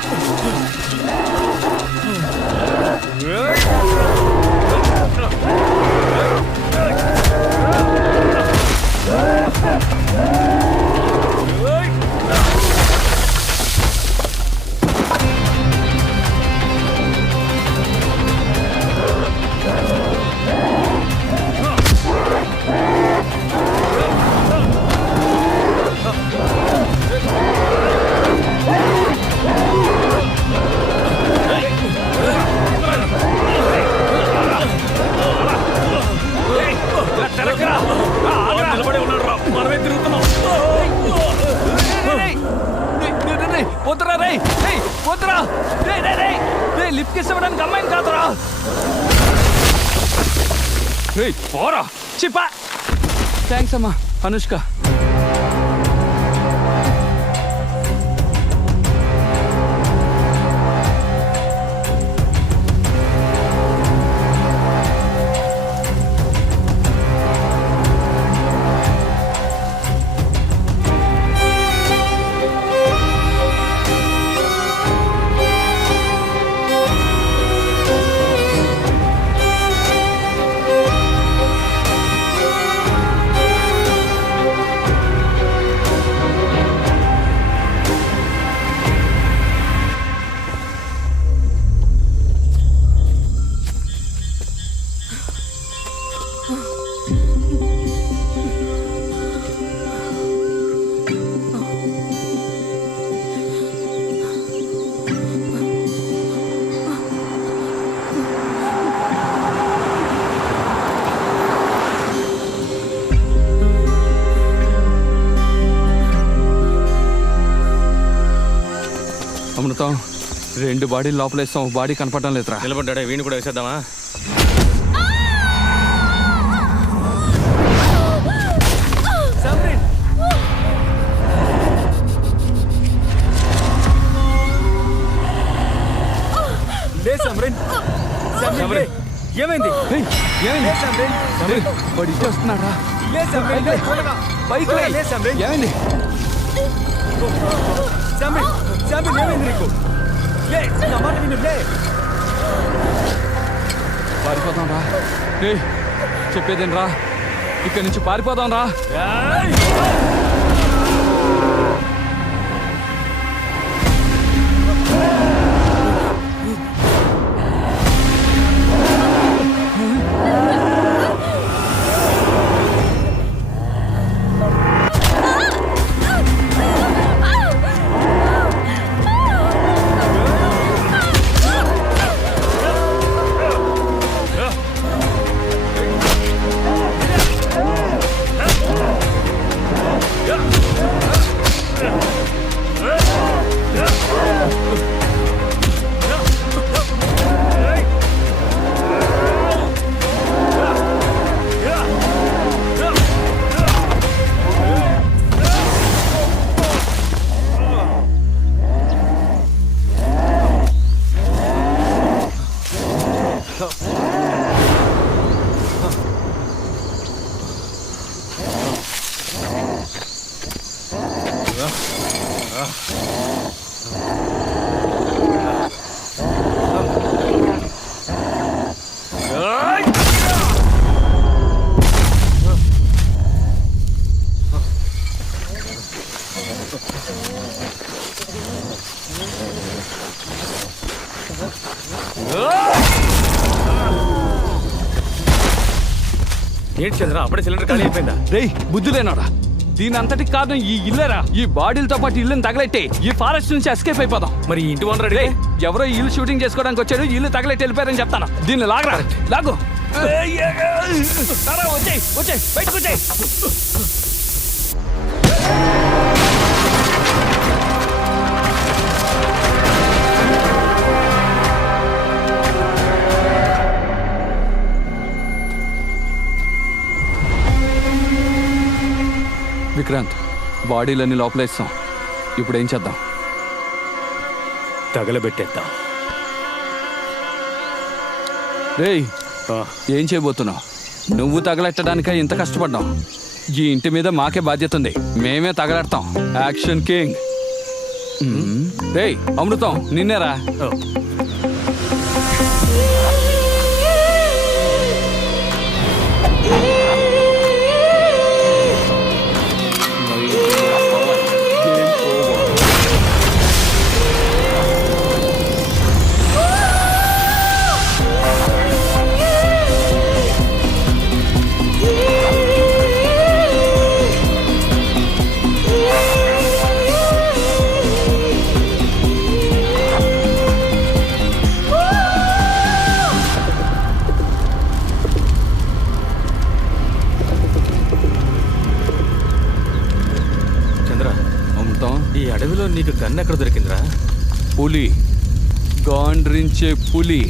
వద్దురా రే, వద్దురా. లిఫ్ట్ ఇవ్వడానికి అమ్మాయిని కాదురా. పోరా చిపా. థ్యాంక్స్ అమ్మా అనుష్క. అమృతం, 2 బాడీలు లోపలేస్తాం, బాడీ కనపడడం లేదురా. నిలబడ్డా, వీణు కూడా వేసేద్దామా? ఏమైంది? వాడు ఇచ్చేస్తున్నాడు రా. ఏమైంది? ఏమైంది నీకు? పారిపోదాం రా. చెప్పేదేం రా, ఇక్కడి నుంచి పారిపోదాం రా. ఏంటి చంద్ర అప్పుడే సిలిండర్ ఖాళీ అయిపోయిందా? రేయ్ బుద్ధులేనాడా, దీని అంతటికి కారణం ఈ ఇల్లేరా. ఈ బాడీలతో పాటు ఇల్లుని తగలెట్టి ఈ ఫారెస్ట్ నుంచి ఎస్కేప్ అయిపోదాం. మరి ఈ ఇంటి ఓనర్ రేయ్, ఎవరో ఇల్లు షూటింగ్ చేసుకోవడానికి వచ్చాడు, ఇల్లు తగలెట్టి వెళ్ళిపోయారని చెప్తాను. దీన్ని లాగరా, లాగు. వచ్చేయ్ వచ్చేయ్, బయటకు వచ్చేయ్. విక్రాంత్, బాడీలన్నీ లోపలేస్తాం. ఇప్పుడు ఏం చేద్దాం? తగలబెట్టేద్దాం. రేయ్, ఏం చేయబోతున్నావు? నువ్వు తగలెట్టడానిక ఇంత కష్టపడ్డాం. ఈ ఇంటి మీద మాకే బాధ్యత ఉంది, మేమే తగలెడతాం. Action king. రేయ్ అమృతం, నిన్నేరా. ఈ అడవిలో నీకు గన్ ఎక్కడ దొరికిందిరా? పులి, గాండ్రించే పులి.